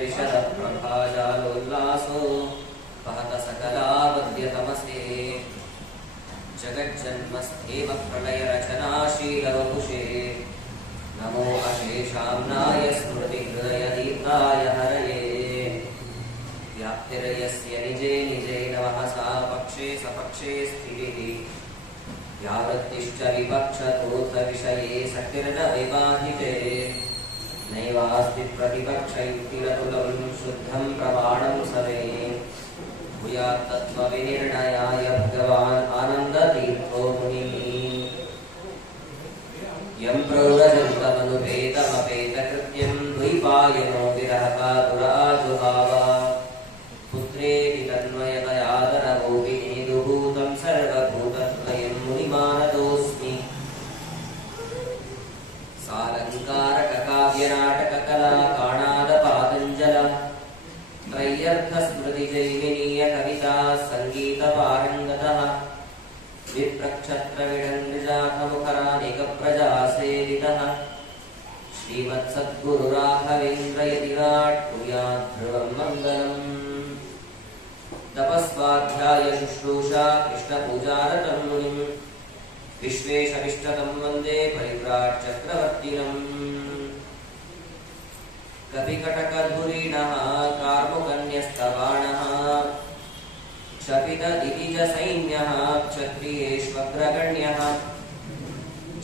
विशद प्रभाजालोल्लासो वहत सकलावद्यतमसे जगज्जन्मस्थेव प्रलयरचनाशीलवपुषे नमो अशेषाम्नाय स्मृतिहृदयदीर्घाय हरये व्याप्तिर्यस्य निजे निजे नमः सा पक्षे सपक्षे स्थितिः यावृत्तिश्च विपक्षतोऽर्थविषये शक्तिर्न वैवाहिते नैवास्ति प्रतिपक्षयुक्तिरतुलं शुद्धं प्रमाणं सवे भूयात् तत्त्वविनिर्णयाय भगवान् आनन्दतीर्थो मुनिः यं प्रौरजन्तमनुपेतमपेतकृत्यं द्वैपायनो विरहकातुराजुभाव पुत्रेति तन्मयतयादरगोपिनेदुभूतं सर्वभूतत्रयं मुनिमानतोऽस्मि सालङ्कारककाव्यनाटककलाकाणादपातञ्जल त्रय्यर्थस्मृतिजैमिनीय कविता सङ्गीतपारङ्गतः विप्रक्षत्रविडङ्गजातमुखरानिकप्रजासेवितः श्रीमत्सद्गुरुराघवेन्द्रयतिराट् कुर्यात् ध्रुवं मङ्गलम् तपस्वाध्याय शुश्रूषा कृष्णपूजारतं मुनिम् विश्वेशमिष्टतं वन्दे परिव्राट् चक्रवर्तिनम् कपिकटकधुरीणः कार्मुकन्यस्तबाणः क्षपितदितिजसैन्यः क्षत्रियेष्वग्रगण्यः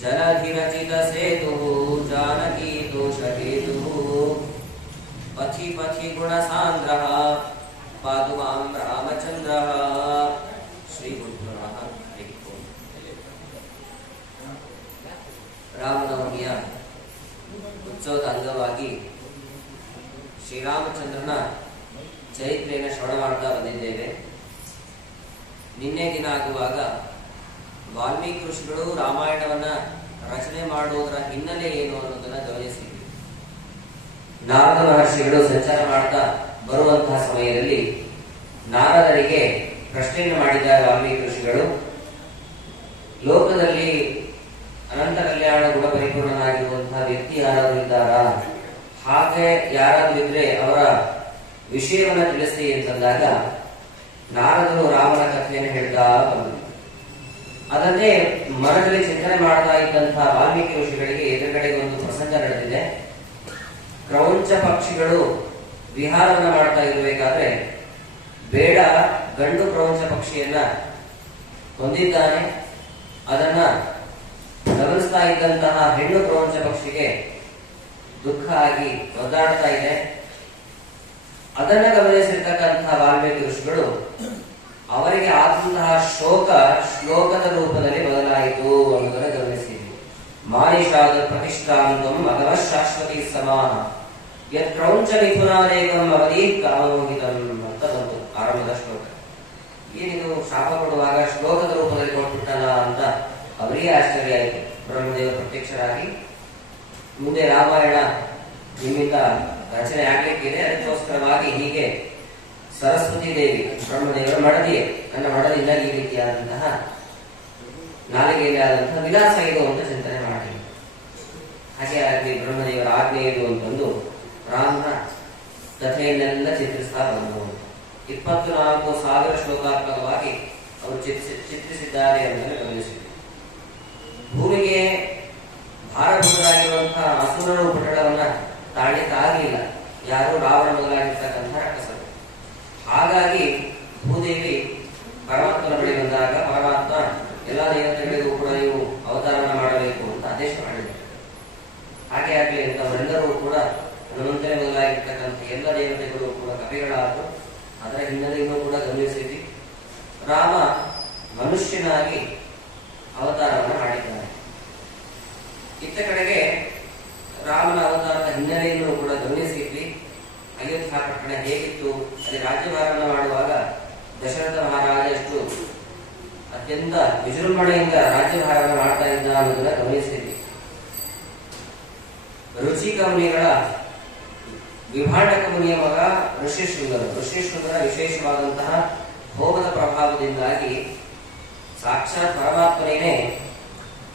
जलधिरचितसेतुः जानकीदोषहेतुः पथि पथि गुणसान्द्रः पातु मां रामचन्द्रः श्रीगुरुभ्यो नमः। ರಾಮನವಮಿಯ ಉತ್ಸವದ ಅಂಗವಾಗಿ ಶ್ರೀರಾಮಚಂದ್ರನ ಚರಿತ್ರೆಯನ್ನು ಶ್ರವಣ ಮಾಡ್ತಾ ಬಂದಿದ್ದೇವೆ. ನಿನ್ನೆ ದಿನ ಆಗುವಾಗ ವಾಲ್ಮೀಕಿ ಋಷಿಗಳು ರಾಮಾಯಣವನ್ನ ರಚನೆ ಮಾಡುವುದರ ಹಿನ್ನೆಲೆ ಏನು ಅನ್ನೋದನ್ನ ಗಮನಿಸಿದ್ವಿ. ನಾರದ ಮಹರ್ಷಿಗಳು ಸಂಚಾರ ಮಾಡ್ತಾ ಬರುವಂತಹ ಸಮಯದಲ್ಲಿ ನಾರದರಿಗೆ ಪ್ರಶ್ನೆಯನ್ನು ಮಾಡಿದ್ದಾರೆ ವಾಲ್ಮೀಕಿ ಋಷಿಗಳು. ಲೋಕದಲ್ಲಿ ಅನಂತ ಕಲ್ಯಾಣ ಗುಣ ಪರಿಪೂರ್ಣನಾಗಿರುವಂತಹ ವ್ಯಕ್ತಿ ಯಾರಾದರೂ ಇದ್ದಾರಾ? ಹಾಗೆ ಯಾರಾದ್ರೂ ಇದ್ರೆ ಅವರ ವಿಷಯವನ್ನ ತಿಳಿಸಿ ಅಂತಂದಾಗ ನಾರದರು ರಾಮನ ಕಥೆಯನ್ನು ಹೇಳ್ತಾ ಬಂದರು. ಅದನ್ನೇ ಮನದಲ್ಲಿ ಚಿಂತನೆ ಮಾಡ್ತಾ ಇದ್ದಂತಹ ವಾಲ್ಮೀಕಿ ಋಷಿಗಳಿಗೆ ಎದುರುಗಡೆಗೆ ಒಂದು ಪ್ರಸಂಗ ನಡೆದಿದೆ. ಕ್ರೌಂಚ ಪಕ್ಷಿಗಳು ವಿಹಾರವನ್ನ ಮಾಡ್ತಾ ಇರಬೇಕಾದ್ರೆ ಬೇಡ ಗಂಡು ಕ್ರೌಂಚ ಪಕ್ಷಿಯನ್ನ ಕೊಂದಿದ್ದಾನೆ. ಅದನ್ನ ಗಮನಿಸ್ತಾ ಇದ್ದಂತಹ ಹೆಣ್ಣು ಕ್ರೌಂಚ ಪಕ್ಷಿಗೆ ದುಃಖ ಆಗಿ ಒದ್ದಾಡ್ತಾ ಇದೆ. ಅದನ್ನ ಗಮನಿಸಿರ್ತಕ್ಕಂತಹ ವಾಲ್ಮೀಕಿ ಋಷಿಗಳು ಅವರಿಗೆ ಆದಂತಹ ಶೋಕ ಶ್ಲೋಕದ ರೂಪದಲ್ಲಿ ಬದಲಾಯಿತು ಅನ್ನೋದನ್ನು ಗಮನಿಸಿದ್ವಿ. ಮಾನಿಷಾದ ಪ್ರತಿಷ್ಠಾಂತಂ ಅಗವ ಶಾಶ್ವತಿ ಸಮಾನ ಯತ್ ಕ್ರೌಂಚ ಮಿಥುನಾದೇಕಂ ಅವಧಿ ಕಾಮೋಹಿತಂ ಅಂತ ಬಂತು ಆರಂಭದ ಶ್ಲೋಕ. ಏನಿದು ಶಾಪ ಕೊಡುವಾಗ ಶ್ಲೋಕದ ರೂಪದಲ್ಲಿ ಕೊಟ್ಬಿಟ್ಟಲ್ಲ ಅಂತ ಅವರಿಗೆ ಆಶ್ಚರ್ಯ ಆಯಿತು. ಬ್ರಹ್ಮದೇವರು ಪ್ರತ್ಯಕ್ಷರಾಗಿ ಮುಂದೆ ರಾಮಾಯಣ ನಿಮ್ಮಿಂದ ರಚನೆ ಆಗ್ಲಿಕ್ಕಿದೆ, ಅದಕ್ಕೋಸ್ಕರವಾಗಿ ಹೀಗೆ ಸರಸ್ವತಿ ದೇವಿ ಬ್ರಹ್ಮದೇವರ ಮಡದಿಯೇ, ನನ್ನ ಮಡದಿಂದ ಈ ರೀತಿಯಾದಂತಹ ನಾಲಿಗೆಯಲ್ಲಿ ಆದಂತಹ ವಿಲಾಸ ಇದು ಅಂತ ಚಿಂತನೆ ಮಾಡಿ ಹಾಗೆ ಆಗಲಿ ಬ್ರಹ್ಮದೇವರ ಆಜ್ಞೆ ಇದು ಅಂತಂದು ರಾಮನ ಕಥೆಯನ್ನೆಲ್ಲ ಚಿತ್ರಿಸ್ತಾ ಬಂದರು. 24,000 ಶ್ಲೋಕಾತ್ಮಕವಾಗಿ ಅವರು ಚಿತ್ರಿಸಿದ್ದಾರೆ ಅಂತಲೇ ಗಮನಿಸಿದರು. ಭೂಮಿಗೆ ಭಾರಭೂತರಾಗಿರುವಂತಹ ಅಸುರರು ಪಟಳವನ್ನ ತಾಳಲಿಕ್ಕಾಗಲಿಲ್ಲ, ಯಾರು ರಾವಣ ಮೊದಲಾಗಿರ್ತಕ್ಕಂಥ ರಾಕ್ಷಸರು. ಹಾಗಾಗಿ ಭೂದೇವಿ ಪರಮಾತ್ಮನ ಬಳಿ ಬಂದಾಗ ಪರಮಾತ್ಮ ಎಲ್ಲಾ ದೇವತೆಗಳಿಗೂ ಕೂಡ ನೀವು ಅವತಾರವನ್ನು ಮಾಡಬೇಕು ಅಂತ ಆದೇಶ ಮಾಡಿದರು. ಹಾಗೆ ಆಗಲಿ ಅಂತ ಅವರೆಲ್ಲರೂ ಕೂಡ ಹನುಮಂತನೇ ಮೊದಲಾಗಿರ್ತಕ್ಕಂಥ ಎಲ್ಲ ದೇವತೆಗಳು ಕೂಡ ಕಪಿಗಳಾದರು. ಅದರ ಹಿನ್ನೆಲೆಯನ್ನು ಕೂಡ ಗಮನಿಸಿದ್ವಿ. ರಾಮ ಮನುಷ್ಯನಾಗಿ ಅವತಾರವನ್ನು ಮಾಡಿದ್ದಾನೆ. ಇತ್ತ ಕಡೆಗೆ ರಾಮನ ಅವತಾರದ ಹಿನ್ನೆಲೆಯನ್ನು ಕೂಡ ಗಮನಿಸಿದ್ವಿ. ಅಯೋಧ್ಯ ಪಟ್ಟಣ ಹೇಗಿತ್ತು, ಅಲ್ಲಿ ರಾಜ್ಯಭಾರವನ್ನು ಮಾಡುವಾಗ ದಶರಥ ಮಹಾರಾಜ ಎಷ್ಟು ಅತ್ಯಂತ ವಿಜೃಂಭಣೆಯಿಂದ ರಾಜ್ಯಭಾರವನ್ನು ಮಾಡ್ತಾ ಇದ್ದ ಅನ್ನೋದನ್ನ ಗಮನಿಸಿದ್ವಿ. ರುಚಿಕ ಮುನಿಗಳ ವಿಭಾಟಕ ಮುನಿಯ ಮಗ ಋಷಿಶೃಂಗರ ವಿಶೇಷವಾದಂತಹ ಹೋಮದ ಪ್ರಭಾವದಿಂದಾಗಿ ಸಾಕ್ಷಾತ್ ಪರಮಾತ್ಮನೇ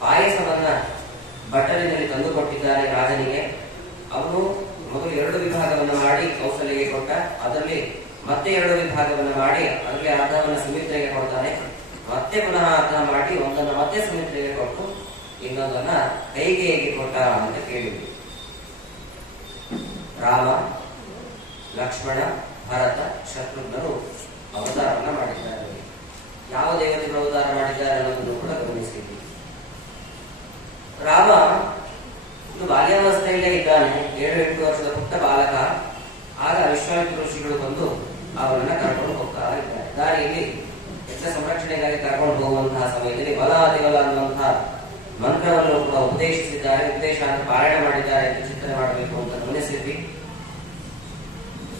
ಪಾಯಸವನ್ನ ಬಟ್ಟಲಿನಲ್ಲಿ ತಂದುಕೊಟ್ಟಿದ್ದಾರೆ ರಾಜನಿಗೆ. ಅವನು ಮೊದಲು 2 ವಿಭಾಗವನ್ನು ಮಾಡಿ ಕೌಸಲ್ಯ ಅದರಲ್ಲಿ ಮತ್ತೆ 2 ವಿಭಾಗವನ್ನು ಮಾಡಿ ಅದರಲ್ಲಿ ಅರ್ಧವನ್ನು ಸುಮಿತ್ರೆಗೆ ಕೊಡ್ತಾನೆ. ಮತ್ತೆ ಪುನಃ ಅರ್ಧ ಮಾಡಿ ಒಂದನ್ನು ಮತ್ತೆ ಸುಮಿತ್ರೆಗೆ ಕೊಟ್ಟು ಇನ್ನೊಂದನ್ನ ಕೈಕೇಯಿಗೆ ಕೊಟ್ಟ ಅಂತ ಕೇಳಿದ್ವಿ. ರಾಮ, ಲಕ್ಷ್ಮಣ, ಭರತ, ಶತ್ರುಘ್ನರು ಅವತಾರವನ್ನ ಮಾಡಿದ್ದಾರೆ. ಯಾವ ದೇವತೆಗಳು ಅವತಾರ ಮಾಡಿದ್ದಾರೆ ಅನ್ನೋದನ್ನು ಕೂಡ ಗಮನಿಸಿದ್ವಿ. ರಾಮ ಇನ್ನು ಬಾಲ್ಯಾವಸ್ಥೆಯಲ್ಲೇ ಇದ್ದಾನೆ, 7-8 ವರ್ಷದ ಪುಟ್ಟ ಬಾಲಕ. ಆಗ ವಿಶ್ವಾಮಿತ್ರ ಋಷಿಗಳು ಬಂದು ಅವರನ್ನ ಕರ್ಕೊಂಡು ಹೋಗ್ತಾ ಇದ್ದಾರೆ. ದಾರಿಯಲ್ಲಿ ಯಜ್ಞ ಸಂರಕ್ಷಣೆಗಾಗಿ ಕರ್ಕೊಂಡು ಹೋಗುವಂತಹ ಸಮಯದಲ್ಲಿ ಬಲ ಅತಿಬಲ ಅನ್ನುವಂತಹ ಮಂತ್ರವನ್ನು ಕೂಡ ಉಪದೇಶಿಸಿದ್ದಾರೆ. ಉಪದೇಶ ಅಂತ ಪಾರಾಯಣ ಮಾಡಿದ್ದಾರೆ ಎಂದು ಚಿಂತನೆ ಮಾಡಬೇಕು ಅಂತ ಗಮನಿಸಿದ್ವಿ.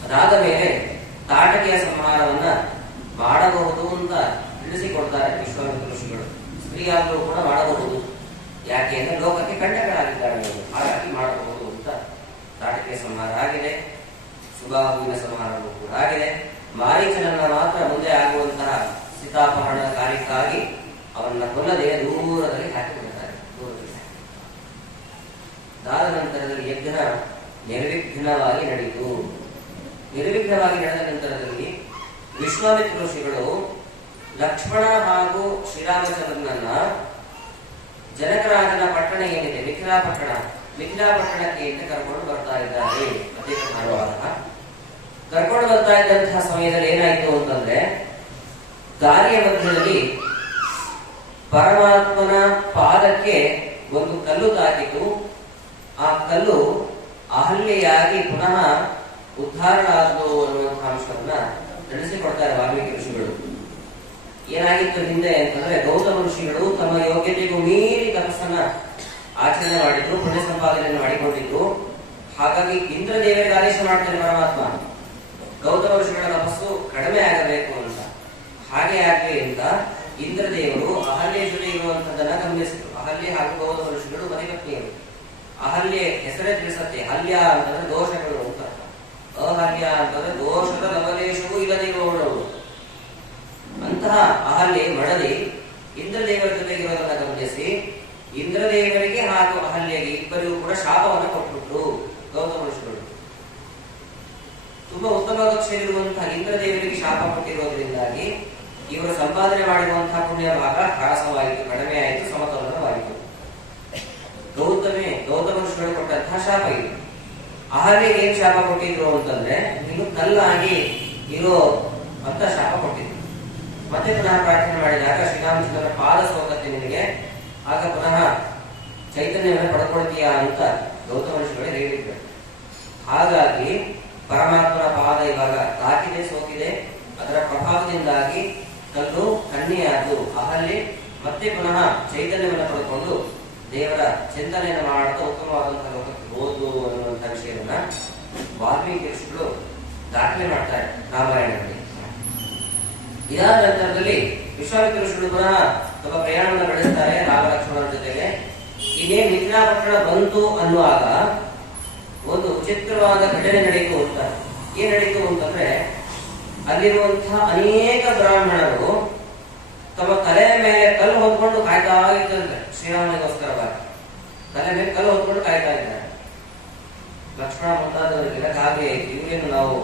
ಅದಾದ ಮೇಲೆ ತಾಟಕಿಯ ಸಂಹಾರವನ್ನ ಮಾಡಬಹುದು ಅಂತ ತಿಳಿಸಿಕೊಡ್ತಾರೆ ವಿಶ್ವಾಮಿತ್ರ ಋಷಿಗಳು. ಸ್ತ್ರೀಯಾದರೂ ಕೂಡ ಮಾಡಬಹುದು, ಯಾಕೆ ಅಂದ್ರೆ ಲೋಕಕ್ಕೆ ಕಂಟಕರಾಗಿದ್ದಾರೆ, ಹಾಗಾಗಿ ಮಾಡಬಹುದು ಅಂತ. ತಾಟಕಿಯ ಸಂಹಾರ ಆಗಿದೆ, ಸುಬಾಹುವಿನ ಸಂಹಾರವೂ ಕೂಡ ಆಗಿದೆ. ಮಾರೀಚನನ್ನ ಮಾತ್ರ ಮುಂದೆ ಆಗುವಂತಹ ಸೀತಾಪಹರಣದ ಕಾರ್ಯಕ್ಕಾಗಿ ಅವನ್ನ ಕೊಲ್ಲದೆ ದೂರದಲ್ಲಿ ಹಾಕಿಬಿಡುತ್ತಾರೆ. ಅದಾದ ನಂತರದಲ್ಲಿ ಯಜ್ಞ ನಿರ್ವಿಘ್ನವಾಗಿ ನಡೆಯಿತು. ನಿರ್ವಿಘ್ನವಾಗಿ ನಡೆದ ನಂತರದಲ್ಲಿ ವಿಶ್ವಾಮಿತ್ರ ಋಷಿಗಳು ಲಕ್ಷ್ಮಣ ಹಾಗೂ ಶ್ರೀರಾಮಚಂದ್ರನನ್ನ ಜನಕರಾಜನ ಪಟ್ಟಣ ಏನಿದೆ ಮಿಥಿಲಾಪಟ್ಟಣಕ್ಕೆ ಅಂತ ಕರ್ಕೊಂಡು ಬರ್ತಾ ಇದ್ದಾರೆ. ಕರ್ಕೊಂಡು ಬರ್ತಾ ಇದ್ದಂತಹ ಸಮಯದಲ್ಲಿ ಏನಾಯ್ತು ಅಂತಂದ್ರೆ, ದಾರಿಯ ಮಧ್ಯದಲ್ಲಿ ಪರಮಾತ್ಮನ ಪಾದಕ್ಕೆ ಒಂದು ಕಲ್ಲು ತಾಕಿತು. ಆ ಕಲ್ಲು ಅಹಲ್ಯೆಯಾಗಿ ಪುನಃ ಉದ್ಧಾರ ಆದವು ಅನ್ನುವಂತಹ ಅಂಶವನ್ನ ತಿಳಿಸಿಕೊಡ್ತಾರೆ ವಾಲ್ಮೀಕಿ ಋಷಿಗಳು. ಏನಾಗಿತ್ತು ಹಿಂದೆ ಅಂತಂದ್ರೆ, ಗೌತಮ ಋಷಿಗಳು ತಮ್ಮ ಯೋಗ್ಯತೆಗೂ ಮೀರಿ ತಪಸ್ಸನ್ನ ಆಚರಣೆ ಮಾಡಿದ್ರು, ಪುಣ್ಯ ಸಂಪಾದನೆಯನ್ನು ಮಾಡಿಕೊಂಡಿದ್ರು. ಹಾಗಾಗಿ ಇಂದ್ರ ದೇವರಿಗೆ ಆದೇಶ ಮಾಡ್ತಾರೆ ಪರಮಾತ್ಮ, ಗೌತಮ ಋಷಿಗಳ ತಪಸ್ಸು ಕಡಿಮೆ ಆಗಬೇಕು ಅಂತ. ಹಾಗೆ ಆಗಲಿ ಅಂತ ಇಂದ್ರ ದೇವರು ಅಹಲ್ಯ ಜೊತೆ ಇರುವಂತದ್ದನ್ನ ಗಮನಿಸಿದ್ರು. ಅಹಲ್ಯ ಹಾಗೂ ಗೌತಮ ಋಷಿಗಳು ಮನೆಪತ್ನಿಯರು. ಅಹಲ್ಯ ಹೆಸರೇ ತಿಳಿಸತ್ತೆ. ಹಲ್ಯ ಅಂತಂದ್ರೆ ದೋಷಗಳು ಅಂತ, ಅಹಲ್ಯ ಅಂತಂದ್ರೆ ದೋಷದ ಲವಲೇಶವೂ ಇಲ್ಲದಿರುವವಳು. ಅಂತಹ ಅಹಲ್ಯೆ ಮಡದಿ ಇಂದ್ರದೇವರ ಜೊತೆಗಿರೋದನ್ನ ಗಮನಿಸಿ ಇಂದ್ರದೇವರಿಗೆ ಹಾಗೂ ಅಹಲ್ಯೆಗೆ ಇಬ್ಬರಿಗೂ ಕೂಡ ಶಾಪವನ್ನು ಕೊಟ್ಬಿಟ್ರು ಗೌತಮ ಋಷಿಗಳು. ತುಂಬಾ ಉತ್ತಮ ಕಕ್ಷೆಯಲ್ಲಿರುವಂತಹ ಇಂದ್ರದೇವರಿಗೆ ಶಾಪ ಕೊಟ್ಟಿರೋದ್ರಿಂದಾಗಿ ಇವರು ಸಂಪಾದನೆ ಮಾಡಿರುವಂತಹ ಪುಣ್ಯ ಭಾಗ ಹ್ರಾಸವಾಯಿತು, ಕಡಿಮೆ ಆಯಿತು, ಸಮತೋಲನವಾಯಿತು. ಗೌತಮ ಋಷಿಗಳು ಕೊಟ್ಟಂತಹ ಶಾಪ ಇದು. ಅಹಲ್ಯೆಗೆ ಏನ್ ಶಾಪ ಕೊಟ್ಟಿದ್ರು ಅಂತಂದ್ರೆ, ನೀನು ಕಲ್ಲಾಗಿ ಇರೋ ಅಂತ ಶಾಪ ಕೊಟ್ಟಿದ್ರು. ಮತ್ತೆ ಪುನಃ ಪ್ರಾರ್ಥನೆ ಮಾಡಿದಾಗ ಶ್ರೀರಾಮಚಂದ್ರನ ಪಾದ ಸೋಕತ್ತೆ ನಿನಗೆ, ಆಗ ಪುನಃ ಚೈತನ್ಯವನ್ನು ಪಡ್ಕೊಳ್ತೀಯಾ ಅಂತ ಗೌತಮ ಋಷಿಗಳೇ ಹೇಳಿದ್ರು. ಹಾಗಾಗಿ ಪರಮಾತ್ಮನ ಪಾದ ಇವಾಗ ತಾಕಿದೆ, ಸೋಕಿದೆ. ಅದರ ಪ್ರಭಾವದಿಂದಾಗಿ ಕಲ್ಲು ಕನ್ಯೆಯಾದ್ದು ಅಹಲ್ಯೆ ಮತ್ತೆ ಪುನಃ ಚೈತನ್ಯವನ್ನು ಪಡೆದುಕೊಂಡು ದೇವರ ಚಿಂತನೆಯನ್ನು ಮಾಡುತ್ತಾ ಉತ್ತಮವಾದಂತಹ ಲೋಕಕ್ಕೆ ಹೋದು ಅನ್ನುವಂತಹ ವಿಷಯವನ್ನ ವಾಲ್ಮೀಕಿ ಋಷಿಗಳು ದಾಖಲೆ ಮಾಡ್ತಾರೆ ರಾಮಾಯಣದಲ್ಲಿ. ಇದಾದ ನಂತರದಲ್ಲಿ ವಿಶ್ವಾಮಿತ್ರ ಋಷಿಗಳು ಪುನಃ ತಮ್ಮ ಪ್ರಯಾಣವನ್ನು ನಡೆಸ್ತಾರೆ ರಾಮ ಲಕ್ಷ್ಮಣರ ಜೊತೆಗೆ. ಇನ್ನೇ ಮಿಥಿಲಾಪಟ್ಟಣ ಬಂತು ಅನ್ನುವಾಗ ಒಂದು ವಿಚಿತ್ರವಾದ ಘಟನೆ ನಡೆಯಿತು ಅಂತ. ಏನ್ ನಡೀತು ಅಂತಂದ್ರೆ, ಅಲ್ಲಿರುವಂತಹ ಅನೇಕ ಬ್ರಾಹ್ಮಣರು ತಮ್ಮ ತಲೆ ಮೇಲೆ ಕಲ್ಲು ಹೊತ್ಕೊಂಡು ಕಾಯ್ತಾ ಇದ್ದಂತೆ. ಶ್ರೀರಾಮನಿಗೋಸ್ಕರವಾಗಿ ತಲೆ ಮೇಲೆ ಕಲ್ಲು ಹೊತ್ಕೊಂಡು ಕಾಯ್ತಾ ಇದ್ದಾರೆ. ಲಕ್ಷ್ಮಣ ಮುಂತಾದವರಿಗೆಲ್ಲ ಕಾಗೆ ಇವರೇನು ನಾವು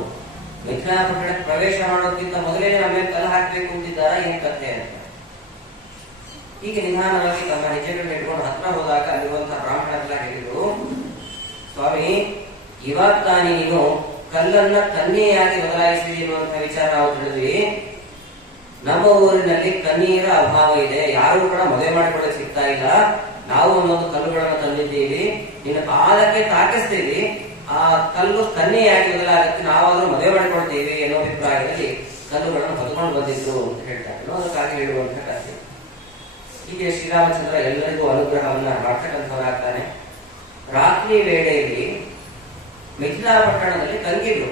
ಮಿಥಿಲಾಪಟ್ಟಣಕ್ಕೆ ಪ್ರವೇಶ ಮಾಡೋದಕ್ಕಿಂತ ಮೊದಲೇ ನಮ್ಮ ಮೇಲೆ ಕಲ್ಲು ಹಾಕ್ಬೇಕು ಅಂತಿದ್ದಾರ, ಏನ್ ಕಥೆ ಅಂತ. ಹೀಗೆ ನಿಧಾನವಾಗಿ ತಮ್ಮ ಹೆಜ್ಜೆಗಳನ್ನ ಇಟ್ಕೊಂಡು ಹತ್ರ ಹೋದಾಗ ಅಲ್ಲಿರುವಂತಹ ಬ್ರಾಹ್ಮಣರೆಲ್ಲ ಹೇಳಿದ್ರು, ಸ್ವಾಮಿ ಇವಾಗ ತಾನೇ ನೀನು ಕಲ್ಲನ್ನ ಕನ್ಯೆಯಾಗಿ ಬದಲಾಯಿಸಿದಿ ಅನ್ನುವಂತಹ ವಿಚಾರ ನಾವು ತಿಳಿದ್ವಿ. ನಮ್ಮ ಊರಿನಲ್ಲಿ ಕನ್ಯೆಯರ ಅಭಾವ ಇದೆ, ಯಾರು ಕೂಡ ಮದುವೆ ಮಾಡಿಕೊಳ್ಳಕ್ಕೆ ಸಿಗ್ತಾ ಇಲ್ಲ. ನಾವು ಒಂದೊಂದು ಕಲ್ಲುಗಳನ್ನು ತಂದಿದ್ದೀವಿ, ನಿನ್ನ ಪಾದಕ್ಕೆ ತಾಕಿಸ್ತೀವಿ, ಆ ಕಲ್ಲು ಕನ್ಯೆಯಾಗಿ ಬದಲಾಗುತ್ತೆ, ನಾವಾದ್ರೂ ಮದುವೆ ಮಾಡಿಕೊಳ್ತೀವಿ ಅನ್ನೋ ಅಭಿಪ್ರಾಯದಲ್ಲಿ ಕಲ್ಲುಗಳನ್ನು ಹೊತ್ಕೊಂಡು ಬಂದಿದ್ರು ಅಂತ ಹೇಳ್ತಾರೆ. ಅದಕ್ಕಾಗಿ ಹೇಳುವಂತಹ ಕಥೆ. ಹೀಗೆ ಶ್ರೀರಾಮಚಂದ್ರ ಎಲ್ಲರಿಗೂ ಅನುಗ್ರಹವನ್ನ ಮಾಡ್ತಕ್ಕಂಥವರಾಗ್ತಾನೆ. ರಾತ್ರಿ ವೇಳೆಯಲ್ಲಿ ಮಿಥಿಲಾಪಟ್ಟಣದಲ್ಲಿ ತಂಗಿದ್ರು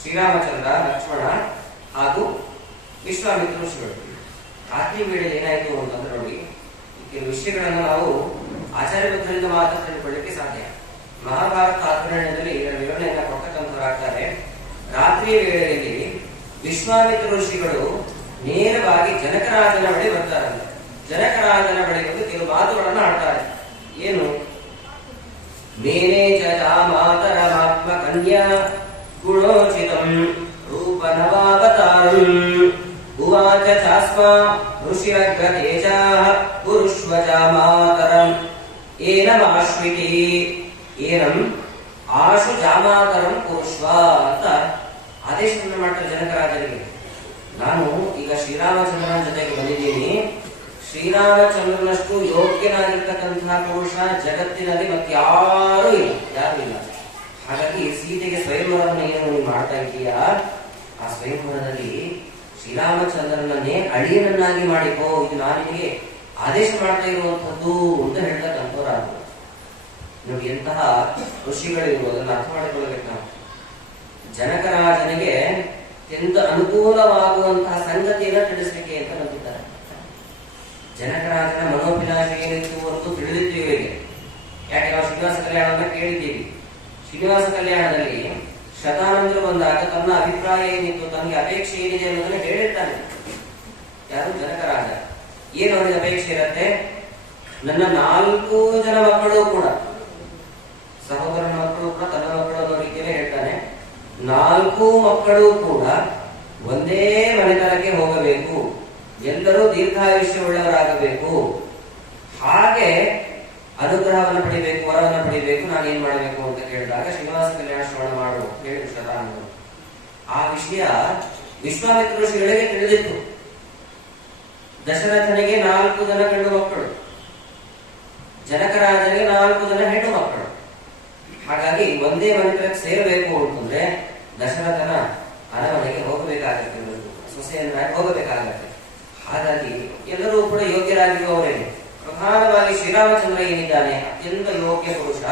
ಶ್ರೀರಾಮಚಂದ್ರ, ಲಕ್ಷ್ಮಣ ಹಾಗೂ ವಿಶ್ವಾಮಿತ್ರ ಋಷಿಗಳು. ರಾತ್ರಿ ವೇಳೆಯಲ್ಲಿ ಏನಾಯ್ತು ಅಂತಂದ್ರೆ ನೋಡಿ, ಕೆಲವು ವಿಷಯಗಳನ್ನು ನಾವು ಆಚಾರ್ಯಬದ್ಧರಿಂದ ಮಾತ್ರ ತಿಳ್ಕೊಳ್ಳಿಕ್ಕೆ ಸಾಧ್ಯ. ಮಹಾಭಾರತ ಆಚರಣೆಯಲ್ಲಿ ಇದರ ವಿವರಣೆಯನ್ನ ಕೊಡ್ತಕ್ಕಂಥವರಾಗ್ತಾರೆ. ರಾತ್ರಿ ವೇಳೆಯಲ್ಲಿ ವಿಶ್ವಾಮಿತ್ರ ಋಷಿಗಳು ನೇರವಾಗಿ ಜನಕರಾಜನ ಬಳಿ ಬರ್ತಾರಂತೆ. ಜನಕರಾಜನ ಬಳಿ ಬಂದು ಕೆಲವು ಮಾತುಗಳನ್ನು ಆಡ್ತಾರೆ. ಏನು? ಮೇನೆ ಚ ಮಾತರ ಆತ್ಮ ಕನ್ಯಾ ಗುಣೋಚಿತಂ ರೂಪನವಾವತಾರಂ ಉವಾಚ ಚಾಸ್ಮಾ ಋಷಿರಗ್ರತೇಜಾಃ ಪುರುಷ್ವಜ ಮಾತರಂ ಏನಮಾಶ್ವಿತಿ ಏನಂ ಆಶು ಜಾಮಾತರಂ ಪುರುಷ್ವ ಅಂತ ಆದೇಶವನ್ನು ಮಾಡ್ತಾರೆ ಜನಕರಾಜರಿಗೆ. ನಾನು ಈಗ ಶ್ರೀರಾಮಚಂದ್ರನ ಜೊತೆಗೆ ಬಂದಿದ್ದೀನಿ. ಶ್ರೀರಾಮಚಂದ್ರನಷ್ಟು ಯೋಗ್ಯನಾಗಿರ್ತಕ್ಕಂತಹ ಪುರುಷ ಜಗತ್ತಿನಲ್ಲಿ ಮತ್ತಾರೂ ಇಲ್ಲ, ಯಾರು ಇಲ್ಲ. ಹಾಗಾಗಿ ಸೀತೆಗೆ ಸ್ವಯಂವರವನ್ನು ಏನು ನೀನು ಮಾಡ್ತಾ ಇದೀಯಾ, ಆ ಸ್ವಯಂವರದಲ್ಲಿ ಶ್ರೀರಾಮಚಂದ್ರನನ್ನೇ ಅಳಿಯನನ್ನಾಗಿ ಮಾಡಿಕೋ, ಇದು ನಾನು ನಿನಗೆ ಆದೇಶ ಮಾಡ್ತಾ ಇರುವಂತದ್ದು ಅಂತ ಹೇಳ್ತಕ್ಕಂಥವ್ರಾಗ ನೋಡಿ. ಎಂತಹ ಋಷಿಗಳಿರು, ಅದನ್ನು ಅರ್ಥ ಮಾಡಿಕೊಳ್ಳಬೇಕು ನಾವು. ಜನಕರಾಜನಿಗೆ ಅತ್ಯಂತ ಅನುಕೂಲವಾಗುವಂತಹ ಸಂಗತಿಯನ್ನ ತಿಳಿಸ್ಲಿಕ್ಕೆ ಅಂತ ನಂಬಿದ್ದಾರೆ. ಜನಕರಾಜನ ಮನೋಭಿಲಾಷ ಏನಿತ್ತು ಅಂತ ತಿಳಿದಿತ್ತು ಇವರಿಗೆ. ಯಾಕೆ ನಾವು ಶ್ರೀನಿವಾಸ ಕಲ್ಯಾಣವನ್ನ ಕೇಳಿದ್ದೀವಿ. ಶ್ರೀನಿವಾಸ ಕಲ್ಯಾಣದಲ್ಲಿ ಶತಾನಂದರು ಬಂದಾಗ ತನ್ನ ಅಭಿಪ್ರಾಯ ಏನಿತ್ತು, ತನಗೆ ಅಪೇಕ್ಷೆ ಏನಿದೆ ಅನ್ನೋದನ್ನ ಹೇಳಿರ್ತಾನೆ. ಯಾರು? ಜನಕರಾಜ. ಏನು ಅವನಿಗೆ ಅಪೇಕ್ಷೆ ಇರುತ್ತೆ? ನನ್ನ 4 ಜನ ಮಕ್ಕಳು ಕೂಡ, ಸಹೋದರನ ಮಕ್ಕಳು ಕೂಡ ತನ್ನ ಮಕ್ಕಳು ಅನ್ನೋ ರೀತಿಯಲ್ಲೇ ಹೇಳ್ತಾನೆ. 4 ಮಕ್ಕಳು ಕೂಡ ಒಂದೇ ಮನೆತನಕ್ಕೆ ಹೋಗಬೇಕು, ಎಲ್ಲರೂ ದೀರ್ಘಾಯುಷ್ಯವುಳ್ಳವರಾಗಬೇಕು, ಹಾಗೆ ಅನುಗ್ರಹವನ್ನು ಪಡಿಬೇಕು, ವರವನ್ನು ಪಡಿಬೇಕು. ನಾನೇನ್ ಮಾಡಬೇಕು ಅಂತ ಕೇಳಿದಾಗ ಶ್ರೀನಿವಾಸ ಕಲ್ಯಾಣ ಶ್ರವಣ ಮಾಡು ಹೇಳಿದ್ರು ಶತಾನಂದರು. ಆ ವಿಷಯ ವಿಶ್ವಾಮಿತ್ರ ಋಷಿಗಳಿಗೆ ತಿಳಿದಿತ್ತು. ದಶರಥನಿಗೆ 4 ಜನ ಗಂಡು ಮಕ್ಕಳು, ಜನಕರಾಜನಿಗೆ 4 ಜನ ಹೆಣ್ಣು ಮಕ್ಕಳು. ಹಾಗಾಗಿ ಒಂದೇ ಮನೆತನಕ್ಕೆ ಸೇರಬೇಕು ಅಂತಂದ್ರೆ ದಶರಥನ ಅರಮನೆಗೆ ಹೋಗಬೇಕಾಗತ್ತೆ, ಸೊಸೆಯನ್ನಾಗಿ ಹೋಗಬೇಕಾಗತ್ತೆ. ಹಾಗಾಗಿ ಎಲ್ಲರೂ ಕೂಡ ಯೋಗ್ಯರಾಗಿರುವವರೇ. ಪ್ರಧಾನವಾಗಿ ಶ್ರೀರಾಮಚಂದ್ರ ಏನಿದ್ದಾನೆ ಅತ್ಯಂತ ಯೋಗ್ಯ ಪುರುಷ,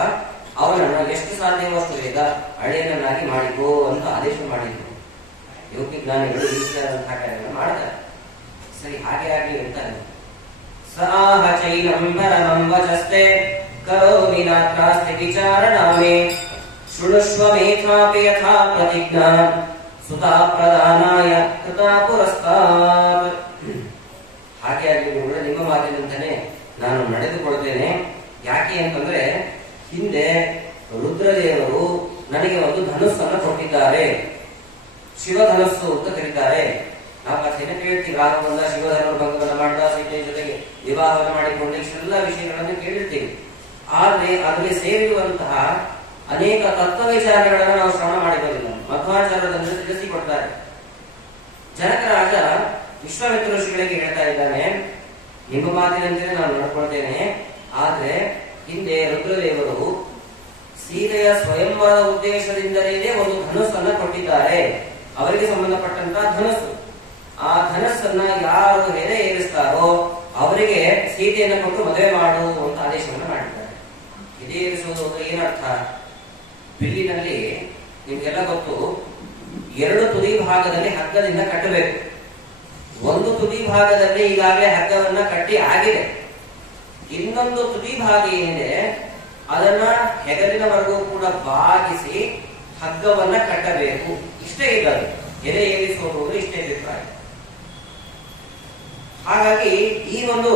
ಅವನನ್ನು ಎಷ್ಟು ಸಾಧ್ಯವಷ್ಟು ಬೇಗ ಅಳಿಯನನ್ನಾಗಿ ಮಾಡಿಕೋ ಅಂತ ಆದೇಶ ಮಾಡಿದ್ರು. ಯೋಗ್ಯ ಜ್ಞಾನಿಗಳು ಈ ರೀತಿಯಾದಂತಹ ಕಾರ್ಯಗಳನ್ನು ಮಾಡ್ತಾರೆ. ಸರಿ, ಹಾಗೆ ಆಗಲಿ ಅಂತಾನೆ. ಸಾಹ ಚೈನಂ ಪರಮಂ ವಚಸ್ತೆ ಕರೋಮಿ ನಾತ್ರಾಸ್ತಿ ವಿಚಾರಣಾಮೇ ಶೃಣುಷ್ವ ಮೇಥಾಪಿ ಯಥಾ ಪ್ರತಿಜ್ಞಾ ಸುತಾ ಪ್ರದಾನಾಯ ಕೃತಾ ಪುರಸ್ತಾತ್. ಹಾಗೆ ಆಗಲಿ ಗುರುಗಳೇ, ನಿಮ್ಮ ಮಾತಿನಂತಾನೆ ನಾನು ನಡೆದುಕೊಳ್ತೇನೆ. ಯಾಕೆ ಅಂತಂದ್ರೆ ಹಿಂದೆ ರುದ್ರದೇವರು ನನಗೆ ಒಂದು ಧನುಸ್ಸನ್ನು ಕೊಟ್ಟಿದ್ದಾರೆ, ಶಿವಧನಸ್ಸು ಅಂತ ಕರೀತಾರೆ. ನಾವು ಕಥೆಯನ್ನು ಕೇಳ್ತೀವಿ. ರಾಮಬಂಧ ಶಿವಧರ್ಮ ಭಂಗವನ್ನು ಮಾಡ್ದ, ಸೀತೆಯ ಜೊತೆಗೆ ವಿವಾಹವನ್ನು ಮಾಡಿಕೊಂಡು ಇಷ್ಟೆಲ್ಲ ವಿಷಯಗಳನ್ನು ಕೇಳಿರ್ತೀವಿ. ಆದ್ರೆ ಅದರಲ್ಲಿ ಸೇರಿರುವಂತಹ ಅನೇಕ ತತ್ವ ವಿಚಾರಗಳನ್ನು ನಾವು ಶ್ರವಣ ಮಾಡಿರೋದಿಲ್ಲ. ಮಧ್ವಾಚಾರ್ಯರಂದ್ರೆ ತಿಳಿಸಿಕೊಡ್ತಾರೆ. ಜನಕರಾಜ ವಿಶ್ವಾಮಿತ್ರ ಋಷಿಗಳಿಗೆ ಹೇಳ್ತಾ ಇದ್ದಾನೆ, ನಿಮ್ಮ ಮಾತಿನಂತೆ ನಾನು ನಡ್ಕೊಳ್ತೇನೆ. ಆದ್ರೆ ಹಿಂದೆ ರುದ್ರದೇವರು ಸೀತೆಯ ಸ್ವಯಂವರದ ಉದ್ದೇಶದಿಂದಲೇ ಒಂದು ಧನುಸ್ಸನ್ನ ಕೊಟ್ಟಿದ್ದಾರೆ, ಅವರಿಗೆ ಸಂಬಂಧಪಟ್ಟಂತಹ ಧನುಸ್ಸು. ಆ ಧನಸ್ಸನ್ನ ಯಾರು ಹೆದೆ ಏರಿಸ್ತಾರೋ ಅವರಿಗೆ ಸೀತೆಯನ್ನು ಕೊಟ್ಟು ಮದುವೆ ಮಾಡು ಅಂತ ಆದೇಶವನ್ನು ಮಾಡಿದ್ದಾರೆ. ಹೆದೆ ಏರಿಸುವುದು ಅಂದ್ರೆ ಏನರ್ಥ? ಬಿಲ್ಲಿನಲ್ಲಿ ನಿಮ್ಗೆಲ್ಲ ಗೊತ್ತು, 2 ತುದಿ ಭಾಗದಲ್ಲಿ ಹಗ್ಗದಿಂದ ಕಟ್ಟಬೇಕು. ಒಂದು ತುದಿ ಭಾಗದಲ್ಲಿ ಈಗಾಗಲೇ ಹಗ್ಗವನ್ನ ಕಟ್ಟಿ ಆಗಿದೆ, ಇನ್ನೊಂದು ತುದಿ ಭಾಗ ಏನಿದೆ ಅದನ್ನ ಹೆಗಲಿನವರೆಗೂ ಕೂಡ ಬಾಗಿಸಿ ಹಗ್ಗವನ್ನ ಕಟ್ಟಬೇಕು. ಇಷ್ಟೇ ಇದ್ದಾರೆ ಎದೆ ಏರಿಸುವುದು, ಇಷ್ಟೇ ಅಭಿಪ್ರಾಯ. ಹಾಗಾಗಿ ಈ ಒಂದು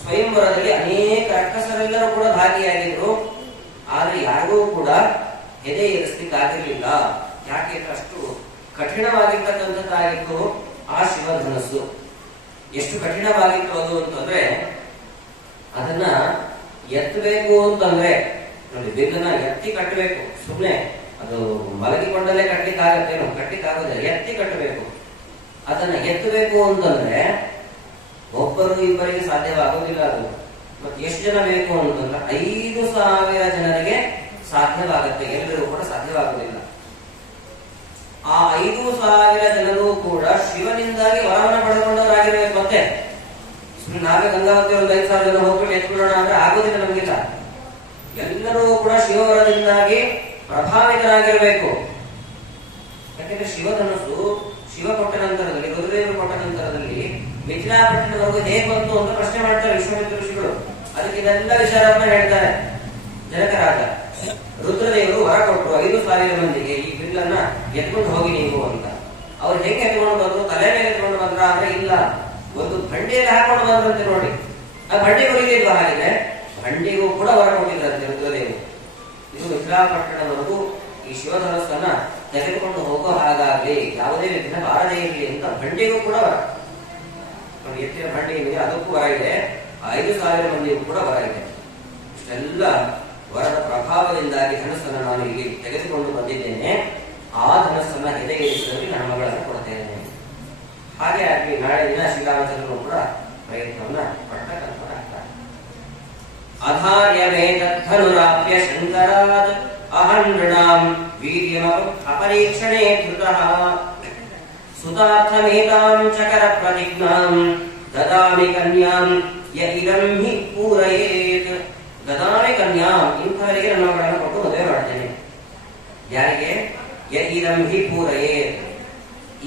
ಸ್ವಯಂವರದಲ್ಲಿ ಅನೇಕ ರಕ್ಕಸರೆಲ್ಲರೂ ಕೂಡ ಭಾಗಿಯಾಗಿದ್ರು. ಆದ್ರೆ ಯಾರಿಗೂ ಕೂಡ ಎದೆ ಏರಿಸಲಿಕ್ಕಾಗಿರ್ಲಿಲ್ಲ. ಯಾಕೆ ಅಷ್ಟು ಕಠಿಣವಾಗಿರ್ತಕ್ಕಂಥದ್ದಾಗಿತ್ತು ಆ ಶಿವಧನಸ್ಸು. ಎಷ್ಟು ಕಠಿಣವಾಗಿತ್ತು ಅದು ಅಂತಂದ್ರೆ ಅದನ್ನ ಎತ್ತಬೇಕು ಅಂತಂದ್ರೆ ನೋಡಿ, ಬಿಲ್ಲನ್ನ ಎತ್ತಿ ಕಟ್ಟಬೇಕು. ಸುಮ್ನೆ ಅದು ಮಲಗಿಕೊಂಡಲ್ಲೇ ಕಟ್ಟಲಿಕ್ಕಾಗತ್ತೇನೋ? ಕಟ್ಟಲಿಕ್ಕಾಗೋದಿಲ್ಲ, ಎತ್ತಿ ಕಟ್ಟಬೇಕು. ಅದನ್ನ ಎತ್ತಬೇಕು ಅಂತಂದ್ರೆ ಒಬ್ಬರು ಇಬ್ಬರಿಗೆ ಸಾಧ್ಯವಾಗೋದಿಲ್ಲ. ಅದು ಮತ್ತೆ ಎಷ್ಟು ಜನ ಬೇಕು ಅಂತಂದ್ರೆ 5,000 ಜನರಿಗೆ ಸಾಧ್ಯವಾಗುತ್ತೆ, ಎಲ್ಲರೂ ಕೂಡ ಸಾಧ್ಯವಾಗುವುದಿಲ್ಲ. ಆ 5,000 ಜನರು ಕೂಡ ಶಿವನಿಂದಾಗಿ ವರವನ್ನು ಪಡೆದುಕೊಂಡವರಾಗಿರ್ಬೇಕು. ಮತ್ತೆ ನಾವೇ ಗಂಗಾವತಿ ಒಂದು 5,000 ಜನ ಹೋಗ್ಬಿಟ್ಟು ಎತ್ಕೊಳ್ಳೋಣ ಅಂದ್ರೆ ಆಗೋದಿಲ್ಲ, ನಮಗಿಲ್ಲ. ಎಲ್ಲರೂ ಕೂಡ ಶಿವವರದಿಂದಾಗಿ ಪ್ರಭಾವಿತರಾಗಿರ್ಬೇಕು. ಯಾಕಂದ್ರೆ ಶಿವಧನಸ್ಸು ಶಿವ ಕೊಟ್ಟ ನಂತರದಲ್ಲಿ, ರುದ್ರದೇವರು ಕೊಟ್ಟ ನಂತರದಲ್ಲಿ ಮಿಥಿಲಾಪಟ್ಟಣದವರೆಗೂ ಹೇಗೆ ಬಂತು ಅಂತ ಪ್ರಶ್ನೆ ಮಾಡ್ತಾರೆ ವಿಶ್ವಾಮಿತ್ರ ಋಷಿಗಳು. ಅದಕ್ಕೆ ಇದೆಲ್ಲ ವಿಚಾರವನ್ನ ಹೇಳ್ತಾರೆ. ಜನಕರಾಜ ರುದ್ರದೇವರು ವರ ಕೊಟ್ಟರು 5,000 ಮಂದಿಗೆ, ಈ ಬಿಲ್ಲನ್ನ ಎತ್ಕೊಂಡು ಹೋಗಿ ನೀವು ಅಂತ. ಅವ್ರು ಹೇಗೆ ಎತ್ಕೊಂಡು ಬಂದ್ರು? ತಲೆ ಮೇಲೆ ಎತ್ಕೊಂಡು ಬಂದ್ರ ಅಂದ್ರೆ ಇಲ್ಲ, ಒಂದು ಬಂಡಿಯಲ್ಲಿ ಹಾಕೊಂಡು ಬಂದ್ರಂತೆ. ನೋಡಿ, ಆ ಬಂಡಿ ಹೊಡಿಲಿಲ್ವಾ? ಹಾಗಿದೆ ಬಂಡಿಗೂ ಕೂಡ ವರ ಕೊಟ್ಟಿದ್ರಂತೆ ರುದ್ರದೇವರು. ಇದು ಮಿಥಿಲಾಪಟ್ಟಣದವರೆಗೂ ಈ ಶಿವಧನಸ್ಸನ್ನ ತೆಗೆದುಕೊಂಡು ಹೋಗೋ ಹಾಗಾಗ್ಲಿ, ಯಾವುದೇ ವಿಘ್ನ ಬಾರದೇ ಇರಲಿ ಅಂತ ಬಂಡಿಗೂ ಕೂಡ ವರ. ನೋಡಿ, ಎತ್ತಿನ ಬಂಡಿ ಇದೆ, ಅದಕ್ಕೂ ವರ ಇದೆ. 5,000 ಮಂದಿಗೂ ಕೂಡ ವರ ಇದೆ. ಇಷ್ಟೆಲ್ಲ ವರದ ಪ್ರಭಾವದಿಂದಾಗಿ ಧನಸ್ಸನ್ನು ನಾನು ಇಲ್ಲಿ ತೆಗೆದುಕೊಂಡು ಬಂದಿದ್ದೇನೆ. ಆ ಧನಸ್ಸನ್ನ ಎದೆಗೇರಿಸಿದಲ್ಲಿ ನನ್ನ ಮಗಳನ್ನು ಕೊಡ್ತೇನೆ. ಹಾಗೆ ಆಗಲಿ. ನಾಳೆ ದಿನ ಶ್ರೀರಾಮಚಂದ್ರನು ಕೂಡ ಪ್ರಯತ್ನವನ್ನ ಪಡ್ತಕ್ಕಂಥವರಾಗ್ತಾರೆ. ಅಧಾರ್ಯಮೇತಧನುರಾಪ್ಯ ಶಂಕರಾತ್ ಅಹಂ ನೃಣಾಂ ವೀರ್ಯಮಂ ಅಪರೀಕ್ಷಣೆ ಧೃತಃ ಸುತಾರ್ಥಮೇತಾಂ ಚಕರ ಪ್ರತಿಜ್ಞಾಂ ದದಾಮಿ ಕನ್ಯಾಂ ಯ ಇದಂ ಹಿ ಪೂರಯೇತ್. ದದಾಮಿ ಕನ್ಯಾಂ, ಇಂಥವರಿಗೆ ನನ್ನ ಮಗಳನ್ನು ಕೊಟ್ಟು ಮದುವೆ ಮಾಡ್ತೇನೆ. ಯಾರಿಗೆ? ಯ ಇದಂ ಹಿ ಪೂರಯೇತ್.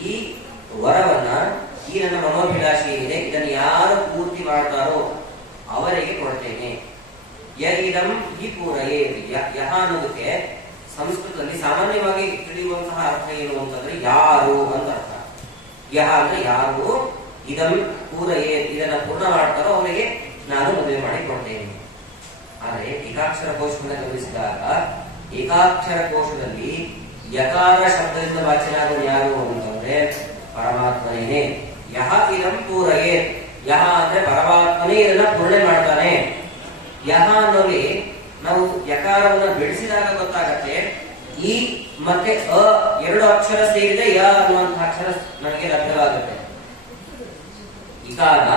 ಈ ವರವನ್ನ, ಈ ನನ್ನ ಮನೋಭಿಲಾಷೆ ಏನಿದೆ, ಇದನ್ನು ಯಾರು ಪೂರ್ತಿ ಮಾಡ್ತಾರೋ ಅವರಿಗೆ ಕೊಡ್ತೇನೆ. ಯ ಇದಂ ಹಿ ಪೂರಯೇತ್. ಯಹ ಅನ್ನೋದಕ್ಕೆ ಸಂಸ್ಕೃತದಲ್ಲಿ ಸಾಮಾನ್ಯವಾಗಿ ತಿಳಿಯುವಂತಹ ಅರ್ಥ ಏನು ಅಂತಂದ್ರೆ ಯಾರು ಅಂತ ಅರ್ಥ. ಯಹ ಅಂದ್ರೆ ಯಾರು, ಇದಂ ಪೂರಯೇತ್, ಇದನ್ನ ಪೂರ್ಣ ಮಾಡ್ತಾರೋ ಅವರಿಗೆ ನಾನು ಮದುವೆ ಮಾಡಿ ಕೊಡ್ತೇನೆ. ಆದರೆ ಏಕಾಕ್ಷರ ಕೋಶವನ್ನು ಗಮನಿಸಿದಾಗ ಏಕಾಕ್ಷರ ಕೋಶದಲ್ಲಿ ಯಕಾರ ಶಬ್ದದಿಂದ ವಾಚನಾಗೋದು ಯಾರು ಅಂತಂದ್ರೆ ಪರಮಾತ್ಮನೇ. ಯಹ ಇದಂ ಪೂರಯೇತ್. ಯಹ ಅಂದ್ರೆ ಪರಮಾತ್ಮನೇ ಇದನ್ನ ಪೂರ್ಣೆ ಮಾಡ್ತಾನೆ. ಯಹ ಅನ್ನೋಲಿ ನಾವು ಯಕಾರವನ್ನು ಬೆಳೆಸಿದಾಗ ಗೊತ್ತಾಗತ್ತೆ, ಈ ಮತ್ತೆ ಅ 2 ಅಕ್ಷರ ಸೇರಿದ ಯ ಅನ್ನುವಂತಹ ಅಕ್ಷರ ನನಗೆ ಲಭ್ಯವಾಗುತ್ತೆ. ಇಕಾರ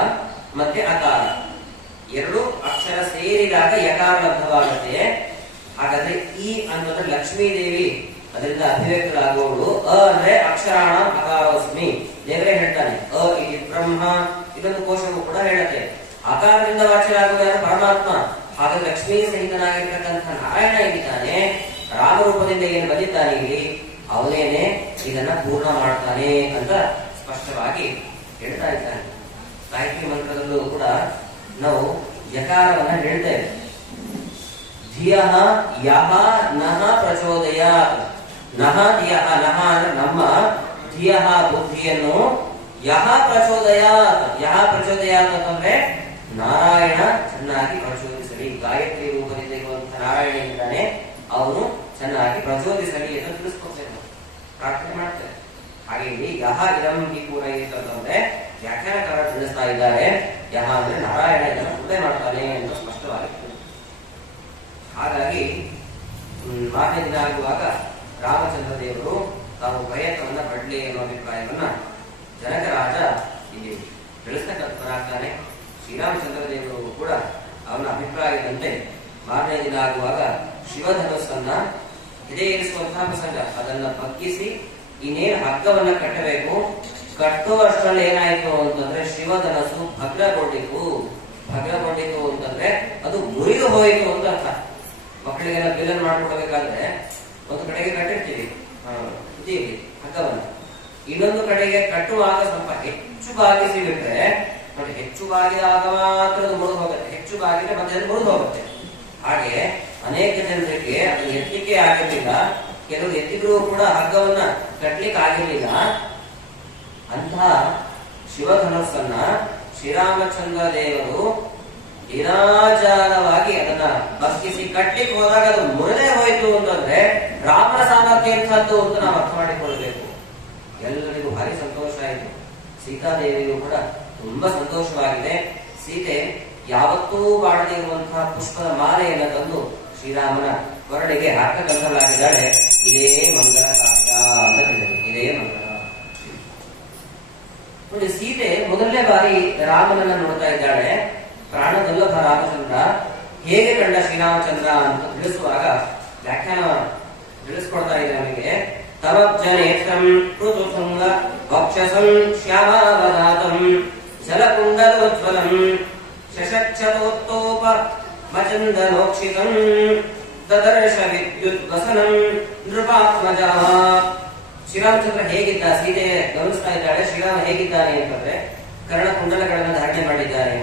ಮತ್ತೆ ಅಕಾರ 2 ಅಕ್ಷರ ಸೇರಿದಾಗ ಯಕಾರ ಲಭ್ಯವಾಗುತ್ತೆ. ಹಾಗಾದ್ರೆ ಈ ಅನ್ನೋದ್ರೆ ಲಕ್ಷ್ಮೀ ದೇವಿ ಅದರಿಂದ ಅಭಿವ್ಯಕ್ತರಾಗುವವಳು. ಅ ಅಂದ್ರೆ ಅಕ್ಷರಾಣ ಅಕಾರೋಸ್ಮಿ, ದೇವರೇ ಹೇಳ್ತಾನೆ. ಅ ಇಲ್ಲಿ ಬ್ರಹ್ಮ, ಇದೊಂದು ಕೋಶವು ಕೂಡ ಹೇಳುತ್ತೆ. ಆಕಾರದಿಂದ ವಾಚ್ಯರಾಗುವ ಪರಮಾತ್ಮ. ಹಾಗಾದ್ರೆ ಲಕ್ಷ್ಮೀ ಸಹಿತನಾಗಿರ್ತಕ್ಕಂಥ ನಾರಾಯಣ ಏನಿದ್ದಾನೆ, ರಾಮರೂಪದಿಂದ ಏನು ಬಂದಿದ್ದಾನೆ ಇಲ್ಲಿ, ಅವನೇನೆ ಇದನ್ನ ಪೂರ್ಣ ಮಾಡ್ತಾನೆ ಅಂತ ಸ್ಪಷ್ಟವಾಗಿ ಹೇಳ್ತಾ ಇದ್ದಾನೆ. ಗಾಯತ್ರಿ ಮಂತ್ರದಲ್ಲೂ ಕೂಡ ನಾವು ಯಕಾರವನ್ನ ಹೇಳ್ತೇವೆ. ಧಿಯಃ ಯಹ ನಃ ಪ್ರಚೋದಯಾತ್. ನಹ ಧಿಯಃ, ನಹ ಅಂದ್ರೆ ನಮ್ಮ, ಧಿಯಃ ಬುದ್ಧಿಯನ್ನು, ಯಹ ಪ್ರಚೋದಯಾತ್. ಯಹ ಪ್ರಚೋದಯಾತ್ ಅಂತಂದ್ರೆ ನಾರಾಯಣ ಚೆನ್ನಾಗಿ ಪ್ರಚೋದಿಸಲಿ. ಗಾಯತ್ರಿ ರೂಪದಿಂದ ಇರುವಂತಹ ನಾರಾಯಣ ಇದ್ದಾನೆ, ಅವನು ಚೆನ್ನಾಗಿ ಪ್ರಚೋದಿಸಲಿ ಎಂದು ತಿಳಿಸ್ಕೊಡ್ತೇವೆ, ಪ್ರಾರ್ಥನೆ ಮಾಡ್ತೇವೆ. ಹಾಗೆ ಇಲ್ಲಿ ಯಹ ಇದಂ ಹಿ ಪೂರಯೇತ್ ಅಂತಂದ್ರೆ ವ್ಯಾಖ್ಯಾನಕಾರ ತಿಳಿಸ್ತಾ ಇದ್ದಾರೆ. ಯಹ ಅಂದ್ರೆ ನಾರಾಯಣ ಇದನ್ನು ಪೂರ್ಣೆ ಮಾಡ್ತಾನೆ ಎಂದು ಸ್ಪಷ್ಟವಾಗಿ. ಹಾಗಾಗಿ ಮಾರನೇ ದಿನ ಆಗುವಾಗ ರಾಮಚಂದ್ರ ದೇವರು ತಾವು ಪ್ರಯತ್ನವನ್ನ ಪಡ್ಲಿ ಎನ್ನುವ ಅಭಿಪ್ರಾಯವನ್ನ ಜನಕ ರಾಜ ಇಲ್ಲಿ ತಿಳಿಸ್ತಕ್ಕಂಥವರಾಗ್ತಾನೆ. ಶ್ರೀರಾಮಚಂದ್ರ ದೇವರು ಕೂಡ ಅವನ ಅಭಿಪ್ರಾಯದಂತೆ ಮಾರನೇ ದಿನ ಆಗುವಾಗ ಶಿವಧನಸ್ಸನ್ನ ಹಿಡಿಯಿರಿಸುವಂತಹ ಪ್ರಸಂಗ. ಅದನ್ನ ಬಗ್ಗಿಸಿ ಇನ್ನೇನು ಹಗ್ಗವನ್ನ ಕಟ್ಟಬೇಕು. ಕಟ್ಟುವಷ್ಟರಲ್ಲಿ ಏನಾಯ್ತು ಅಂತಂದ್ರೆ ಶಿವಧನಸ್ಸು ಭಗ್ರಗೊಂಡಿತು. ಭಗ್ರಗೊಂಡಿತು ಅಂತಂದ್ರೆ ಅದು ಮುರಿದು ಹೋಯಿತು ಅಂತ ಅರ್ಥ. ಮಕ್ಕಳಿಗೆಲ್ಲ ಬಿಲ್ಲನ್ ಮಾಡ್ಕೊಡ್ಬೇಕಾದ್ರೆ ಒಂದು ಕಡೆಗೆ ಕಟ್ಟಿರ್ತೀವಿ ಹಗ್ಗವನ್ನ, ಇನ್ನೊಂದು ಕಡೆಗೆ ಕಟ್ಟುವಾಗ ಸ್ವಲ್ಪ ಹೆಚ್ಚು ಬಾಗಿಸಿ ಬಿಟ್ರೆ ನೋಡಿ, ಹೆಚ್ಚು ಬಾಗಿದಾಗ ಮಾತ್ರ ಅದು ಮುರಿದು ಹೋಗುತ್ತೆ. ಹೆಚ್ಚು ಬಾಗಿದ್ರೆ ಮತ್ತೆ ಅದು ಮುರಿದು ಹೋಗುತ್ತೆ. ಹಾಗೆ ಅನೇಕ ಜನರಿಗೆ ಅದು ಎತ್ತಲಿಕ್ಕೆ ಆಗಿರ್ಲಿಲ್ಲ. ಕೆಲವರು ಎತ್ತಿದ್ರು ಕೂಡ ಹಗ್ಗವನ್ನ ಕಟ್ಲಿಕ್ಕೆ ಆಗಿರ್ಲಿಲ್ಲ. ಅಂತಹ ಶಿವಧನಸ್ಸನ್ನ ಶ್ರೀರಾಮಚಂದ್ರ ದೇವರು ನಿರಾಚಾರವಾಗಿ ಅದನ್ನ ಬಗ್ಗಿಸಿ ಕಟ್ಲಿಕ್ಕೆ ಹೋದಾಗ ಅದು ಮುರಿದೇ ಹೋಯಿತು ಅಂತಂದ್ರೆ ರಾಮನ ಸಾಮರ್ಥ್ಯ ಎಂಥದ್ದು ಅಂತ ನಾವು ಅರ್ಥ ಮಾಡಿಕೊಳ್ಳಬೇಕು. ಎಲ್ಲರಿಗೂ ಭಾರಿ ಸಂತೋಷ ಆಯಿತು. ಸೀತಾದೇವಿಯು ಕೂಡ ತುಂಬಾ ಸಂತೋಷವಾಗಿದೆ. ಸೀತೆ ಯಾವತ್ತೂ ಬಾಳದೇ ಇರುವಂತಹ ಪುಷ್ಪದ ಮಾಲೆಯನ್ನು ತಂದು ಶ್ರೀರಾಮನ ಕೊರಳಿಗೆ ಹಾಕಗಂಟಲಾಗಿದ್ದಾಳೆ. ಇದೇ ಮಂಗಲ ಕಾರ್ಯ ಅಂತ ಹೇಳಿದರು. ಇದೇ ಮಂಗಲ. ನೋಡಿ, ಸೀತೆ ಮೊದಲನೇ ಬಾರಿ ರಾಮನನ್ನ ನೋಡ್ತಾ ಇದ್ದಾಳೆ. ಪ್ರಾಣದಲ್ಲಭ ರಾಮಚಂದ್ರ ಹೇಗೆ ಕಂಡ ಶ್ರೀರಾಮಚಂದ್ರ ಅಂತ ತಿಳಿಸುವಾಗ ವ್ಯಾಖ್ಯಾನ ತಿಳಿಸ್ಕೊಡ್ತಾ ಇದೆ ನಮಗೆ. ತವಬ್ಜನೇತ್ರಂ ಋತುತುಂಗ ವಕ್ಷಸಂ ಶ್ಯಾಮಾವದಾತಂ ಜಲಕುಂಡಲೋಜ್ವಲಂ ಶಶಚ್ಚತೋತ್ತೋಪ ಮಚಂದನೋಕ್ಷಿತಂ ತದರ್ಶ ವಿದ್ಯುತ್ ವಸನಂ ನೃಪಾತ್ಮಜಾ. ಶ್ರೀರಾಮಚಂದ್ರ ಹೇಗಿದ್ದ, ಸೀತೆ ಗಮನಿಸ್ತಾ ಇದ್ದಾಳೆ. ಶ್ರೀರಾಮ ಹೇಗಿದ್ದಾನೆ ಅಂತಂದ್ರೆ ಕರ್ಣಕುಂಡಲಗಳನ್ನು ಧಾರಣೆ ಮಾಡಿದ್ದಾನೆ,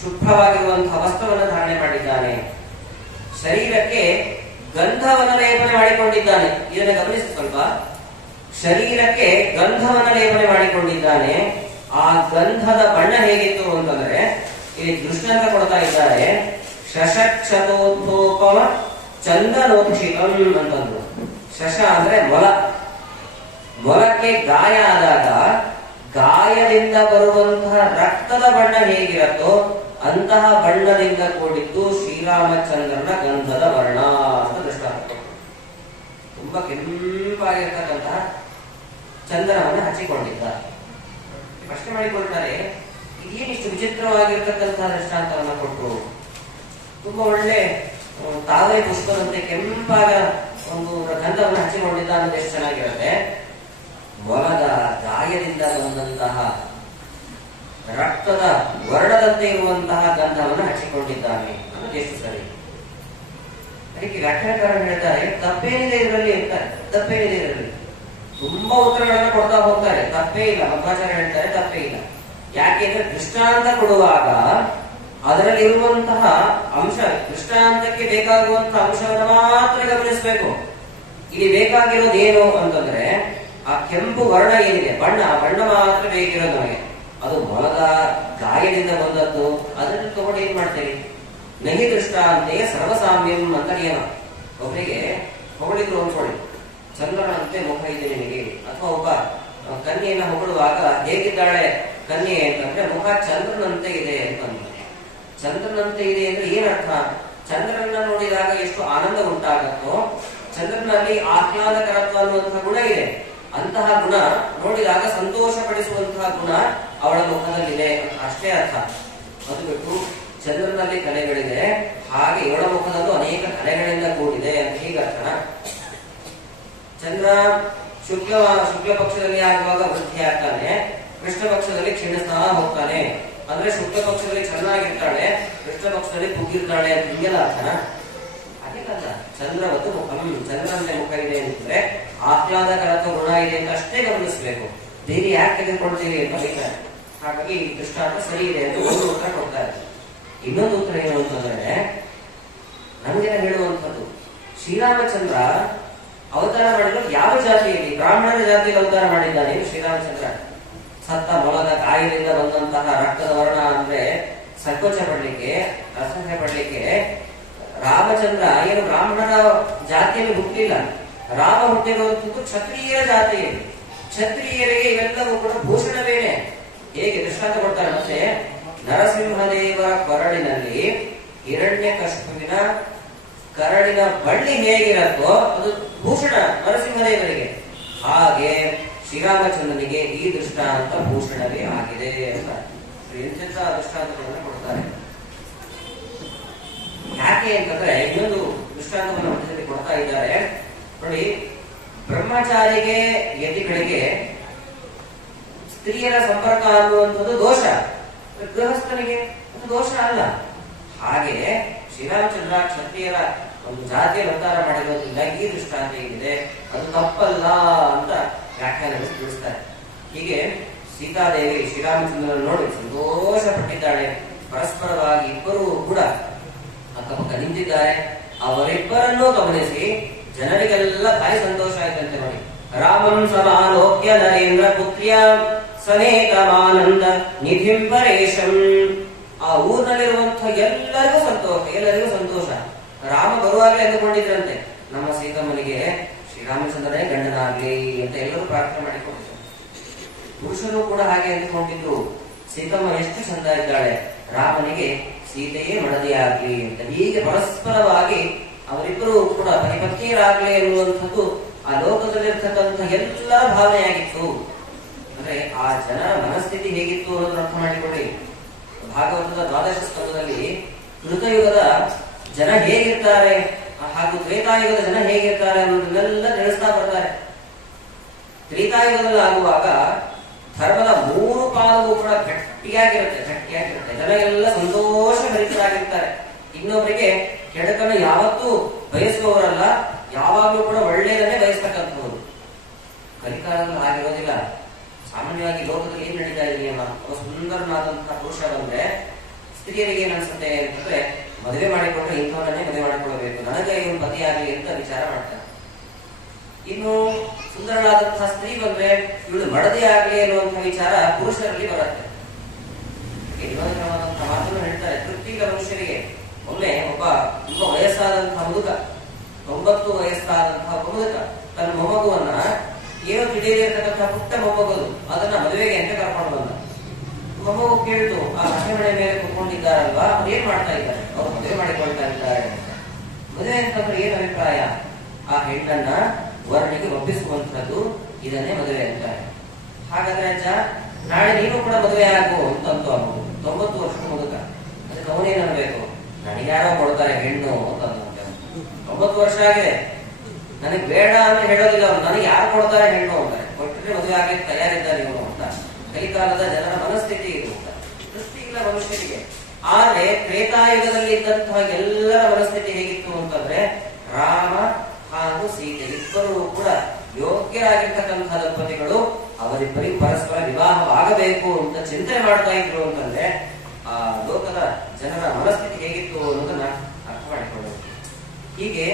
ಶುಭ್ರವಾಗಿರುವಂತಹ ವಸ್ತ್ರವನ್ನು ಧಾರಣೆ ಮಾಡಿದ್ದಾನೆ, ಶರೀರಕ್ಕೆ ಗಂಧವನ್ನು ಲೇಪನೆ ಮಾಡಿಕೊಂಡಿದ್ದಾನೆ. ಇದನ್ನು ಗಮನಿಸಿ ಸ್ವಲ್ಪ. ಶರೀರಕ್ಕೆ ಗಂಧವನ್ನು ಲೇಪನೆ ಮಾಡಿಕೊಂಡಿದ್ದಾನೆ. ಆ ಗಂಧದ ಬಣ್ಣ ಹೇಗಿತ್ತು ಅಂತಂದ್ರೆ ಇಲ್ಲಿ ದೃಷ್ಟಾಂತ ಕೊಡ್ತಾ ಇದ್ದಾರೆ. ಶಶಕ್ಷತೋತ್ಥೋಪಮ ಚಂದನೋಕ್ಷಿತಂ ಅಂತಂದ್ರು. ಶಶ ಅಂದ್ರೆ ಮೊಲ. ಮೊಲಕ್ಕೆ ಗಾಯ ಆದಾಗ ಗಾಯದಿಂದ ಬರುವಂತಹ ರಕ್ತದ ಬಣ್ಣ ಹೇಗಿರತ್ತೋ ಅಂತಹ ಬಣ್ಣದಿಂದ ಕೂಡಿದ್ದು ಶ್ರೀರಾಮಚಂದ್ರನ ಗಂಧದ ವರ್ಣ ಅಂತ ದೃಷ್ಟಾಂತ. ತುಂಬಾ ಕೆಂಪಾಗಿರ್ತಕ್ಕಂತಹ ಚಂದನವನ್ನು ಹಚ್ಚಿಕೊಂಡಿದ್ದ. ಪ್ರಶ್ನೆ ಮಾಡಿಕೊಳ್ತಾರೆ, ಇದೇನಿಷ್ಟು ವಿಚಿತ್ರವಾಗಿರ್ತಕ್ಕಂತಹ ದೃಷ್ಟಾಂತವನ್ನು ಕೊಟ್ಟರು. ತುಂಬಾ ಒಳ್ಳೆ ತಾವರೆ ಪುಷ್ಪದಂತೆ ಕೆಂಪಾಗ ಒಂದು ಗಂಧವನ್ನು ಹಚ್ಚಿಕೊಂಡಿದ್ದ ಅನ್ನೋದು ಎಷ್ಟು ಚೆನ್ನಾಗಿರುತ್ತೆ. ಮೊಲದ ಗಾಯದಿಂದ ಬಂದಂತಹ ರಕ್ತದ ವರ್ಣದಂತೆ ಇರುವಂತಹ ಗಂಧವನ್ನು ಹಚ್ಚಿಕೊಂಡಿದ್ದಾನೆ ಅನ್ನೋದು ಎಷ್ಟು ಸರಿ. ಅದಕ್ಕೆ ವ್ಯಾಖ್ಯಾನಕಾರ ಹೇಳ್ತಾರೆ, ತಪ್ಪೇನಿದೆ ಇದರಲ್ಲಿ ಇರ್ತಾರೆ, ತಪ್ಪೇನಿದೆ ಇದರಲ್ಲಿ. ತುಂಬಾ ಉತ್ತರಗಳನ್ನು ಕೊಡ್ತಾ ಹೋಗ್ತಾರೆ, ತಪ್ಪೇ ಇಲ್ಲ. ಮಧ್ವಾಚಾರ್ಯ ಹೇಳ್ತಾರೆ ತಪ್ಪೇ ಇಲ್ಲ. ಯಾಕೆಂದ್ರೆ ದೃಷ್ಟಾಂತ ಕೊಡುವಾಗ ಅದರಲ್ಲಿ ಇರುವಂತಹ ಅಂಶ, ದೃಷ್ಟಾಂತಕ್ಕೆ ಬೇಕಾಗುವಂತಹ ಅಂಶವನ್ನು ಮಾತ್ರ ಗಮನಿಸಬೇಕು. ಇಲ್ಲಿ ಬೇಕಾಗಿರೋದು ಏನು ಅಂತಂದ್ರೆ ಆ ಕೆಂಪು ವರ್ಣ ಏನಿದೆ, ಬಣ್ಣ, ಆ ಬಣ್ಣ ಮಾತ್ರ ಬೇಕಿರೋದು ನಮಗೆ. ಅದು ಮೊಲದ ಗಾಯದಿಂದ ಬಂದದ್ದು. ಅದನ್ನು ತಗೊಂಡು ಏನ್ ಮಾಡ್ತೇವೆ? ನಹಿ ದೃಷ್ಟಾಂತೆ ಸರ್ವಸಾಮ್ಯಂ ಅಂತ ನಿಯಮ. ಒಬ್ಬರಿಗೆ ಹೊಗಳಿದ್ರು ಅನ್ಕೊಳ್ಳಿ, ಚಂದ್ರನಂತೆ ಮುಖ ಇದೆ ನಿನಗೆ, ಅಥವಾ ಒಬ್ಬ ಕನ್ಯೆಯನ್ನ ಹೊಗಳುವಾಗ ಹೇಗಿದ್ದಾಳೆ ಕನ್ಯೆ ಅಂತಂದ್ರೆ ಮುಖ ಚಂದ್ರನಂತೆ ಇದೆ ಅಂತಂದ್ರೆ. ಚಂದ್ರನಂತೆ ಇದೆ ಅಂದ್ರೆ ಏನರ್ಥ? ಚಂದ್ರನ ನೋಡಿದಾಗ ಎಷ್ಟು ಆನಂದ ಉಂಟಾಗತ್ತೋ, ಚಂದ್ರನಲ್ಲಿ ಆಹ್ಲಾದಕರತ್ವ ಅನ್ನುವಂತಹ ಗುಣ ಇದೆ. ಅಂತಹ ಗುಣ ನೋಡಿದಾಗ ಸಂತೋಷ ಪಡಿಸುವಂತಹ ಗುಣ ಅವಳ ಮುಖದಲ್ಲಿದೆ, ಅಷ್ಟೇ ಅರ್ಥ. ಅದು ಬಿಟ್ಟು ಚಂದ್ರನಲ್ಲಿ ಕಲೆಗಳಿದೆ, ಹಾಗೆ ಇವಳ ಮುಖದಲ್ಲೂ ಅನೇಕ ಕಲೆಗಳಿಂದ ಕೂಡಿದೆ ಅಂತ ಹೀಗರ್ಥ. ಚಂದ್ರ ಶುಕ್ಲ ಪಕ್ಷದಲ್ಲಿ ಆಗುವಾಗ ವೃದ್ಧಿ ಆಗ್ತಾನೆ, ಕೃಷ್ಣ ಪಕ್ಷದಲ್ಲಿ ಕ್ಷೀಣಿಸ್ತಾ ಹೋಗ್ತಾನೆ. ಅಂದ್ರೆ ಶುಕ್ಲ ಪಕ್ಷದಲ್ಲಿ ಚೆನ್ನಾಗಿರ್ತಾಳೆ, ಕೃಷ್ಣ ಪಕ್ಷದಲ್ಲಿ ಕುಗ್ಗಿರ್ತಾಳೆ ಅಂತ ಹಿಂಗೆಲ್ಲ ಅರ್ಥನ? ಅದೇನಲ್ಲ. ಚಂದ್ರವತ್ತು ಮುಖಂ, ಚಂದ್ರನಲ್ಲಿ ಮುಖ ಇದೆ ಅಂತಂದ್ರೆ ಆಹ್ಲಾದಕರತ್ವ ಗುಣ ಇದೆ ಅಂತ ಅಷ್ಟೇ ಗಮನಿಸಬೇಕು. ಬೇರೆ ಯಾಕೆ ತೆಗೆದುಕೊಳ್ತೀವಿ ಅಂತ ಹೇಳ್ತಾರೆ. ಹಾಗಾಗಿ ದೃಷ್ಟಾಂತ ಸರಿ ಇದೆ ಅಂತ ಒಂದು ಉತ್ತರ ಕೊಡ್ತಾರೆ. ಇನ್ನೊಂದು ಉತ್ತರ ಏನು ಅಂತಂದ್ರೆ, ನಮಗೆಲ್ಲ ಹೇಳುವಂಥದ್ದು, ಶ್ರೀರಾಮಚಂದ್ರ ಅವತಾರ ಮಾಡಿದ್ರು ಯಾವ ಜಾತಿಯಲ್ಲಿ? ಬ್ರಾಹ್ಮಣರ ಜಾತಿಯಲ್ಲಿ ಅವತಾರ ಮಾಡಿದ್ದಾನೆ ಶ್ರೀರಾಮಚಂದ್ರ. ಸತ್ತ ಮೊಲದ ಗಾಯದಿಂದ ಬಂದಂತಹ ರಕ್ತದ ವರ್ಣ ಅಂದ್ರೆ ಸಂಕೋಚ ಪಡ್ಲಿಕ್ಕೆ, ಅಸಹ್ಯ ಪಡ್ಲಿಕ್ಕೆ ರಾಮಚಂದ್ರ ಏನು ಬ್ರಾಹ್ಮಣರ ಜಾತಿಯಲ್ಲಿ ಹುಟ್ಟಿಲ್ಲ. ರಾಮ ಹುಟ್ಟಿರುವಂತದ್ದು ಕ್ಷತ್ರಿಯರ ಜಾತಿಯಲ್ಲಿ. ಕ್ಷತ್ರಿಯರಿಗೆ ಇವೆಲ್ಲವೂ ಕೂಡ ಭೂಷಣವೇನೆ. ಹೇಗೆ ದೃಷ್ಟಾಂತ ಕೊಡ್ತಾರೆ ಮತ್ತೆ, ನರಸಿಂಹದೇವರ ಕೊರಳಿನಲ್ಲಿ ಹಿರಣ್ಯಕಶಿಪುವಿನ ಕರಡಿನ ಬಳ್ಳಿ ಹೇಗಿರತ್ತೋ ಅದು ಭೂಷಣ ನರಸಿಂಹದೇವರಿಗೆ, ಹಾಗೆ ಶ್ರೀರಾಮಚಂದ್ರನಿಗೆ ಈ ದೃಷ್ಟಾಂತ ಭೂಷಣವೇ ಆಗಿದೆ ಅಂತ ಎಂತೆಂತ ದೃಷ್ಟಾಂತಗಳನ್ನು ಕೊಡ್ತಾರೆ. ಯಾಕೆ ಅಂತಂದ್ರೆ ಇನ್ನೊಂದು ದೃಷ್ಟಾಂತವನ್ನು ಮಧ್ಯದಲ್ಲಿ ಕೊಡ್ತಾ ಇದ್ದಾರೆ ನೋಡಿ. ಬ್ರಹ್ಮಚಾರಿಗೆ ಯತಿಗಳಿಗೆ ಸ್ತ್ರೀಯರ ಸಂಪರ್ಕ ಅನ್ನುವಂಥದ್ದು ದೋಷ, ಗೃಹಸ್ಥನಿಗೆ ಅದು ದೋಷ ಅಲ್ಲ. ಹಾಗೆ ಶ್ರೀರಾಮಚಂದ್ರ ಕ್ಷತ್ರಿಯರ ಒಂದು ಜಾತಿಯ ಅವತಾರ ಮಾಡಿರೋದ್ರಿಂದ ಈ ದೃಷ್ಟಾಂತ ಏನಿದೆ ಅದು ತಪ್ಪಲ್ಲ ಅಂತ ವ್ಯಾಖ್ಯಾನ ತಿಳಿಸ್ತಾರೆ. ಹೀಗೆ ಸೀತಾದೇವಿ ಶ್ರೀರಾಮಚಂದ್ರನ ನೋಡಿ ಸಂತೋಷ ಪಟ್ಟಿದ್ದಾಳೆ. ಪರಸ್ಪರವಾಗಿ ಇಬ್ಬರೂ ಕೂಡ ಅಕ್ಕಪಕ್ಕ ನಿಂತಿದ್ದಾರೆ. ಅವರಿಬ್ಬರನ್ನೂ ಗಮನಿಸಿ ಜನರಿಗೆಲ್ಲ ಭಾರಿ ಸಂತೋಷ ಆಯ್ತಂತೆ ನೋಡಿ. ರಾಮನ್ ಸಮಾಲೋಕ್ಯ ನರೇಂದ್ರ ಪುತ್ರ್ಯ ಸಮೇತಮಾನಂದ ನಿಧಿಂ ಪರೇಶಂ. ಆ ಊರಿನಲ್ಲಿರುವಂತಹ ಎಲ್ಲರಿಗೂ ಸಂತೋಷ. ರಾಮ ಬರುವಾಗಲೇ ಅಂದುಕೊಂಡಿದ್ರಂತೆ, ನಮ್ಮ ಸೀತಮ್ಮನಿಗೆ ಶ್ರೀರಾಮಚಂದ್ರನೇ ಗಂಡನಾಗ್ಲಿ ಅಂತ ಎಲ್ಲರೂ ಪ್ರಾರ್ಥನೆ ಮಾಡಿಕೊಂಡಿದ್ರು. ಪುರುಷರು ಕೂಡ ಹಾಗೆ ಅಂದುಕೊಂಡಿದ್ರು, ಸೀತಮ್ಮ ಎಷ್ಟು ಚಂದ ಇದ್ದಾಳೆ, ರಾಮನಿಗೆ ಸೀತೆಯೇ ಮಡದಿಯಾಗ್ಲಿ ಅಂತ. ಹೀಗೆ ಪರಸ್ಪರವಾಗಿ ಅವರಿಬ್ಬರು ಕೂಡ ಪರಿಪತ್ನಿಯರಾಗ್ಲಿ ಎನ್ನುವಂಥದ್ದು ಆ ಲೋಕದಲ್ಲಿರ್ತಕ್ಕಂಥ ಎಲ್ಲರ ಭಾವನೆಯಾಗಿತ್ತು. ಅಂದ್ರೆ ಆ ಜನರ ಮನಸ್ಥಿತಿ ಹೇಗಿತ್ತು ಅನ್ನೋದನ್ನು ಅರ್ಥ ಮಾಡಿಕೊಳ್ಳಿ. ಭಾಗವತದ ದ್ವಾದಶ ಸ್ಕಂದದಲ್ಲಿ ಕೃತಯುಗದ ಜನ ಹೇಗಿರ್ತಾರೆ ಹಾಗೂ ತ್ರೇತಾಯುಗದ ಜನ ಹೇಗಿರ್ತಾರೆ ಅನ್ನೋದನ್ನೆಲ್ಲ ತಿಳಿಸ್ತಾ ಬರ್ತಾರೆ. ತ್ರೇತಾಯುಗದಲ್ಲಿ ಆಗುವಾಗ ಧರ್ಮದ 3 ಪಾಲವು ಕೂಡ ಗಟ್ಟಿಯಾಗಿರುತ್ತೆ. ಜನ ಎಲ್ಲ ಸಂತೋಷ ಭರಿತರಾಗಿರ್ತಾರೆ. ಇನ್ನೊಬ್ಬರಿಗೆ ಕೆಡಕನ್ನು ಯಾವತ್ತೂ ಬಯಸುವವರಲ್ಲ, ಯಾವಾಗಲೂ ಕೂಡ ಒಳ್ಳೆಯದನ್ನೇ ಬಯಸ್ತಕ್ಕಂಥವ್ರು. ಕಲಿಕಾಲದಲ್ಲಿ ಆಗಿರೋದಿಲ್ಲ. ಸಾಮಾನ್ಯವಾಗಿ ಲೋಕದಲ್ಲಿ ಏನ್ ನಡೀತಾ ಇದೆಯಲ್ಲ, ಸುಂದರನಾದಂತಹ ಪುರುಷ ಬಂದ್ರೆ ಸ್ತ್ರೀಯರಿಗೆ ಏನ್ ಅನ್ಸುತ್ತೆ ಅಂತಂದ್ರೆ, ಮದುವೆ ಮಾಡಿಕೊಂಡ್ರೆ ಇಂಥವನ್ನೇ ಮದುವೆ ಮಾಡಿಕೊಳ್ಳಬೇಕು, ನನಗೆ ಇವನು ಪತಿಯಾಗಲಿ ಅಂತ ವಿಚಾರ ಮಾಡ್ತಾರೆ. ಇನ್ನು ಸುಂದರನಾದಂತಹ ಸ್ತ್ರೀ ಬಂದ್ರೆ ಇವಳು ಮಡದಿ ಆಗ್ಲಿ ಅನ್ನುವಂತಹ ವಿಚಾರ ಪುರುಷರಲ್ಲಿ ಬರುತ್ತೆ. ಮಾತನ್ನು ಹೇಳ್ತಾರೆ, ತೃಪ್ತಿಗ ಮನುಷ್ಯರಿಗೆ ಒಮ್ಮೆ ಒಬ್ಬ ತುಂಬಾ ವಯಸ್ಸಾದಂತಹ ಮುದುಕ, 90 ವಯಸ್ಸಾದಂತಹ ಮುದುಕ ತನ್ನ ಮೊಮ್ಮಗುವನ್ನ ಏನೋ ತಿಳಿಯದೇ ಇರತಕ್ಕಂತಹ ಪುಟ್ಟ ಮೊಮ್ಮಗದು ಅದನ್ನ ಮದುವೆಗೆ ಅಂತ ಕರ್ಕೊಂಡು ಬಂದ. ಮೊಮ್ಮಗು ಕೇಳ್ತು, ಆ ಹಸೆಮಣೆ ಮೇಲೆ ಕುತ್ಕೊಂಡಿದ್ದಾರಲ್ವಾ, ಅವ್ರು ಏನ್ ಮಾಡ್ತಾ ಇದ್ದಾರೆ? ಅವ್ರು ಮದುವೆ ಮಾಡಿಕೊಳ್ತಾ ಇದ್ದಾರೆ ಅಂತ. ಮದುವೆ ಅಂತಂದ್ರೆ ಏನ್ ಅಭಿಪ್ರಾಯ? ಆ ಹೆಣ್ಣನ್ನ ವರನಿಗೆ ಒಪ್ಪಿಸುವಂತದ್ದು, ಇದನ್ನೇ ಮದುವೆ ಅಂತಾರೆ. ಹಾಗಾದ್ರೆ ಅಜ್ಜ, ನಾಳೆ ನೀನು ಕೂಡ ಮದುವೆ ಆಗು ಅಂತಂತು ಅವನು. 90 ವರ್ಷದ ಮುದುಕ. ಅದಕ್ಕೆ ಅವನೇನ್ ಅನ್ಬೇಕು? ನನಗೆ ಯಾರೋ ಕೊಡ್ತಾರೆ ಹೆಣ್ಣು ಅಂತ. 90 ವರ್ಷ ಆಗಿದೆ, ನನಗೆ ಬೇಡ ಅಂತ ಹೇಳೋದಿಲ್ಲ ಅವನು. ನನಗೆ ಯಾರು ಕೊಡ್ತಾರೆ ಹೆಣ್ಣು ಅಂತಾರೆ. ಕೊಟ್ಟರೆ ಮದುವೆ ಆಗಿ ತಯಾರಿದ್ದಾರೆ ಇವನು ಅಂತ. ಕಲಿಕಾಲದ ಜನರ ಮನಸ್ಥಿತಿ ಇದು ಅಂತ. ದೃಷ್ಟಿ ಇಲ್ಲ ಮನುಷ್ಯನಿಗೆ. ಆದ್ರೆ ತ್ರೇತಾಯುಗದಲ್ಲಿ ಇದ್ದಂತಹ ಎಲ್ಲರ ಮನಸ್ಥಿತಿ ಹೇಗಿತ್ತು ಅಂತಂದ್ರೆ, ರಾಮ ಹಾಗೂ ಸೀತೆ ಇಬ್ಬರು ಕೂಡ ಯೋಗ್ಯರಾಗಿರ್ತಕ್ಕಂತಹ ದಂಪತಿಗಳು, ಅವರಿಬ್ಬರಿಗೂ ಪರಸ್ಪರ ವಿವಾಹವಾಗಬೇಕು ಅಂತ ಚಿಂತನೆ ಮಾಡ್ತಾ ಇದ್ರು ಅಂತಂದ್ರೆ ಆ ಲೋಕದ ಜನರ ಮನಸ್ಥಿತಿ ಹೇಗಿತ್ತು ಅನ್ನೋದನ್ನ ಅರ್ಥ ಮಾಡಿಕೊಳ್ಳಬೇಕು. ಹೀಗೆ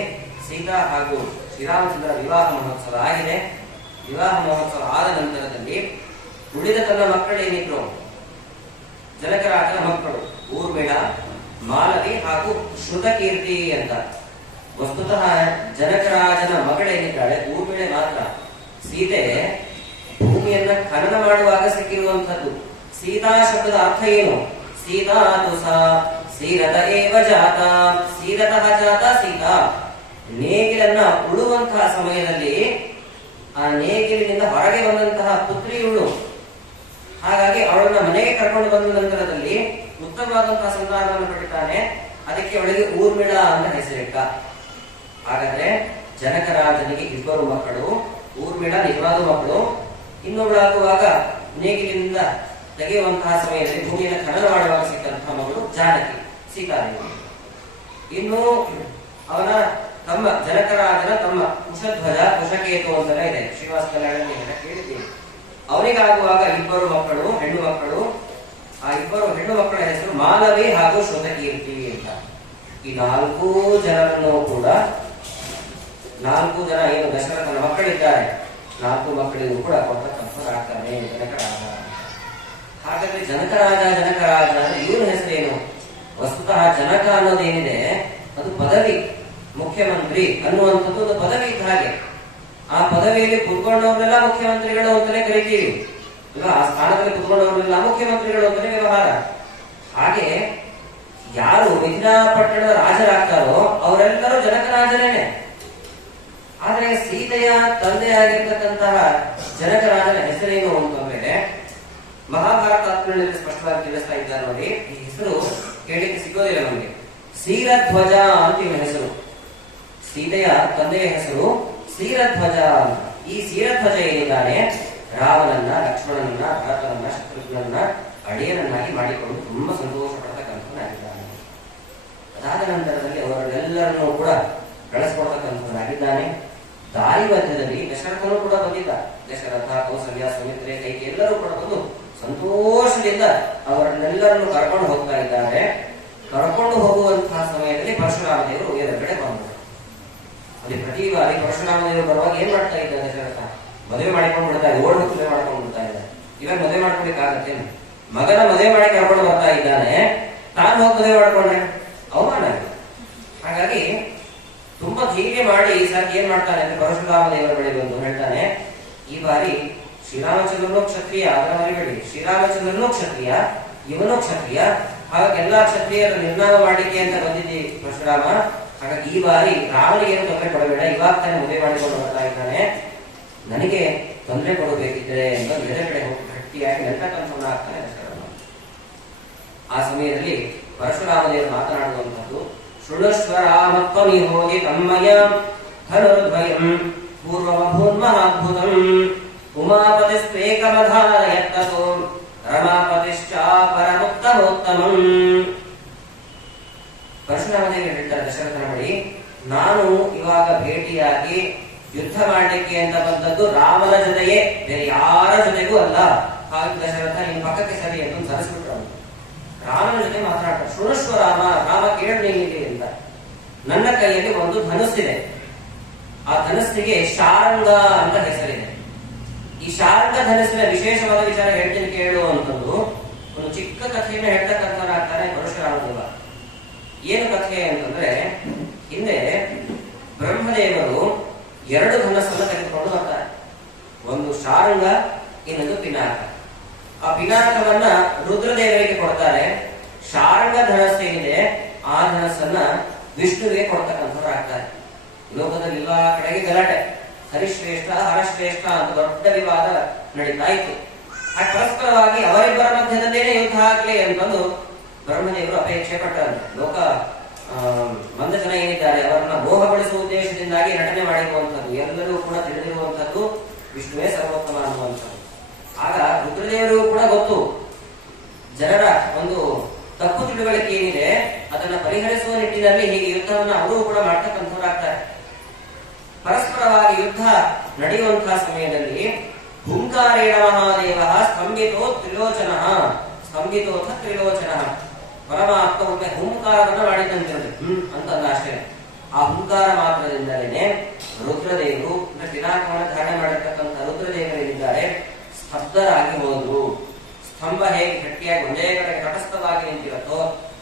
ಸೀತಾ ಹಾಗೂ ಶ್ರೀರಾಮಚಂದ್ರ ವಿವಾಹ ಮಹೋತ್ಸವ ಆಗಿದೆ. ವಿವಾಹ ಮಹೋತ್ಸವ ಆದ ನಂತರದಲ್ಲಿ ಉಳಿದ ತನ್ನ ಮಕ್ಕಳೇನಿದ್ರು, ಜನಕರಾಜನ ಮಕ್ಕಳು ಊರ್ಮಿಳ, ಮಾಲವಿ ಹಾಗೂ ಶ್ರುತಕೀರ್ತಿ ಅಂತ. ವಸ್ತುತಃ ಜನಕರಾಜನ ಮಗಳೇನಿದ್ದಾಳೆ ಊರ್ಮಿಳೆ ಮಾತ್ರ. ಸೀತೆ ಭೂಮಿಯನ್ನ ಖನನ ಮಾಡುವಾಗ ಸಿಕ್ಕಿರುವಂತದ್ದು. ಸೀತಾ ಶಬ್ದದ ಅರ್ಥ ಏನು? ಸೀತಾ ತುಸಾ ಸೀರತ ಏವ ಜಾತ, ಸೀರತಃ ಜಾತ ಸೀತಾ. ನೇಗಿಲನ್ನ ಉಳುವಂತಹ ಸಮಯದಲ್ಲಿ ಆ ನೇಗಿಲಿನಿಂದ ಹೊರಗೆ ಬಂದಂತಹ ಪುತ್ರಿಯುಳು. ಹಾಗಾಗಿ ಅವಳನ್ನ ಮನೆಗೆ ಕರ್ಕೊಂಡು ಬಂದ ನಂತರದಲ್ಲಿ ಉತ್ತಮವಾದಂತಹ ಸಂತಾನವನ್ನು ಪಡಿತಾನೆ. ಅದಕ್ಕೆ ಅವಳಿಗೆ ಊರ್ಮಿಳ ಅಂತ ಹೆಸರಿಟ್ಟ. ಹಾಗಾದ್ರೆ ಜನಕರಾಜನಿಗೆ ಇಬ್ಬರು ಮಕ್ಕಳು. ಊರ್ಮಿಳ ನಿಜವಾದ ಮಕ್ಕಳು. ಇನ್ನೊಬ್ಬಳಾಗುವಾಗ ನೇಗಿಲಿನಿಂದ ತೆಗೆಯುವಂತಹ ಸಮಯದಲ್ಲಿ ಭೂಮಿಯನ್ನು ಖನನ ಮಾಡುವಾಗ ಸಿಕ್ಕಂತಹ ಮಗಳು ಜಾನಕಿ, ಸೀತಾದೇವಿ. ಇನ್ನು ಅವನ ತಮ್ಮ ಜನಕರಾಜನ ತಮ್ಮ ಕುಶಧ್ವಜ, ಕುಶಕೇತು ಅಂತೆಲ್ಲ ಇದೆ. ಶ್ರೀನಿವಾಸ ಕಲ್ಯಾಣದಲ್ಲಿ ಕೇಳಿದ್ದೀವಿ. ಅವನಿಗಾಗುವಾಗ ಇಬ್ಬರು ಮಕ್ಕಳು, ಹೆಣ್ಣು ಮಕ್ಕಳು. ಆ ಇಬ್ಬರು ಹೆಣ್ಣು ಮಕ್ಕಳ ಹೆಸರು ಮಾಲವಿ ಹಾಗೂ ಶ್ರುತಕೀರ್ತಿ ಅಂತ. ಈ 4 ಜನರನ್ನು ಕೂಡ, 4 ಜನ ಏನು ದಶರಥನ ಮಕ್ಕಳಿದ್ದಾರೆ, 4 ಮಕ್ಕಳಿಗೂ ಕೂಡ ಕೊಟ್ಟಂತರಾಗ್ತಾನೆ ಜನಕರಾಜ. ಹಾಗಾದ್ರೆ ಜನಕರಾಜ ಅಂದ್ರೆ ಇವನ ಹೆಸರೇನು? ವಸ್ತುತಃ ಜನಕ ಅನ್ನೋದೇನಿದೆ ಅದು ಪದವಿ. ಮುಖ್ಯಮಂತ್ರಿ ಅನ್ನುವಂಥದ್ದು ಒಂದು ಪದವಿ ಇದ್ದ ಹಾಗೆ. ಆ ಪದವಿಯಲ್ಲಿ ಕುತ್ಕೊಂಡವ್ರನ್ನೆಲ್ಲ ಮುಖ್ಯಮಂತ್ರಿಗಳು ಅಂತಾನೆ ಕರಿತೀವಿ. ಆ ಸ್ಥಾನದಲ್ಲಿ ಕುತ್ಕೊಂಡವ್ರನ್ನೆಲ್ಲ ಮುಖ್ಯಮಂತ್ರಿಗಳು ಅಂತಾನೆ ವ್ಯವಹಾರ. ಹಾಗೆ ಯಾರು ಮಿಥಿಲಾಪಟ್ಟಣದ ರಾಜರಾಗ್ತಾರೋ ಅವರೆಲ್ಲರೂ ಜನಕರಾಜನೇನೆ. ಆದ್ರೆ ಸೀತೆಯ ತಂದೆಯಾಗಿರ್ತಕ್ಕಂತಹ ಜನಕರಾಜನ ಹೆಸರೇನು ಅಂತಂದ್ರೆ ಮಹಾಭಾರತ ಸ್ಪಷ್ಟವಾಗಿ ತಿಳಿಸ್ತಾ ಇದ್ದಾರೆ ನೋಡಿ. ಈ ಹೆಸರು ಕೇಳಲಿಕ್ಕೆ ಸಿಗೋದಿಲ್ಲ ನಮಗೆ. ಕ್ಷೀರಧ್ವಜ ಅಂತ ಇವನ ಹೆಸರು. ಸೀತೆಯ ತಂದೆಯ ಹೆಸರು ಕ್ಷೀರಧ್ವಜ ಅಂತ. ಈ ಕ್ಷೀರಧ್ವಜ ಏನಿದ್ದಾನೆ, ರಾಮನನ್ನ, ಲಕ್ಷ್ಮಣನನ್ನ, ಭರತನನ್ನ, ಶತ್ರುಘ್ನನ್ನ ಅಳಿಯನನ್ನಾಗಿ ಮಾಡಿಕೊಂಡು ತುಂಬಾ ಸಂತೋಷ ಪಡ್ತಕ್ಕಂಥವನಾಗಿದ್ದಾನೆ. ಅದಾದ ನಂತರದಲ್ಲಿ ಅವರೆಲ್ಲರನ್ನೂ ಕೂಡ ಬೆಳೆಸ್ಕೊಡ್ತಕ್ಕಂಥವನಾಗಿದ್ದಾನೆ. ದಾರಿ ಮಧ್ಯದಲ್ಲಿ ದಶರಥನು ಕೂಡ ಬಂದಿದ್ದ. ದಶರಥ, ಕೌಸಲ್ಯ, ಸುಮಿತ್ರೆ, ಕೈಕಿ ಎಲ್ಲರೂ ಕೂಡ ಬಂದು ಸಂತೋಷದಿಂದ ಅವರನ್ನೆಲ್ಲರನ್ನು ಕರ್ಕೊಂಡು ಹೋಗ್ತಾ ಇದ್ದಾರೆ. ಕರ್ಕೊಂಡು ಹೋಗುವಂತಹ ಸಮಯದಲ್ಲಿ ಪರಶುರಾಮ ದೇವರು ಎದುರುಗಡೆ ಬಂದರು. ಅಲ್ಲಿ ಪ್ರತಿ ಬಾರಿ ಪರಶುರಾಮ ದೇವರು ಬರುವಾಗ ಏನ್ ಮಾಡ್ತಾ ಇದ್ದ ದಶರಥ? ಮದುವೆ ಮಾಡಿಕೊಂಡು ಬಿಡ್ತಾ ಇದ್ದ, ಓಡ್ ಮದುವೆ ಮಾಡ್ಕೊಂಡು ಬಿಡ್ತಾ ಇದ್ದ. ಇವಾಗ ಮದುವೆ ಮಾಡ್ಕೊಳಿಕ್ಕಾಗತ್ತೆ? ಮಗನ ಮದುವೆ ಮಾಡಿ ಕರ್ಕೊಂಡು ಬರ್ತಾ ಇದ್ದಾನೆ, ತಾನು ಹೋಗಿ ಮದುವೆ ಮಾಡ್ಕೊಂಡ್ರೆ ಅವಮಾನ. ಹಾಗಾಗಿ ತುಂಬಾ ಧೈರ್ಯ ಮಾಡಿ ಈ ಸಾರಿ ಏನ್ ಮಾಡ್ತಾನೆ ಅಂದ್ರೆ ಪರಶುರಾಮ ದೇವರ ಬಳಿ ಬಂದು ಹೇಳ್ತಾನೆ, ಈ ಬಾರಿ ಶ್ರೀರಾಮಚಂದ್ರನು ಕ್ಷತ್ರಿಯ, ಅದರ ಮರಿಬೇಡಿ, ಶ್ರೀರಾಮಚಂದ್ರನು ಕ್ಷತ್ರಿಯ, ಇವನು ಕ್ಷತ್ರಿಯ, ಹಾಗಾಗಿ ಎಲ್ಲಾ ಕ್ಷತ್ರಿಯರ ನಿರ್ನಾಮ ಮಾಡಿಕೆ ಅಂತ ಬಂದಿದ್ದಿ ಪರಶುರಾಮ. ಹಾಗಾಗಿ ಈ ಬಾರಿ ರಾಮನಿಗೆ ಏನು ತೊಂದರೆ ಕೊಡಬೇಡ, ಇವಾಗ ತಾನೇ ಮದುವೆ ಮಾಡಿಕೊಂಡು ಬರ್ತಾ ಇದ್ದಾನೆ, ನನಗೆ ತೊಂದರೆ ಕೊಡಬೇಕಿದ್ರೆ ಅಂತ ಬೇರೆ ಕಡೆ ಹೋಗಿ ಗಟ್ಟಿಯಾಗಿ ನೆಟ್ಟಕಂತವನಾಗ್ತಾನೆ ದಶರಥ. ಆ ಸಮಯದಲ್ಲಿ ಪರಶುರಾಮ ದೇವರು ಮಾತನಾಡುವಂಥದ್ದು, ಶೃಣುಷ್ವರಾಮತ್ವಮಿ ಹೋಗಿ ತಮ್ಮಯ ಧನುರ್ದ್ವಯಂ ಪೂರ್ವಮಭೂನ್ಮಹಾದ್ಭುತಂ ಉಮಾಪತಿಸ್ತ್ವೇಕಮಧಾರಯತ್ತಸೋ ರಮಾಪತಿಶ್ಚಾಪರಮುತ್ತಮೋತ್ತಮಂ. ಪರಶುರಾಮ ದೇವರು ಹೇಳ್ತಾರೆ ದಶರಥನ ಬಳಿ, ನಾನು ಇವಾಗ ಭೇಟಿಯಾಗಿ ಯುದ್ಧ ಮಾಡಲಿಕ್ಕೆ ಅಂತ ಬಂದದ್ದು ರಾಮನ ಜೊತೆಯೇ, ಬೇರೆ ಯಾರ ಜೊತೆಗೂ ಅಲ್ಲ. ಹಾಗೆ ದಶರಥ ನಿನ್ನ ಪಕ್ಕಕ್ಕೆ ಸರಿ ಅಂತ ಸರಿಸ್ಬಿಟ್ರು. ಅವನು ರಾಮನ ಜೊತೆ ಮಾತನಾಡ್ತಾರೆ. ಶೃಣುಷ್ವ ರಾಮ, ರಾಮ ಕೇಳು ನೀನಿದೆ ಅಂತ. ನನ್ನ ಕೈಯಲ್ಲಿ ಒಂದು ಧನುಸ್ಸಿದೆ. ಆ ಧನುಸ್ಸಿಗೆ ಶಾರಂಗ ಅಂತ ಹೆಸರಿದೆ. ಈ ಶಾರಂಗ ಧನುಸ್ಸಿನ ವಿಶೇಷವಾದ ವಿಚಾರ ಹೇಳ್ತೀನಿ ಕೇಳು ಅಂತಂದು ಒಂದು ಚಿಕ್ಕ ಕಥೆಯನ್ನು ಹೇಳ್ತಕ್ಕಂಥವರಾಗ್ತಾರೆ ಪರಶುರಾಮ ದೇವ. ಏನು ಕಥೆ ಅಂತಂದ್ರೆ, ಹಿಂದೆ ಬ್ರಹ್ಮದೇವರು ಎರಡು ಧನಸ್ಸನ್ನು ತೆಗೆದುಕೊಂಡು ಬರ್ತಾರೆ. ಒಂದು ಶಾರಂಗ, ಇನ್ನೊಂದು ಪಿನಾಕ. ಆ ಪಿನಾಕವನ್ನ ರುದ್ರದೇವರಿಗೆ ಕೊಡ್ತಾರೆ. ಶಾರಂಗ ಧನಸ್ಸು ಏನಿದೆ ಆ ಧನಸ್ಸನ್ನ ವಿಷ್ಣುವಿಗೆ ಕೊಡ್ತಕ್ಕಂಥವ್ರು ಆಗ್ತಾರೆ. ಲೋಕದಲ್ಲಿ ಎಲ್ಲಾ ಕಡೆಗೆ ಗಲಾಟೆ, ಹರಿಶ್ರೇಷ್ಠ ಹರಶ್ರೇಷ್ಠ ಅಂತ ದೊಡ್ಡ ವಿವಾದ ನಡೀತಾ ಇತ್ತು. ಆ ಪರಸ್ಪರವಾಗಿ ಅವರಿಬ್ಬರ ಮಧ್ಯದಲ್ಲೇನೆ ಯುದ್ಧ ಆಗ್ಲಿ ಅಂತಂದು ಬ್ರಹ್ಮದೇವರು ಅಪೇಕ್ಷೆ ಪಟ್ಟರಂತೆ. ಲೋಕ ಮಂದ ಜನ ಏನಿದ್ದಾರೆ ಅವರನ್ನ ಮೋಹಗೊಳಿಸುವ ಉದ್ದೇಶದಿಂದಾಗಿ ನಟನೆ ಮಾಡಿರುವಂತದ್ದು, ಎಲ್ಲರೂ ಕೂಡ ತಿಳಿದಿರುವಂತದ್ದು ವಿಷ್ಣುವೇ ಸರ್ವೋತ್ತಮ ಅನ್ನುವಂಥದ್ದು. ಆಗ ರುದ್ರದೇವರಿಗೂ ಕೂಡ ಗೊತ್ತು ಜನರ ಒಂದು ತಪ್ಪು ತಿಳುವಳಿಕೆ ಏನಿದೆ ಅದನ್ನ ಪರಿಹರಿಸುವ ನಿಟ್ಟಿನಲ್ಲಿ ಹೀಗೆ ಯುದ್ಧವನ್ನ ಅವರು ಕೂಡ ಮಾಡ್ತಕ್ಕಂಥವ್ರಾಗ್ತಾರೆ. ಪರಸ್ಪರವಾಗಿ ಯುದ್ಧ ನಡೆಯುವಂತಹ ಸಮಯದಲ್ಲಿ ಹುಂಕಾರೇಣ ಮಹಾದೇವ ಸ್ತಂಭಿತೋಥ ತ್ರಿಲೋಚನ ಪರಮಾತ್ಮ ಒಮ್ಮೆ ಹುಂಕಾರವನ್ನು ಮಾಡಿದಂತಿರಲಿ ಅಂತಂದ ಅಷ್ಟೇ. ಆ ಹುಂಕಾರ ಮಾತ್ರದಿಂದಲೇ ರುದ್ರದೇವರು ಪಿನಾಕವನ್ನು ಧಾರಣೆ ಮಾಡಿರ್ತಕ್ಕಂಥ ರುದ್ರದೇವರೇನಿದ್ದಾರೆ ಸ್ತಬ್ಧರಾಗಿ ಹೋದ್ರು. ಸ್ತಂಭ ಹೇಗೆ ಗಟ್ಟಿಯಾಗಿ ಒಂದೇ ಕಡೆಗೆ ತಟಸ್ಥವಾಗಿ ನಿಂತಿರುತ್ತೋ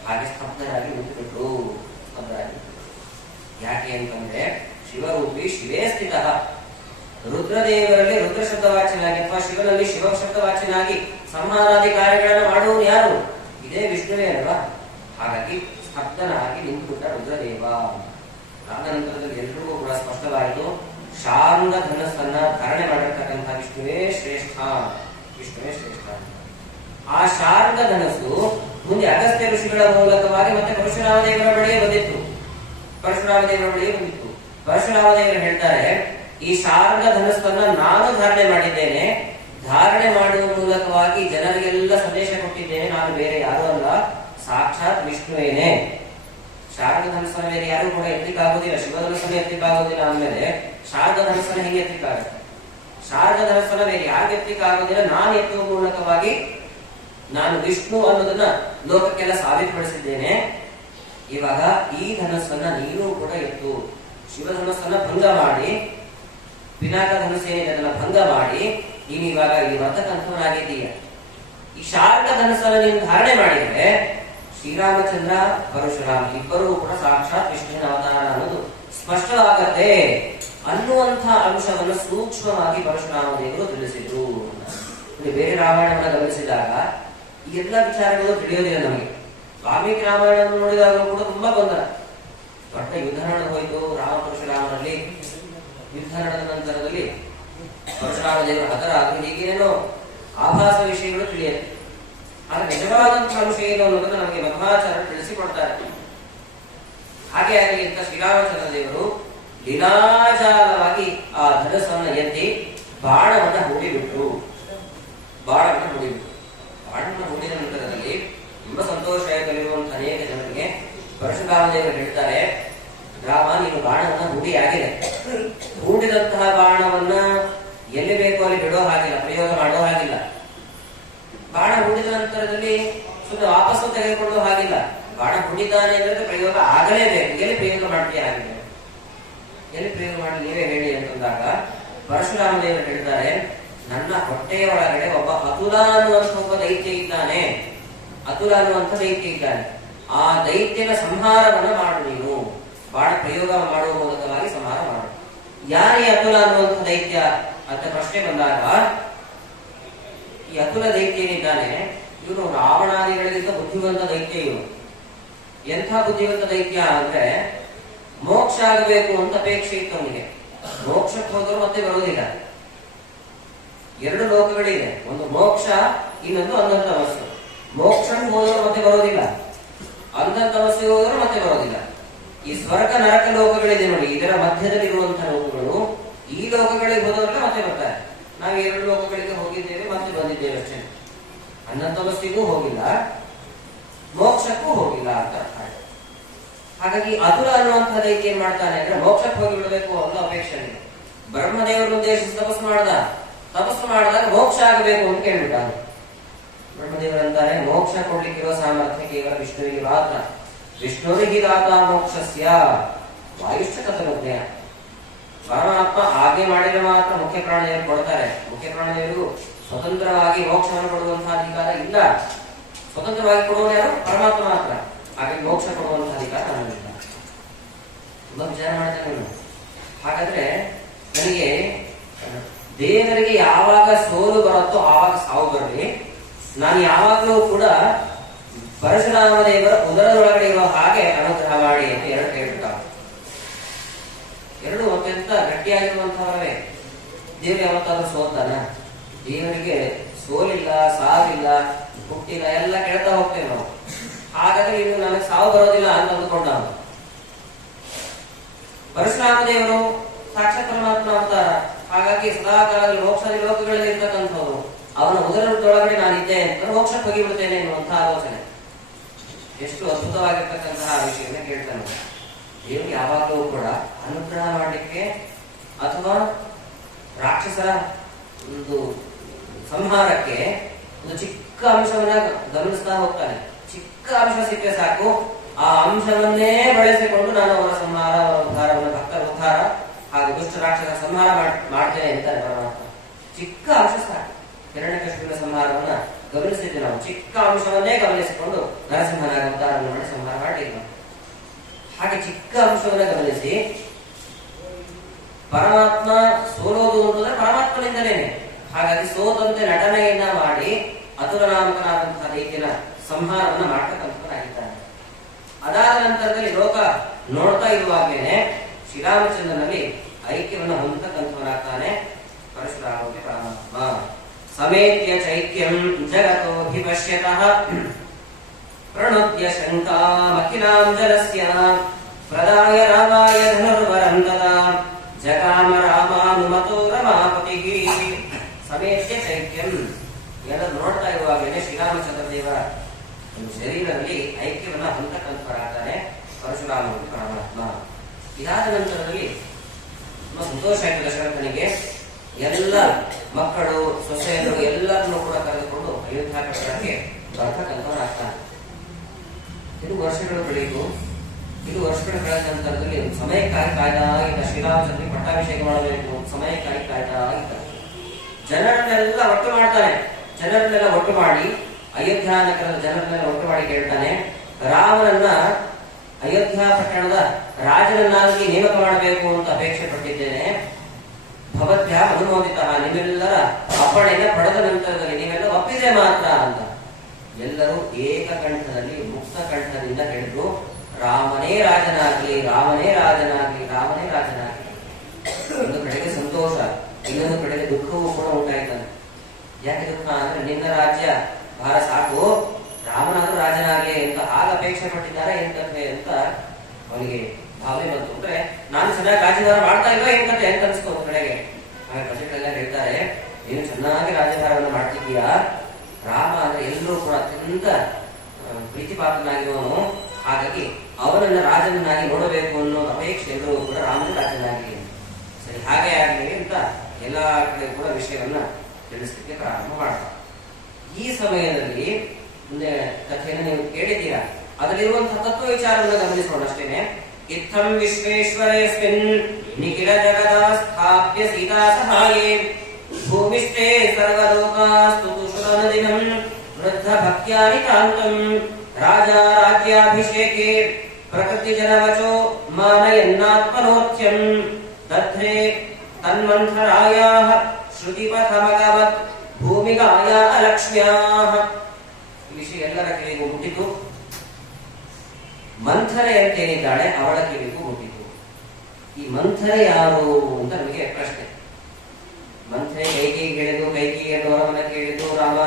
ಹಾಗೆ ಸ್ತಬ್ಧರಾಗಿ ನಿಂತುಬಿಟ್ರು. ಯಾಕೆ ಅಂತಂದ್ರೆ ಶಿವರೂಪಿ ಶಿವೇ ಸ್ಥಿತ. ರುದ್ರದೇವರಲ್ಲಿ ರುದ್ರ ಶಬ್ದವಾಚನಾಗಿ ಅಥವಾ ಶಿವನಲ್ಲಿ ಶಿವ ಶಬ್ದವಾಚನಾಗಿ ಸಂಹಾರಾದಿ ಕಾರ್ಯಗಳನ್ನು ಮಾಡುವನು ಯಾರು? ಇದೇ ವಿಷ್ಣುವೇ ಅಲ್ವಾ? ಹಾಗಾಗಿ ಸ್ತಬ್ಧನಾಗಿ ನಿಂತುಬಿಟ್ಟ ರುದ್ರದೇವ. ಆದ ನಂತರದಲ್ಲಿ ಎಲ್ರಿಗೂ ಕೂಡ ಸ್ಪಷ್ಟವಾಯಿತು, ಶಾಂಗ ಧನಸ್ಸನ್ನ ಧಾರಣೆ ಮಾಡಿರ್ತಕ್ಕಂಥ ವಿಷ್ಣುವೇ ಶ್ರೇಷ್ಠ. ಆ ಶಾರ್ಗ ಧನಸ್ಸು ಮುಂದೆ ಅಗಸ್ತ್ಯ ಋಷಿಗಳ ಮೂಲಕವಾಗಿ ಮತ್ತೆ ಪರಶುರಾಮ ದೇವರ ಬಳಿಯೇ ಬಂದಿತ್ತು. ಪರಶುರಾಮ ದೇವರು ಹೇಳ್ತಾರೆ, ಈ ಶಾರ್ಗ ಧನಸ್ಸನ್ನ ನಾನು ಧಾರಣೆ ಮಾಡಿದ್ದೇನೆ, ಧಾರಣೆ ಮಾಡುವ ಮೂಲಕವಾಗಿ ಜನರಿಗೆಲ್ಲ ಸಂದೇಶ ಕೊಟ್ಟಿದ್ದೇನೆ, ನಾನು ಬೇರೆ ಯಾರು ಅಲ್ಲ, ಸಾಕ್ಷಾತ್ ವಿಷ್ಣುವೇನೆ. ಶಾರ್ಗ ಧನಸ್ಸನ್ನ ಬೇರೆ ಯಾರು ಕೂಡ ಎತ್ತಲಿಕ್ಕಾಗೋದಿಲ್ಲ, ಶಿವಧನಸ್ಸನ್ನ ಎತ್ತಲಿಕ್ಕಾಗೋದಿಲ್ಲ ಅಂದ್ಮೇಲೆ ಶಾರ್ಗ ಧನಸ್ಸನ್ನ ಹೇಗೆ ಎತ್ತಲಿಕ್ಕಾಗುತ್ತೆ? ಶಾರ್ಗ ಧನಸ್ಸನ್ನ ಬೇರೆ ಯಾರು ಎತ್ತಲಿಕ್ಕಾಗೋದಿಲ್ಲ, ನಾನು ಎತ್ತುವ ಮೂಲಕವಾಗಿ ನಾನು ವಿಷ್ಣು ಅನ್ನೋದನ್ನ ಲೋಕಕ್ಕೆಲ್ಲ ಸಾಬೀತುಪಡಿಸಿದ್ದೇನೆ. ಇವಾಗ ಈ ಧನಸ್ಸನ್ನ ನೀನು ಕೂಡ ಎತ್ತು. ಶಿವಧನಸ್ಸನ್ನ ಭಂಗ ಮಾಡಿ, ಪಿನಾಕ ಧನಸ್ಸು ಏನಿದೆ ಅದನ್ನ ಭಂಗ ಮಾಡಿ ನೀನು ಇವಾಗ ಇಲ್ಲಿ ಬರ್ತಕ್ಕಂಥವನಾಗಿದ್ದೀಯ. ಈ ಶಾರ್ಗ ಧನಸ್ಸನ್ನ ನೀನು ಧಾರಣೆ ಮಾಡಿದ್ರೆ ಶ್ರೀರಾಮಚಂದ್ರ ಪರಶುರಾಮ ಇಬ್ಬರೂ ಕೂಡ ಸಾಕ್ಷಾತ್ ವಿಷ್ಣುವಿನ ಅವತಾರ ಅನ್ನೋದು ಸ್ಪಷ್ಟವಾಗತ್ತೆ ಅನ್ನುವಂಥ ಅಂಶವನ್ನು ಸೂಕ್ಷ್ಮವಾಗಿ ಪರಶುರಾಮ ದೇವರು ತಿಳಿಸಿದ್ರು. ಬೇರೆ ರಾಮಾಯಣವನ್ನು ಗಮನಿಸಿದಾಗ ಈ ಎಲ್ಲ ವಿಚಾರಗಳು ತಿಳಿಯೋದಿಲ್ಲ ನಮಗೆ. ವಾಲ್ಮೀಕಿ ರಾಮಾಯಣವನ್ನು ನೋಡಿದಾಗ ಕೂಡ ತುಂಬಾ ಗೊಂದಲ. ದೊಡ್ಡ ಯುದ್ಧ ನಡೆದು ಹೋಯಿತು ರಾಮ ಪರಶುರಾಮನಲ್ಲಿ. ಯುದ್ಧ ನಡೆದ ನಂತರದಲ್ಲಿ ಪರಶುರಾಮ ದೇವರು ಹತರಾದ್ರು, ಹೀಗೇನೇನೋ ಆಭಾಸ ವಿಷಯಗಳು ತಿಳಿಯುತ್ತೆ. ಆದ್ರೆ ನಿಜವಾದಂತಹ ಅಂಶ ಏನು ಅನ್ನೋದನ್ನು ನಮಗೆ ಮಧ್ವಾಚಾರ್ಯರು ತಿಳಿಸಿಕೊಡ್ತಾರೆ. ಹಾಗೆ ಆಗಲಿ ಅಂತ ಶ್ರೀರಾಮಚಂದ್ರ ದೇವರು ಲೀಲಾಜಾಲವಾಗಿ ಆ ಧನಸ್ಸನ್ನು ಎತ್ತಿ ಬಾಣವನ್ನ ಹೂಡಿಬಿಟ್ರು. ಬಾಣವನ್ನ ಹೂಡಿದ ನಂತರದಲ್ಲಿ ತುಂಬಾ ಸಂತೋಷವಾಗಿರುವಂತಹ ಅನೇಕ ಜನರಿಗೆ ಪರಶುರಾಮ ದೇವರು ಹೇಳ್ತಾರೆ, ರಾಮ ನೀನು ಬಾಣವನ್ನ ಹೂಡಿಯಾಗಿದೆ, ಹೂಡಿದಂತಹ ಬಾಣವನ್ನ ಎಲ್ಲಿ ಬೇಕೋ ಅಲ್ಲಿ ಬಿಡೋ ಹಾಗಿಲ್ಲ, ಪ್ರಯೋಗ ಮಾಡೋ ಹಾಗಿಲ್ಲ. ಬಾಣ ಹೂಡಿದ ನಂತರದಲ್ಲಿ ಸುಮ್ಮನೆ ವಾಪಸ್ಸು ತೆಗೆದುಕೊಳ್ಳೋ ಹಾಗಿಲ್ಲ. ಬಾಣ ಹೂಡಿದ್ದಾನೆ ಅಂದ್ರೆ ಪ್ರಯೋಗ ಆಗಲೇಬೇಕು. ಎಲ್ಲಿ ಪ್ರಯೋಗ ಮಾಡ್ತೀಯ ಹಾಗಿದೆ, ಎಲ್ಲಿ ಪ್ರಯೋಗ ಮಾಡಿ ನೀವೇ ಹೇಳಿ ಅಂತಂದಾಗ ಪರಶುರಾಮ ದೇವರು ಹೇಳ್ತಾರೆ, ನನ್ನ ಹೊಟ್ಟೆಯ ಒಳಗಡೆ ಒಬ್ಬ ಅತುಲ ಅನ್ನುವಂಥ ಒಬ್ಬ ದೈತ್ಯ ಇದ್ದಾನೆ. ಆ ದೈತ್ಯನ ಸಂಹಾರವನ್ನು ಮಾಡು ನೀನು. ಬಾಣ ಪ್ರಯೋಗ ಮಾಡುವ ಮೂಲಕವಾಗಿ ಸಂಹಾರ ಮಾಡು. ಯಾರೇ ಅತುಲ ಅನ್ನುವಂಥ ದೈತ್ಯ ಅಂತ ಪ್ರಶ್ನೆ ಬಂದಾಗ, ಈ ಅತುಲ ದೈತ್ಯ ಏನಿದ್ದಾನೆ ಇವನು ರಾವಣಾದಿಗಳಿಗಿಂತ ಬುದ್ಧಿವಂತ ದೈತ್ಯ. ಇವನು ಎಂಥ ಬುದ್ಧಿವಂತ ದೈತ್ಯ ಅಂದ್ರೆ ಮೋಕ್ಷ ಆಗಬೇಕು ಅಂತ ಅಪೇಕ್ಷೆ ಇತ್ತು ಅವನಿಗೆ. ಮೋಕ್ಷಕ್ಕೆ ಹೋದರೂ ಮತ್ತೆ ಬರುವುದಿಲ್ಲ. ಎರಡು ಲೋಕಗಳಿದೆ, ಒಂದು ಮೋಕ್ಷ, ಇನ್ನೊಂದು ಅಂಧಂತಮಸ್ಸು. ಮೋಕ್ಷ ಹೋದವರು ಮತ್ತೆ ಬರೋದಿಲ್ಲ, ಅಂಧಂತಮಸ್ಸಿಗೆ ಹೋದರೂ ಮತ್ತೆ ಬರೋದಿಲ್ಲ. ಈ ಸ್ವರ್ಗ ನರಕ ಲೋಕಗಳಿದೆ ನೋಡಿ, ಇದರ ಮಧ್ಯದಲ್ಲಿರುವಂತಹ ಲೋಕಗಳು. ಈ ಲೋಕಗಳಿಗೆ ಹೋದವರೆಲ್ಲ ಮತ್ತೆ ಬರ್ತಾರೆ. ನಾವು ಎರಡು ಲೋಕಗಳಿಗೆ ಹೋಗಿದ್ದೇವೆ ಮತ್ತೆ ಬಂದಿದ್ದೇವೆ ಅಷ್ಟೇ. ಅಂಧಂತಮಸ್ಸಿಗೂ ಹೋಗಿಲ್ಲ, ಮೋಕ್ಷಕ್ಕೂ ಹೋಗಿಲ್ಲ ಅಂತ ಅರ್ಥ. ಹಾಗಾಗಿ ಅತುಲ ಅನ್ನುವಂತಹ ದೈತ್ಯ ಏನ್ ಮಾಡ್ತಾನೆ ಅಂದ್ರೆ ಮೋಕ್ಷಕ್ಕೆ ಹೋಗಿ ಬಿಡಬೇಕು ಅನ್ನೋ ಅಪೇಕ್ಷೆ ಇದೆ. ಬ್ರಹ್ಮದೇವರನ್ನು ಉದ್ದೇಶಿಸಿ ತಪಸ್ಸು ಮಾಡಿದಾಗ ಮೋಕ್ಷ ಆಗಬೇಕು ಅಂತ ಕೇಳ್ಬಿಟ್ಟ. ಬ್ರಹ್ಮದೇವರಂತಾರೆ, ಮೋಕ್ಷ ಕೊಡ್ಲಿಕ್ಕಿರೋ ಸಾಮರ್ಥ್ಯ ಕೇವಲ ವಿಷ್ಣುವಿಗೆ ಮಾತ್ರ. ವಿಷ್ಣುವಿಗೆ ದಾತ ಮೋಕ್ಷಸ್ಯ ವಾಯುಷ್ಠ ಕಥನಜ್ಞ. ಪರಮಾತ್ಮ ಆಜ್ಞೆ ಮಾಡಿದ್ರೆ ಮಾತ್ರ ಮುಖ್ಯ ಪ್ರಾಣದೇವರು ಕೊಡ್ತಾರೆ. ಮುಖ್ಯ ಪ್ರಾಣದೇವರು ಸ್ವತಂತ್ರವಾಗಿ ಮೋಕ್ಷವನ್ನು ಕೊಡುವಂತಹ ಅಧಿಕಾರ ಇಲ್ಲ. ಸ್ವತಂತ್ರವಾಗಿ ಕೊಡುವ ಯಾರು? ಪರಮಾತ್ಮ ಮಾತ್ರ. ಹಾಗೆ ಮೋಕ್ಷ ಕೊಡುವಂತಹ ಅಧಿಕಾರ ನಮಗಿಲ್ಲ. ತುಂಬಾ ವಿಚಾರ ಮಾಡ್ತೇನೆ. ಹಾಗಾದ್ರೆ ನನಗೆ ದೇವರಿಗೆ ಯಾವಾಗ ಸೋಲು ಬರುತ್ತೋ ಆವಾಗ ಸಾವು ಬರಲಿ, ನಾನು ಯಾವಾಗಲೂ ಕೂಡ ಪರಶುರಾಮ ದೇವರ ಉದರದೊಳಗಡೆ ಇರುವ ಹಾಗೆ ಅನುಗ್ರಹ ಮಾಡಿ ಅಂತ ಎರಡು ಕೇಳ್ಬಿಟ್ಟ. ಎರಡು ಅತ್ಯಂತ ಗಟ್ಟಿಯಾಗಿರುವಂತಹವರೇ. ದೇವರು ಯಾವತ್ತಾದ್ರೂ ಸೋತಾನ? ದೇವರಿಗೆ ಸೋಲಿಲ್ಲ, ಸಾವಿಲ್ಲ, ಹುಟ್ಟಿಲ್ಲ, ಎಲ್ಲ ಕೇಳ್ತಾ ಹೋಗ್ತೇವೆ ನಾವು. ಹಾಗಾದ್ರೆ ಇನ್ನು ನನಗೆ ಸಾವು ಬರೋದಿಲ್ಲ ಅಂತ ಅಂದುಕೊಂಡ. ಪರಶುರಾಮ ದೇವರು ಸಾಕ್ಷಾತ್ ಪರಮಾತ್ಮ ಅವತಾರ, ಹಾಗಾಗಿ ಸದಾಕಾಲದಲ್ಲಿ ಮೋಕ್ಷಾದಿ ಲೋಕಗಳಲ್ಲಿ ಇರ್ತಕ್ಕಂಥವ್ರು. ಅವನ ಉದರದೊಳಗಡೆ ನಾನಿದ್ದೆ ಅಂತ ಮೋಕ್ಷಕ್ಕೆ ಹೋಗಿಬಿಡ್ತೇನೆ ಎನ್ನುವಂತಹ ಆಲೋಚನೆ. ಎಷ್ಟು ಅದ್ಭುತವಾಗಿರ್ತಕ್ಕಂತಹ ವಿಷಯನ ಕೇಳ್ತಾನೆ. ದೇವರು ಯಾವಾಗಲೂ ಕೂಡ ಅನುಗ್ರಹ ಮಾಡಲಿಕ್ಕೆ ಅಥವಾ ರಾಕ್ಷಸರ ಒಂದು ಸಂಹಾರಕ್ಕೆ ಒಂದು ಚಿಕ್ಕ ಅಂಶವನ್ನ ಗಮನಿಸ್ತಾ ಹೋಗ್ತಾನೆ. ಚಿಕ್ಕ ಅಂಶ ಸಿಕ್ಕರೆ ಸಾಕು, ಆ ಅಂಶವನ್ನೇ ಬಳಸಿಕೊಂಡು ನಾನು ಅವರ ಸಂಹಾರ, ಅವರ ಉದ್ಧಾರವನ್ನು, ಭಕ್ತರ ಉದ್ಧಾರ ಹಾಗೂ ದುಷ್ಟ ರಾಕ್ಷಸರ ಸಂಹಾರ ಮಾಡ್ತೇನೆ ಅಂತಾರೆ ಪರಮಾತ್ಮ. ಚಿಕ್ಕ ಅಂಶ ಸಾಕು. ಹಿರಣ್ಯಕಶಿಪುವಿನ ಸಂಹಾರವನ್ನ ಗಮನಿಸಿದ್ವಿ ನಾವು. ಚಿಕ್ಕ ಅಂಶವನ್ನೇ ಗಮನಿಸಿಕೊಂಡು ನರಸಿಂಹನಾಗ ಅವತಾರವನ್ನು ಮಾಡಿ ಸಂಹಾರ ಮಾಡಿಲ್ಲ. ಹಾಗೆ ಚಿಕ್ಕ ಅಂಶವನ್ನ ಗಮನಿಸಿ ಪರಮಾತ್ಮ ಸೋಲೋದು ಅಂತಂದ್ರೆ ಪರಮಾತ್ಮನಿಂದಲೇನೆ. ಹಾಗಾಗಿ ಸೋತಂತೆ ನಟನೆಯನ್ನ ಮಾಡಿ ಅತುರನಾಮಕನಾದಂತಹ ದೈತ್ಯನ ಸಂಹಾರವನ್ನ ಮಾಡ್ತಕ್ಕಂಥವನಾಗಿದ್ದಾನೆ. ಅದಾದ ನಂತರದಲ್ಲಿ ಲೋಕ ನೋಡ್ತಾ ಇರುವಾಗಲೇನೆ ಶ್ರೀರಾಮಚಂದ್ರನಲ್ಲಿ ಐಕ್ಯವನ್ನು ಹೊಂದತಕ್ಕಂಥವನಾಗ್ತಾನೆ ಪರಶುರಾಮಕ್ಕೆ ಪರಮಾತ್ಮ. ಸಮೇತ್ಯ ಚೈಕ್ಯಂ ಜಗತೋಭಿಪಶ್ಯತಃ ಪ್ರಣುದ್ಯ ಶಂಕಾಮಖಿಲಾಂಜಲಸ್ಯ ಪ್ರದಾಯ ರಾಮಾಯ ಧನುರ್ವರಂ ತದಾ ಜಗಾಮ ರಾಮಾನುಮತೋ ರಮಾಪತಿಃ. ಸಮೇತ್ಯ ಚೈಕ್ಯಂ, ಎಲ್ಲರೂ ನೋಡ್ತಾ ಇರುವಾಗಲೇ ಶ್ರೀರಾಮಚಂದ್ರ ದೇವರ ಶರೀರದಲ್ಲಿ ಐಕ್ಯವನ್ನ ಹೊಂದತಕ್ಕಂಥವರಾಗ್ತಾನೆ ಪರಶುರಾಮನಿಗೆ ಪರಮಾತ್ಮ. ಇದಾದ ನಂತರದಲ್ಲಿ ತುಂಬಾ ಸಂತೋಷ ಆಯ್ತು ದಶರಥನಿಗೆ. ಎಲ್ಲ ಮಕ್ಕಳು, ಸೊಸೆಯರು ಎಲ್ಲರನ್ನೂ ಕೂಡ ಕರೆದುಕೊಂಡು ಅಯೋಧ್ಯ ಕಟ್ಟಡಕ್ಕೆ ಬರ್ತಕ್ಕಂಥವರಾಗ್ತಾನೆ. ಇದು ವರ್ಷಗಳು ಬೆಳೆಯಿತು. ಇದು ವರ್ಷಗಳ ಕಳೆದ ನಂತರದಲ್ಲಿ ಸಮಯಕ್ಕಾಗಿ ಕಾಯ್ದಾ ಇದ್ದ ಶ್ರೀರಾಮಚಂದ್ರನಿಗೆ ಪಟ್ಟಾಭಿಷೇಕ ಮಾಡಬೇಕು, ಸಮಯಕ್ಕಾಗಿ ಕಾಯ್ದಾ ಇದ್ದ. ಜನರನ್ನೆಲ್ಲ ಒಟ್ಟು ಮಾಡ್ತಾನೆ. ಜನರನ್ನೆಲ್ಲ ಒಟ್ಟು ಮಾಡಿ, ಅಯೋಧ್ಯ ನಗರದ ಜನರನ್ನೆಲ್ಲ ಒಟ್ಟು ಮಾಡಿ ಕೇಳ್ತಾನೆ, ರಾಮನನ್ನ ಅಯೋಧ್ಯ ಪಟ್ಟಣದ ರಾಜನನ್ನಾಗಿ ನೇಮಕ ಮಾಡಬೇಕು ಅಂತ ಅಪೇಕ್ಷೆ ಪಟ್ಟಿದ್ದೇನೆ. ಭವತ್ಯ ಅನುಮೋದಿತ, ನಿಮ್ಮೆಲ್ಲರ ಅಪ್ಪಣೆಯನ್ನು ಪಡೆದ ನಂತರದಲ್ಲಿ ನೀವೆಲ್ಲ ಒಪ್ಪಿದ್ರೆ ಮಾತ್ರ ಅಂತ ಎಲ್ಲರೂ ಏಕಕಂಠದಲ್ಲಿ ಮುಕ್ತ ಕಂಠದಿಂದ ಹೇಳಿದ್ರು, ರಾಮನೇ ರಾಜನಾಗ್ಲಿ, ರಾಮನೇ ರಾಜನಾಗ್ಲಿ, ರಾಮನೇ ರಾಜನಾಗ್ಲಿ. ಒಂದು ಕಡೆಗೆ ಸಂತೋಷ, ಇನ್ನೊಂದು ಕಡೆಗೆ ದುಃಖವೂ ಕೂಡ ಉಂಟಾಯ್ತಾನೆ. ಯಾಕೆ ದುಃಖ ಅಂದ್ರೆ ನಿನ್ನ ರಾಜ್ಯ ಬಹಳ ಸಾಕು, ರಾಮನಾದ್ರೂ ರಾಜನಾಗ್ಲಿ ಅಂತ ಆಗ ಅಪೇಕ್ಷೆ ಪಟ್ಟಿದ್ದಾರೆ ಎಂತಂತೆ ಅಂತ ಅವನಿಗೆ ಭಾವನೆ ಬಂತು. ಅಂದ್ರೆ ನಾನು ಚೆನ್ನಾಗಿ ರಾಜ್ಯಭಾರ ಮಾಡ್ತಾ ಇಲ್ಲ ಎಂತಂತೆ ಅಂತ ಅನ್ಸ್ಕೊ ಒಂದು ಕಡೆಗೆ. ಹಾಗೆ ಪ್ರಜೆಗಳೆಲ್ಲ ಹೇಳ್ತಾರೆ, ನೀನು ಚೆನ್ನಾಗಿ ರಾಜ್ಯಭಾರವನ್ನು ಮಾಡ್ತಿದ್ದೀಯಾ, ರಾಮ ಅಂದ್ರೆ ಎಲ್ಲರೂ ಕೂಡ ಅತ್ಯಂತ ಪ್ರೀತಿ ಪಾತ್ರನಾಗಿರುವವನು, ಹಾಗಾಗಿ ಅವನನ್ನ ರಾಜನನ್ನಾಗಿ ನೋಡಬೇಕು ಅನ್ನೋ ಅಪೇಕ್ಷೆ ಎಲ್ಲರೂ ಕೂಡ ರಾಮನ ರಾಜನಾಗಿ. ಸರಿ, ಹಾಗೆ ಆಗಲಿ ಅಂತ ಎಲ್ಲಾ ಕಡೆ ಕೂಡ ವಿಷಯವನ್ನ ತಿಳಿಸ್ಲಿಕ್ಕೆ ಪ್ರಾರಂಭ ಮಾಡ್ತಾರೆ. ಈ ಸಮಯದಲ್ಲಿ ಮುಂದೆ ಕಥೆಯನ್ನು ನೀವು ಕೇಳಿದ್ದೀರಾ, ಅದರಲ್ಲಿರುವಂತಹ ತತ್ವ ವಿಚಾರವನ್ನು ಗಮನಿಸೋಣ ಅಷ್ಟೇನೆ. ಇತ್ತಂ ವಿಶ್ವೇಶ್ವರೇಸ್ಮಿನ್ ನಿಖಿಲ ಜಗದ ಸ್ಥಾಪ್ಯ ಸೀತಾ ಸಹಾಯೇ ಭೂಮಿಷ್ಠೇ ಸರ್ವಲೋಕಾಸ್ತು ತುಷುರನದಿನಂ ವೃದ್ಧ ಭಕ್ತ್ಯಾನಿ ಕಾಂತಂ ರಾಜಾ ರಾಜ್ಯಾಭಿಷೇಕೆ ಪ್ರಕೃತಿ ಜನವಚೋ ಮಾನಯನ್ನಾತ್ಮನೋತ್ಯಂ ದಧ್ರೆ ತನ್ಮಂಥರಾಯಾಃ ಶ್ರುತಿಪಥಮಗವತ್ ಭೂಮಿಗಾಯ ಅಲಕ್ಷ್ಮ್ಯಾಃ. ಈ ವಿಷಯ ಎಲ್ಲರ ಕಿವಿಗೂ ಮುಟ್ಟಿತು. ಮಂಥರೆ ಅಂತ ಏನಿದ್ದಾಳೆ ಅವಳ ಕಿವಿಗೂ ಮುಟ್ಟಿತು. ಈ ಮಂಥರೆ ಯಾರು ಅಂತ ನಮಗೆ ಪ್ರಶ್ನೆ. ಮಂಥರೆ ಕೈಕೇಯಿಗೆ ಹೇಳಿದ್ದು, ಕೈಕೇಯಿಯ ಗೌರವನ ಕೇಳಿದ್ದು, ರಾಮ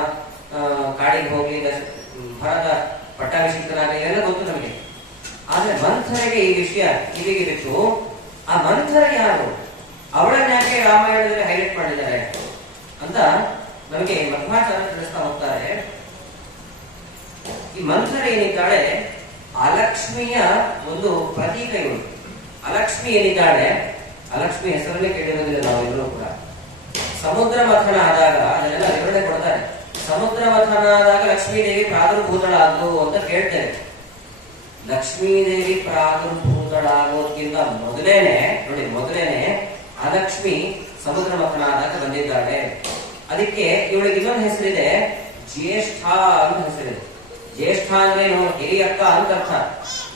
ಕಾಡಿಗೆ ಹೋಗ್ಲಿ, ಭರತ ಪಟ್ಟಾಭಿಷಿಕ್ತನಾಗಲಿ ಎಲ್ಲ ಗೊತ್ತು ನಮಗೆ. ಆದ್ರೆ ಮಂಥರೆಗೆ ಈ ವಿಷಯ ಕಿವಿಗೆ ಬಿಟ್ಟು, ಆ ಮಂಥರೆ ಯಾರು, ಅವಳನ್ನ ಯಾಕೆ ರಾಮಾಯಣದಲ್ಲಿ ಹೈಲೈಟ್ ಮಾಡಿದ್ದಾರೆ ಅಂತ ನಮಗೆ ಮಧ್ವಾಚಾರ್ಯ ತಿಳಿಸ್ತಾ ಹೋಗ್ತಾರೆ. ಈ ಮಂಥರೆ ಏನಿದ್ದಾಳೆ ಅಲಕ್ಷ್ಮಿಯ ಒಂದು ಪ್ರತೀಕ ಇವಳು. ಅಲಕ್ಷ್ಮಿ ಏನಿದ್ದಾಳೆ, ಅಲಕ್ಷ್ಮಿ ಹೆಸರನ್ನೇ ಕೇಳಿರೋದಿಲ್ಲ ನಾವೆಲ್ಲರೂ ಕೂಡ. ಸಮುದ್ರ ಮಥನ ಆದಾಗ ಅದನ್ನೆಲ್ಲ ವಿವರಣೆ ಕೊಡ್ತಾರೆ. ಸಮುದ್ರ ಮಥನ ಆದಾಗ ಲಕ್ಷ್ಮೀದೇವಿ ಪ್ರಾದುರ್ಭೂತಳಾದ್ರು ಅಂತ ಕೇಳ್ತೇವೆ. ಲಕ್ಷ್ಮೀದೇವಿ ಪ್ರಾದುರ್ಭೂತಳಾಗೋದ್ಕಿಂತ ಮೊದಲೇನೆ ನೋಡಿ, ಮೊದಲೇನೆ ಅಲಕ್ಷ್ಮಿ ಸಮುದ್ರ ಮಥನ ಆದಾಗ ಬಂದಿದ್ದಾಳೆ. ಅದಕ್ಕೆ ಇವಳಿಗೆ ಇನ್ನೊಂದು ಹೆಸರಿದೆ, ಜ್ಯೇಷ್ಠ ಅಂತ ಹೆಸರಿದೆ. ಜ್ಯೇಷ್ಠ ಅಂದ್ರೆ ಹಿರಿಯ ಅಕ್ಕ ಅಂತ ಅರ್ಥ.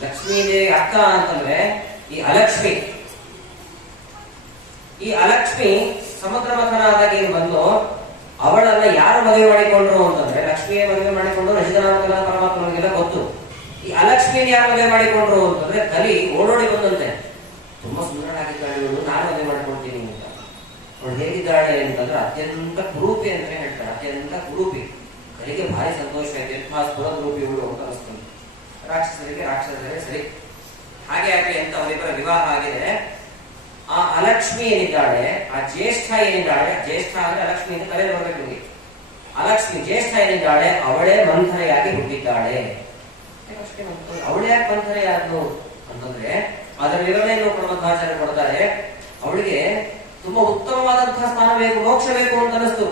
ಲಕ್ಷ್ಮೀದೇವಿ ಅಕ್ಕ ಅಂತಂದ್ರೆ ಈ ಅಲಕ್ಷ್ಮಿ ಈ ಅಲಕ್ಷ್ಮಿ ಸಮುದ್ರ ಮಥನ ಆದಾಗ ಏನ್ ಬಂದು ಅವಳನ್ನ ಯಾರು ಮದುವೆ ಮಾಡಿಕೊಂಡ್ರು ಅಂತಂದ್ರೆ, ಲಕ್ಷ್ಮಿಯೇ ಮದುವೆ ಮಾಡಿಕೊಂಡು ರಜಿತನಾಮಕನ ಪರಮಾತ್ಮನಿಗೆಲ್ಲ ಗೊತ್ತು. ಈ ಅಲಕ್ಷ್ಮಿಯನ್ನು ಯಾರು ಮದುವೆ ಮಾಡಿಕೊಂಡ್ರು ಅಂತಂದ್ರೆ ಕಲಿ ಓಡೋಡಿ ಬಂದಂತೆ, ತುಂಬಾ ಸುಂದರವಾಗಿದ್ದಾಳೆ ಇವಳು, ನಾನು ಮದುವೆ ಮಾಡ್ಕೊಳ್ತೀನಿ ಅಂತ. ಅವಳು ಹೇಗಿದ್ದಾಳೆ ಅಂತಂದ್ರೆ ಅತ್ಯಂತ ಕುರೂಪಿ ಅಂತ ಹೇಳ್ತಾರೆ, ಅತ್ಯಂತ ಕುರೂಪಿ. ಕಲಿಗೆ ಭಾರಿ ಸಂತೋಷ ಆಯ್ತು, ಎಂಥ ಸ್ಫುರದ್ರೂಪಿ ಇವಳು ಅಂತ ಅನಿಸ್ತಾನೆ. ರಾಕ್ಷಸರಿಗೆ ಸರಿ ಹಾಗೆ ಆಗ್ಲಿ ಅಂತ ಅವರಿಬ್ಬರ ವಿವಾಹ ಆಗಿದೆ. ಆ ಅಲಕ್ಷ್ಮಿ ಏನಿದ್ದಾಳೆ, ಆ ಜ್ಯೇಷ್ಠ ಏನಿದ್ದಾಳೆ, ಜ್ಯೇಷ್ಠ ಅಂದ್ರೆ ಅಲಕ್ಷ್ಮಿ ಅಂತ ಕರೆ ಬರ್ಬೇಕು ನಿಮಗೆ. ಅಲಕ್ಷ್ಮಿ ಜ್ಯೇಷ್ಠ ಏನಿದ್ದಾಳೆ ಅವಳೇ ಮಂಥರೆಯಾಗಿ ಹುಟ್ಟಿದ್ದಾಳೆ. ಅವಳು ಯಾಕೆ ಮಂಥರೆಯಾದ್ಲು ಅಂತಂದ್ರೆ ಅದರ ವಿವರಣೆಯನ್ನು ಪ್ರಮಥಾಚಾರ್ಯ ಕೊಡ್ತಾರೆ. ಅವಳಿಗೆ ತುಂಬಾ ಉತ್ತಮವಾದಂತಹ ಸ್ಥಾನ ಬೇಕು, ಮೋಕ್ಷ ಬೇಕು ಅಂತ ಅನಿಸ್ತು.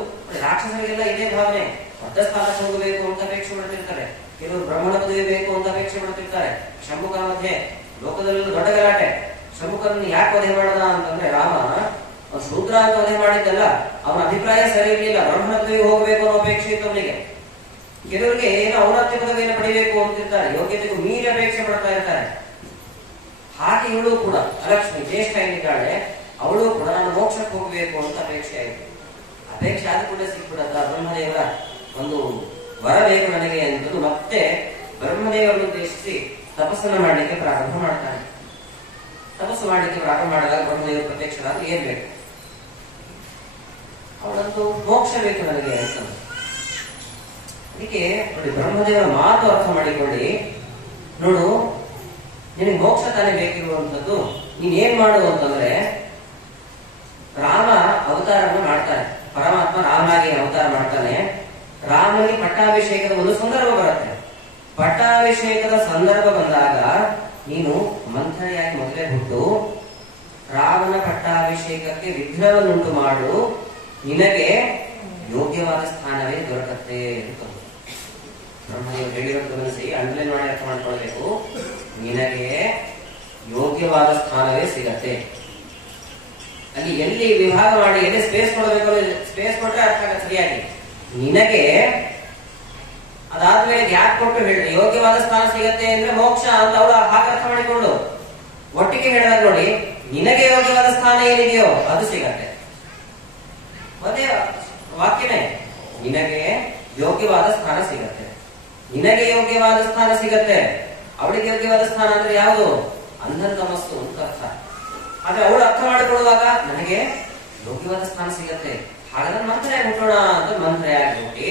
ರಾಕ್ಷಸರಿಗೆಲ್ಲ ಇದೇ ಭಾವನೆ, ದೊಡ್ಡ ಸ್ಥಾನಕ್ಕೆ ಹೋಗಬೇಕು ಅಂತ ಅಪೇಕ್ಷೆ ಪಡ್ತಿರ್ತಾರೆ. ಕೆಲವರು ಬ್ರಹ್ಮಣ ಪದವಿ ಬೇಕು ಅಂತ ಅಪೇಕ್ಷೆ ಪಡ್ತಿರ್ತಾರೆ. ಶಂಭುಕನ ಮಧ್ಯೆ ಲೋಕದಲ್ಲಿ ದೊಡ್ಡ ಗಲಾಟೆ. ಶಂಭುಕನನ್ನು ಯಾಕೆ ವಧೆ ಮಾಡದ ಅಂತಂದ್ರೆ, ರಾಮ ಶೂದ್ರ ಅಂತ ವಧೆ ಮಾಡಿದ್ದಲ್ಲ, ಅವನ ಅಭಿಪ್ರಾಯ ಸರಿ ಇರಲಿಲ್ಲ. ಬ್ರಹ್ಮಣ ಪದವಿ ಹೋಗಬೇಕು ಅನ್ನೋ ಅಪೇಕ್ಷೆ ಇತ್ತು ಅವನಿಗೆ. ಕೆಲವರಿಗೆ ಏನೋ ಔನ್ನತ್ಯ ಪದವಿಯನ್ನು ಪಡಿಬೇಕು ಅಂತಿರ್ತಾರೆ, ಯೋಗ್ಯತೆಗೂ ಮೀರಿ ಅಪೇಕ್ಷೆ ಪಡ್ತಾ ಇರ್ತಾರೆ. ಹಾಗೆ ಇವಳು ಕೂಡ ಅಲಕ್ಷ್ಮಿ ಜ್ಯೇಷ್ಠ ಏನಿದ್ದಾಳೆ ಅವಳು ಕೂಡ ನಾನು ಮೋಕ್ಷಕ್ಕೆ ಹೋಗಬೇಕು ಅಂತ ಅಪೇಕ್ಷೆ ಆಯಿತು. ಅಪೇಕ್ಷೆ ಆದ ಕೂಡ ಸಿಕ್ಬಿಡತ್ತ ಬ್ರಹ್ಮದೇವರ ಒಂದು ವರ ಬೇಕು ನನಗೆ ಅಂತಂದು ಮತ್ತೆ ಬ್ರಹ್ಮದೇವರನ್ನು ಉದ್ದೇಶಿಸಿ ತಪಸ್ಸನ್ನು ಮಾಡಲಿಕ್ಕೆ ಪ್ರಾರಂಭ ಮಾಡ್ತಾನೆ. ತಪಸ್ಸು ಮಾಡಲಿಕ್ಕೆ ಪ್ರಾರಂಭ ಮಾಡಿದಾಗ ಬ್ರಹ್ಮದೇವರು ಪ್ರತ್ಯಕ್ಷರಾದ ಏನ್ ಬೇಕು, ಅವಳಂತೂ ಮೋಕ್ಷ ಬೇಕು ನನಗೆ ಅಂತ. ಅದಕ್ಕೆ ನೋಡಿ ಬ್ರಹ್ಮದೇವರ ಮಾತು ಅರ್ಥ ಮಾಡಿಕೊಳ್ಳಿ. ನೋಡು, ನಿನಗೆ ಮೋಕ್ಷ ತಾನೇ ಬೇಕಿರುವಂತದ್ದು, ನೀನ್ ಏನ್ ಮಾಡು ಅಂತಂದ್ರೆ, ರಾಮ ಅವತಾರವನ್ನು ಮಾಡ್ತಾನೆ, ಪರಮಾತ್ಮ ರಾಮನಾಗಿ ಅವತಾರ ಮಾಡ್ತಾನೆ. ರಾಮನಿಗೆ ಪಟ್ಟಾಭಿಷೇಕದ ಒಂದು ಸಂದರ್ಭ ಬರುತ್ತೆ. ಪಟ್ಟಾಭಿಷೇಕದ ಸಂದರ್ಭ ಬಂದಾಗ ನೀನು ಮಂಥರೆಯಾಗಿ ಮೊದಲೇ ಹುಟ್ಟು ರಾಮನ ಪಟ್ಟಾಭಿಷೇಕಕ್ಕೆ ವಿಘ್ನವನ್ನುಂಟು ಮಾಡು, ನಿನಗೆ ಯೋಗ್ಯವಾದ ಸ್ಥಾನವೇ ದೊರಕತ್ತೆ ಅಂತ ಬ್ರಹ್ಮದೇವರು ಹೇಳಿರೋದು ಗಮನಿಸಿ, ಅಂಡರ್ಲೈನ್ ಮಾಡಿ ಅರ್ಥ ಮಾಡ್ಕೊಳ್ಬೇಕು. ನಿನಗೆ ಯೋಗ್ಯವಾದ ಸ್ಥಾನವೇ ಸಿಗತ್ತೆ. ಅಲ್ಲಿ ಎಲ್ಲಿ ವಿಭಾಗ ಮಾಡಿ ಎಲ್ಲಿ ಸ್ಪೇಸ್ ಕೊಡಬೇಕು, ಸ್ಪೇಸ್ ಕೊಟ್ರೆ ಅರ್ಥ ಆಗತ್ತೆ ಸರಿಯಾಗಿ. ನಿನಗೆ ಅದಾದ್ಮೇಲೆ ಗ್ಯಾಪ್ ಕೊಟ್ಟು ಹೇಳಿ ಯೋಗ್ಯವಾದ ಸ್ಥಾನ ಸಿಗತ್ತೆ ಅಂದ್ರೆ ಮೋಕ್ಷ ಅಂತ ಅವಳು ಹಾಗೆ ಅರ್ಥ ಮಾಡಿಕೊಂಡು ಒಟ್ಟಿಗೆ ಹೇಳಿದಾಗ ನೋಡಿ, ನಿನಗೆ ಯೋಗ್ಯವಾದ ಸ್ಥಾನ ಏನಿದೆಯೋ ಅದು ಸಿಗತ್ತೆ. ಅದೇ ವಾಕ್ಯನೇ, ನಿನಗೆ ಯೋಗ್ಯವಾದ ಸ್ಥಾನ ಸಿಗತ್ತೆ, ನಿನಗೆ ಯೋಗ್ಯವಾದ ಸ್ಥಾನ ಸಿಗತ್ತೆ. ಅವಳಿಗೆ ಯೋಗ್ಯವಾದ ಸ್ಥಾನ ಅಂದ್ರೆ ಯಾವುದು? ಅಂಧನ್ ತಮಸ್ಸು ಅಂತ ಅರ್ಥ. ಆದ್ರೆ ಅವಳು ಅರ್ಥ ಮಾಡಿಕೊಳ್ಳುವಾಗ ನನಗೆ ಯೋಗ್ಯವಾದ ಸ್ಥಾನ ಸಿಗತ್ತೆ, ಹಾಗಾದ್ರೆ ಮಂತ್ರೆಯಾಗಿ ಹುಟ್ಟೋಣ ಅಂತ ಮಂತ್ರೆಯಾಗಿ ಹುಟ್ಟಿ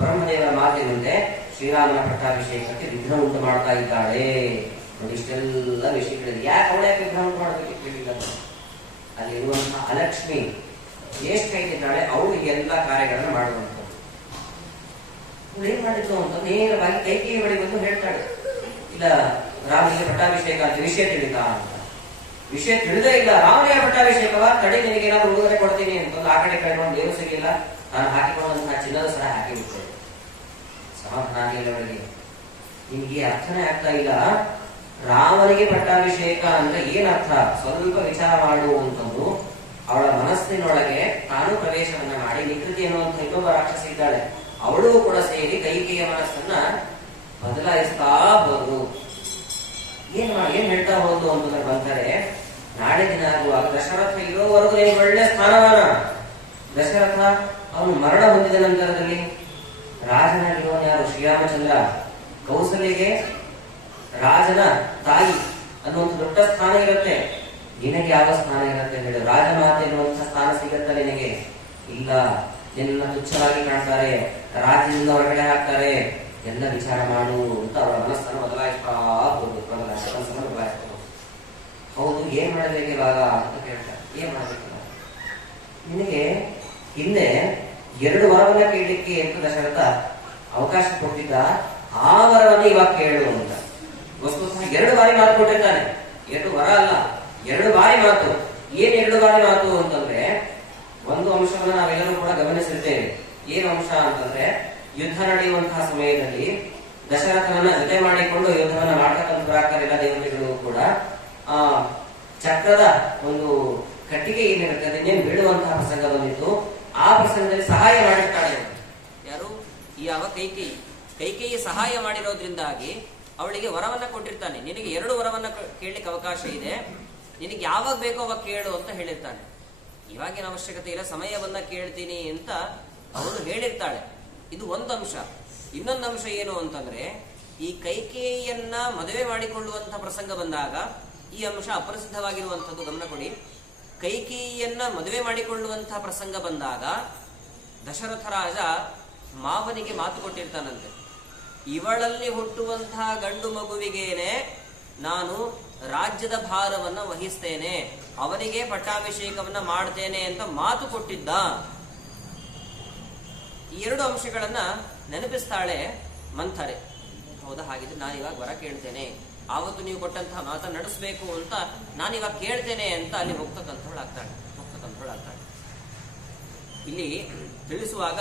ಬ್ರಹ್ಮದೇವರ ಮಾತಿನಂತೆ ಶ್ರೀರಾಮನ ಪಟ್ಟಾಭಿಷೇಕಕ್ಕೆ ವಿಘ್ನ ಉಂಟು ಮಾಡ್ತಾ ಇದ್ದಾಳೆ. ನೋಡಿ, ಇಷ್ಟೆಲ್ಲ ವಿಷಯಗಳಿದೆ. ಯಾಕೆ ಅವಳ ಯಾಕೆ ವಿಘ್ನ ಉಂಟು ಮಾಡಬೇಕು ಹೇಳಿಲ್ಲ. ಅಲ್ಲಿ ಇರುವಂತಹ ಅಲಕ್ಷ್ಮಿ ಎಷ್ಟು ಕೈಗಿದ್ದಾಳೆ, ಅವಳು ಎಲ್ಲ ಕಾರ್ಯಗಳನ್ನು ಮಾಡುವಂಥದ್ದು. ಏನ್ ಮಾಡಿದ್ರು ಅಂತ ನೇರವಾಗಿ ಕೈಕೇಯಿ ಬಳಿ ಬಂದು ಹೇಳ್ತಾಳೆ, ಇಲ್ಲ ರಾಮನಿಗೆ ಪಟ್ಟಾಭಿಷೇಕ ಅಂತ ವಿಷಯ ತಿಳಿತಾ ಅಂತ. ವಿಷಯ ತಿಳಿದೇ ಇಲ್ಲ, ರಾಮನಿಗೆ ಪಟ್ಟಾಭಿಷೇಕವ ತಡೆ, ನಿನಗೆ ಏನಾದ್ರು ಉಡುಗೊರೆ ಕೊಡ್ತೀನಿ ಅಂತ ಆ ಕಡೆ ಕಡೆ ನೋಡಿ ದೇವರು ಸಿಗಲಿಲ್ಲ, ನಾನು ಹಾಕಿಕೊಂಡಂತಹ ಚಿನ್ನದ ಸರ ಹಾಕಿ ಬಿಡ್ತೇನೆ. ಸಮಾಧಾನ ಆಗಿಲ್ಲ ಅವಳಿಗೆ. ನಿಮ್ಗೆ ಅರ್ಥನೇ ಆಗ್ತಾ ಇಲ್ಲ, ರಾಮನಿಗೆ ಪಟ್ಟಾಭಿಷೇಕ ಅಂದ್ರೆ ಏನರ್ಥ ಸ್ವಲ್ಪ ವಿಚಾರ ಮಾಡುವಂಥದ್ದು. ಅವಳ ಮನಸ್ಸಿನೊಳಗೆ ತಾನು ಪ್ರವೇಶವನ್ನ ಮಾಡಿ ನಿಕೃತಿ ಎನ್ನುವಂತ ಇನ್ನೊಬ್ಬ ರಾಕ್ಷಸ ಇದ್ದಾಳೆ, ಅವಳು ಕೂಡ ಸೇರಿ ಕೈಕೇಯಿಯ ಮನಸ್ಸನ್ನ ಬದಲಾಯಿಸ್ತಾ ಹೋದ್ರು. ಏನ್ ಹೇಳ್ತಾ ಹೋದ್ರು ಅಂತಂದ್ರೆ ಬಂದರೆ, ನಾಳೆ ದಿನ ಆಗುವಾಗ ದಶರಥ ಇರೋವರೆಗೂ ನಿನಗೆ ಒಳ್ಳೆ ಸ್ಥಾನಮಾನ. ದಶರಥ ಅವನು ಮರಣ ಹೊಂದಿದ ನಂತರದಲ್ಲಿ ರಾಜನಾಗಿರುವನು ಯಾರು? ಶ್ರೀರಾಮಚಂದ್ರ. ಕೌಸಲ್ಯಗೆ ರಾಜನ ತಾಯಿ ಅನ್ನುವಂಥ ದೊಡ್ಡ ಸ್ಥಾನ ಇರುತ್ತೆ. ನಿನಗೆ ಯಾವ ಸ್ಥಾನ ಇರುತ್ತೆ ಹೇಳು? ರಾಜಮಾತೆ ಎನ್ನುವಂಥ ಸ್ಥಾನ ಸಿಗತ್ತ ನಿನಗೆ? ಇಲ್ಲ, ನಿನ್ನ ತುಚ್ಛವಾಗಿ ಕಾಣ್ತಾರೆ, ರಾಜ್ಯದಿಂದ ಹೊರಗಡೆ ಹಾಕ್ತಾರೆ. ಎಲ್ಲ ವಿಚಾರ ಮಾಡು ಅಂತ ಅವರ ಮನಸ್ಸನ್ನು ಬದಲಾಯಿಸ್ತಾ ಹೋಗುದು. ಬದಲಾಯಿಸ್ತಾ ಹೌದು, ಏನ್ ಮಾಡಬೇಕು ಇವಾಗ ಅಂತ ಕೇಳ್ತಾರೆ. ಏನ್ ಮಾಡಬೇಕಲ್ಲ, ನಿನಗೆ ಹಿಂದೆ 2 ವರವನ್ನ ಕೇಳಲಿಕ್ಕೆ ಅಂತ ದಶರಥ ಅವಕಾಶ ಕೊಟ್ಟಿದ್ದ, ಆ ವರವನ್ನು ಇವಾಗ ಕೇಳು ಅಂತ. ವಸ್ತುತಃ 2 ಬಾರಿ ಮಾತು ಕೊಟ್ಟಿರ್ತಾನೆ. 2 ವರ ಅಲ್ಲ, 2 ಬಾರಿ ಮಾತು. ಏನ್ 2 ಬಾರಿ ಮಾತು ಅಂತಂದ್ರೆ, ಒಂದು ಅಂಶವನ್ನ ನಾವೆಲ್ಲರೂ ಕೂಡ ಗಮನಿಸಿರ್ತೇವೆ. ಏನು ಅಂಶ ಅಂತಂದ್ರೆ, ಯುದ್ಧ ನಡೆಯುವಂತಹ ಸಮಯದಲ್ಲಿ ದಶರಥನನ್ನ ಜೊತೆ ಮಾಡಿಕೊಂಡು ಯುದ್ಧವನ್ನ ಮಾಡ್ತಕ್ಕಂಥ ಎಲ್ಲ ದೇವತೆಗಳು ಕೂಡ ಆ ಚಕ್ರದ ಒಂದು ಕಟ್ಟಿಗೆ ಏನಿರುತ್ತೆ ಅದನ್ನೇನು ಬೀಳುವಂತಹ ಪ್ರಸಂಗ ಬಂದಿತ್ತು. ಆ ಪ್ರಸಂಗದಲ್ಲಿ ಸಹಾಯ ಮಾಡಿರ್ತಾಳೆ ಯಾರು? ಯಾವ ಕೈಕೇಯಿ ಸಹಾಯ ಮಾಡಿರೋದ್ರಿಂದಾಗಿ ಅವಳಿಗೆ ವರವನ್ನ ಕೊಟ್ಟಿರ್ತಾನೆ. ನಿನಗೆ 2 ವರವನ್ನ ಕೇಳಲಿಕ್ಕೆ ಅವಕಾಶ ಇದೆ, ನಿನಗೆ ಯಾವಾಗ ಬೇಕೋ ಅವಾಗ ಕೇಳು ಅಂತ ಹೇಳಿರ್ತಾನೆ. ಇವಾಗಿನ ಅವಶ್ಯಕತೆ ಇಲ್ಲ, ಸಮಯವನ್ನ ಕೇಳ್ತೀನಿ ಅಂತ ಅವನು ಹೇಳಿರ್ತಾಳೆ. ಇದು ಒಂದು ಅಂಶ. ಇನ್ನೊಂದು ಅಂಶ ಏನು ಅಂತಂದ್ರೆ, ಈ ಕೈಕೇಯಿಯನ್ನ ಮದುವೆ ಮಾಡಿಕೊಳ್ಳುವಂತಹ ಪ್ರಸಂಗ ಬಂದಾಗ ಈ ಅಂಶ ಅಪ್ರಸಿದ್ಧವಾಗಿರುವಂಥದ್ದು, ಗಮನ ಕೊಡಿ. ಕೈಕೇಯಿಯನ್ನ ಮದುವೆ ಮಾಡಿಕೊಳ್ಳುವಂತಹ ಪ್ರಸಂಗ ಬಂದಾಗ ದಶರಥ ರಾಜ ಮಾವನಿಗೆ ಮಾತು ಕೊಟ್ಟಿರ್ತಾನಂತೆ, ಇವಳಲ್ಲಿ ಹುಟ್ಟುವಂತಹ ಗಂಡು ಮಗುವಿಗೇನೆ ನಾನು ರಾಜ್ಯದ ಭಾರವನ್ನ ವಹಿಸ್ತೇನೆ, ಅವನಿಗೆ ಪಟ್ಟಾಭಿಷೇಕವನ್ನ ಮಾಡ್ತೇನೆ ಅಂತ ಮಾತು ಕೊಟ್ಟಿದ್ದ. ಈ ಎರಡು ಅಂಶಗಳನ್ನ ನೆನಪಿಸ್ತಾಳೆ ಮಂಥರೆ. ಹೌದಾ, ಹಾಗಿದ್ರೆ ನಾನಿವಾಗ ವರ ಕೇಳ್ತೇನೆ, ಆವತ್ತು ನೀವು ಕೊಟ್ಟಂತಹ ಮಾತನ್ನು ನಡೆಸಬೇಕು ಅಂತ ನಾನಿವಾಗ ಕೇಳ್ತೇನೆ ಅಂತ ಅಲ್ಲಿ ಹೋಗ್ತಕ್ಕಂಥವಳಾಗ್ತಾಳೆ. ಇಲ್ಲಿ ತಿಳಿಸುವಾಗ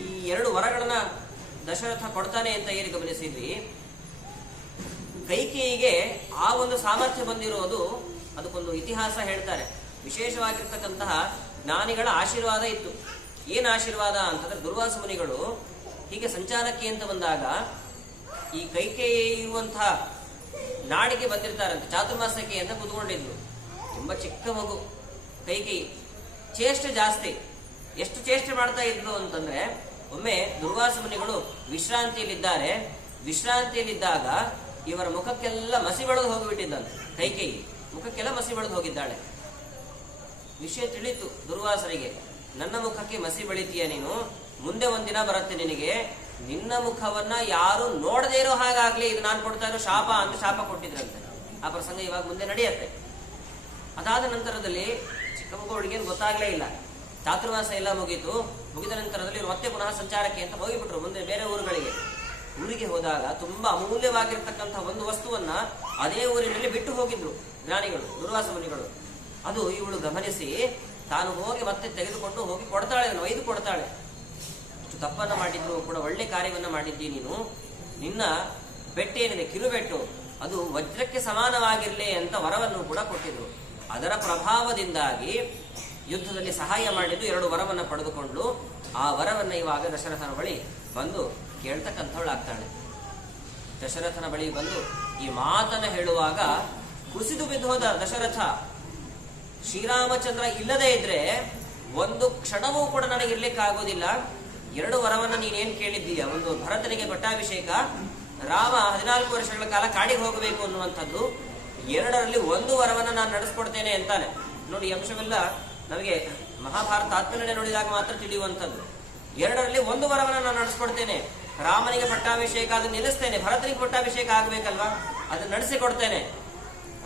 ಈ ಎರಡು ವರಗಳನ್ನ ದಶರಥ ಕೊಡ್ತಾನೆ ಅಂತ ಏನು ಗಮನಿಸಿದ್ವಿ. ಕೈಕೇಯಿಗೆ ಆ ಒಂದು ಸಾಮರ್ಥ್ಯ ಬಂದಿರೋದು, ಅದಕ್ಕೊಂದು ಇತಿಹಾಸ ಹೇಳ್ತಾರೆ. ವಿಶೇಷವಾಗಿರ್ತಕ್ಕಂತಹ ಜ್ಞಾನಿಗಳ ಆಶೀರ್ವಾದ ಇತ್ತು. ಏನ್ ಆಶೀರ್ವಾದ ಅಂತಂದ್ರೆ, ದುರ್ವಾಸ ಮುನಿಗಳು ಹೀಗೆ ಸಂಚಾರಕ್ಕೆ ಅಂತ ಬಂದಾಗ ಈ ಕೈಕೇಯಿ ಇರುವಂತಹ ನಾಡಿಗೆ ಬಂದಿರ್ತಾರಂತೆ. ಚಾತುರ್ಮಾಸಕ್ಕೆ ಅಂತ ಕೂತ್ಕೊಂಡಿದ್ಲು. ತುಂಬಾ ಚಿಕ್ಕ ಮಗು ಕೈಕೇಯಿ, ಚೇಷ್ಟೆ ಜಾಸ್ತಿ. ಎಷ್ಟು ಚೇಷ್ಟೆ ಮಾಡ್ತಾ ಇದ್ಲು ಅಂತಂದ್ರೆ, ಒಮ್ಮೆ ದುರ್ವಾಸ ಮುನಿಗಳು ವಿಶ್ರಾಂತಿಯಲ್ಲಿದ್ದಾರೆ. ವಿಶ್ರಾಂತಿಯಲ್ಲಿದ್ದಾಗ ಇವರ ಮುಖಕ್ಕೆಲ್ಲ ಮಸಿ ಬೆಳೆದು ಹೋಗಿಬಿಟ್ಟಿದ್ದಂತೆ. ಕೈಕೇಯಿ ಮುಖಕ್ಕೆಲ್ಲ ಮಸಿ ಬೆಳೆದು ಹೋಗಿದ್ದಾಳೆ. ವಿಷಯ ತಿಳಿತು ದುರ್ವಾಸರಿಗೆ. ನನ್ನ ಮುಖಕ್ಕೆ ಮಸಿ ಬೆಳಿತೀಯ ನೀನು, ಮುಂದೆ ಒಂದಿನ ಬರುತ್ತೆ ನಿನಗೆ, ನಿನ್ನ ಮುಖವನ್ನ ಯಾರು ನೋಡದೇ ಇರೋ ಹಾಗಾಗ್ಲಿ, ಇದು ನಾನು ಕೊಡ್ತಾ ಇರೋ ಶಾಪ ಅಂತ ಶಾಪ ಕೊಟ್ಟಿದ್ರಂತೆ. ಆ ಪ್ರಸಂಗ ಇವಾಗ ಮುಂದೆ ನಡೆಯುತ್ತೆ. ಅದಾದ ನಂತರದಲ್ಲಿ ಚಿಕ್ಕ ಮಗು ಹುಡುಗಿಯನ್ನು ಗೊತ್ತಾಗ್ಲೇ ಇಲ್ಲ. ಚಾತುರ್ಮಾಸ ಎಲ್ಲ ಮುಗಿತು. ಮುಗಿದ ನಂತರದಲ್ಲಿ ಮತ್ತೆ ಪುನಃ ಸಂಚಾರಕ್ಕೆ ಅಂತ ಹೋಗಿಬಿಟ್ರು ಮುಂದೆ ಬೇರೆ ಊರುಗಳಿಗೆ. ಊರಿಗೆ ಹೋದಾಗ ತುಂಬಾ ಅಮೂಲ್ಯವಾಗಿರ್ತಕ್ಕಂಥ ಒಂದು ವಸ್ತುವನ್ನ ಅದೇ ಊರಿನಲ್ಲಿ ಬಿಟ್ಟು ಹೋಗಿದ್ರು ಜ್ಞಾನಿಗಳು, ದುರ್ವಾಸ ಮುನಿಗಳು. ಅದು ಇವಳು ಗಮನಿಸಿ ತಾನು ಹೋಗಿ ಮತ್ತೆ ತೆಗೆದುಕೊಂಡು ಹೋಗಿ ಕೊಡ್ತಾಳೆ, ಒಯ್ದು ಕೊಡ್ತಾಳೆ. ಇಷ್ಟು ತಪ್ಪನ್ನ ಮಾಡಿದ್ರು ಕೂಡ ಒಳ್ಳೆ ಕಾರ್ಯವನ್ನ ಮಾಡಿದ್ದಿ ನೀನು. ನಿನ್ನ ಬೆಟ್ಟೇನಿದೆ, ಕಿರುಬೆಟ್ಟು, ಅದು ವಜ್ರಕ್ಕೆ ಸಮಾನವಾಗಿರ್ಲಿ ಅಂತ ವರವನ್ನು ಕೂಡ ಕೊಟ್ಟಿದ್ರು. ಅದರ ಪ್ರಭಾವದಿಂದಾಗಿ ಯುದ್ಧದಲ್ಲಿ ಸಹಾಯ ಮಾಡಿದ್ದು, ಎರಡು ವರವನ್ನ ಪಡೆದುಕೊಂಡು ಆ ವರವನ್ನ ಇವಾಗ ದಶರಥನ ಬಳಿ ಬಂದು ಕೇಳ್ತಕ್ಕಂಥವಳಾಗ್ತಾಳೆ. ದಶರಥನ ಬಳಿ ಬಂದು ಈ ಮಾತನ್ನ ಹೇಳುವಾಗ ಕುಸಿದು ಬಿದ್ದು ಹೋದ ದಶರಥ. ಶ್ರೀರಾಮಚಂದ್ರ ಇಲ್ಲದೇ ಇದ್ರೆ ಒಂದು ಕ್ಷಣವೂ ಕೂಡ ನನಗಿರ್ಲಿಕ್ಕಾಗೋದಿಲ್ಲ. ಎರಡು ವರವನ್ನ ನೀನೇನ್ ಕೇಳಿದ್ದೀಯ, ಒಂದು ಭರತನಿಗೆ ಪಟ್ಟಾಭಿಷೇಕ, ರಾಮ 14 ವರ್ಷಗಳ ಕಾಲ ಕಾಡಿಗೆ ಹೋಗಬೇಕು ಅನ್ನುವಂಥದ್ದು, ಎರಡರಲ್ಲಿ ಒಂದು ವರವನ್ನ ನಾನು ನಡೆಸ್ಕೊಡ್ತೇನೆ ಅಂತಾನೆ. ನೋಡಿ, ಈ ಅಂಶವೆಲ್ಲ ನಮಗೆ ಮಹಾಭಾರತ ಆತ್ಮೀಯ ನೋಡಿದಾಗ ಮಾತ್ರ ತಿಳಿಯುವಂಥದ್ದು. ಎರಡರಲ್ಲಿ ಒಂದು ವರವನ್ನ ನಾನು ನಡೆಸ್ಕೊಡ್ತೇನೆ, ರಾಮನಿಗೆ ಪಟ್ಟಾಭಿಷೇಕ ಅದನ್ನ ನಿಲ್ಲಿಸ್ತೇನೆ, ಭರತನಿಗೆ ಪಟ್ಟಾಭಿಷೇಕ ಆಗ್ಬೇಕಲ್ವಾ, ಅದನ್ನ ನಡೆಸಿಕೊಡ್ತೇನೆ.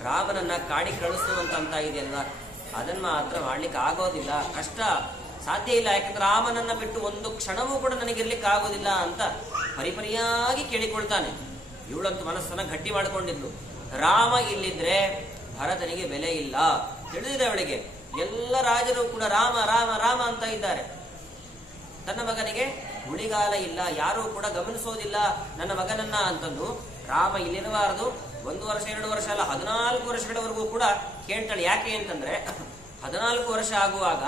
ರಾಮನನ್ನ ಕಾಡಿಗೆ ಕಳಿಸುವಂತ ಇದೆಯಲ್ವಾ, ಅದನ್ನ ಮಾತ್ರ ಮಾಡ್ಲಿಕ್ಕೆ ಆಗೋದಿಲ್ಲ, ಕಷ್ಟ, ಸಾಧ್ಯ ಇಲ್ಲ. ಯಾಕಂದ್ರೆ ರಾಮನನ್ನ ಬಿಟ್ಟು ಒಂದು ಕ್ಷಣವೂ ಕೂಡ ನನಗಿರ್ಲಿಕ್ಕೆ ಆಗೋದಿಲ್ಲ ಅಂತ ಪರಿಪರಿಯಾಗಿ ಕೇಳಿಕೊಳ್ತಾನೆ. ಇವಳಂತೂ ಮನಸ್ಸನ್ನ ಗಟ್ಟಿ ಮಾಡಿಕೊಂಡಿದ್ಲು. ರಾಮ ಇಲ್ಲಿದ್ರೆ ಭರತನಿಗೆ ಬೆಲೆ ಇಲ್ಲ, ತಿಳಿದಿದೆ ಅವಳಿಗೆ. ಎಲ್ಲ ರಾಜರು ಕೂಡ ರಾಮ ರಾಮ ರಾಮ ಅಂತ ಇದ್ದಾರೆ. ತನ್ನ ಮಗನಿಗೆ ಉಳಿಗಾಲ ಇಲ್ಲ, ಯಾರೂ ಕೂಡ ಗಮನಿಸೋದಿಲ್ಲ ನನ್ನ ಮಗನನ್ನ ಅಂತಂದು. ರಾಮ ಇಲ್ಲಿರಬಾರದು, 1 ವರ್ಷ 2 ವರ್ಷ ಅಲ್ಲ, 14 ವರ್ಷಗಳವರೆಗೂ ಕೂಡ ಕೇಳ್ತಾಳೆ. ಯಾಕೆ ಅಂತಂದ್ರೆ 14 ವರ್ಷ ಆಗುವಾಗ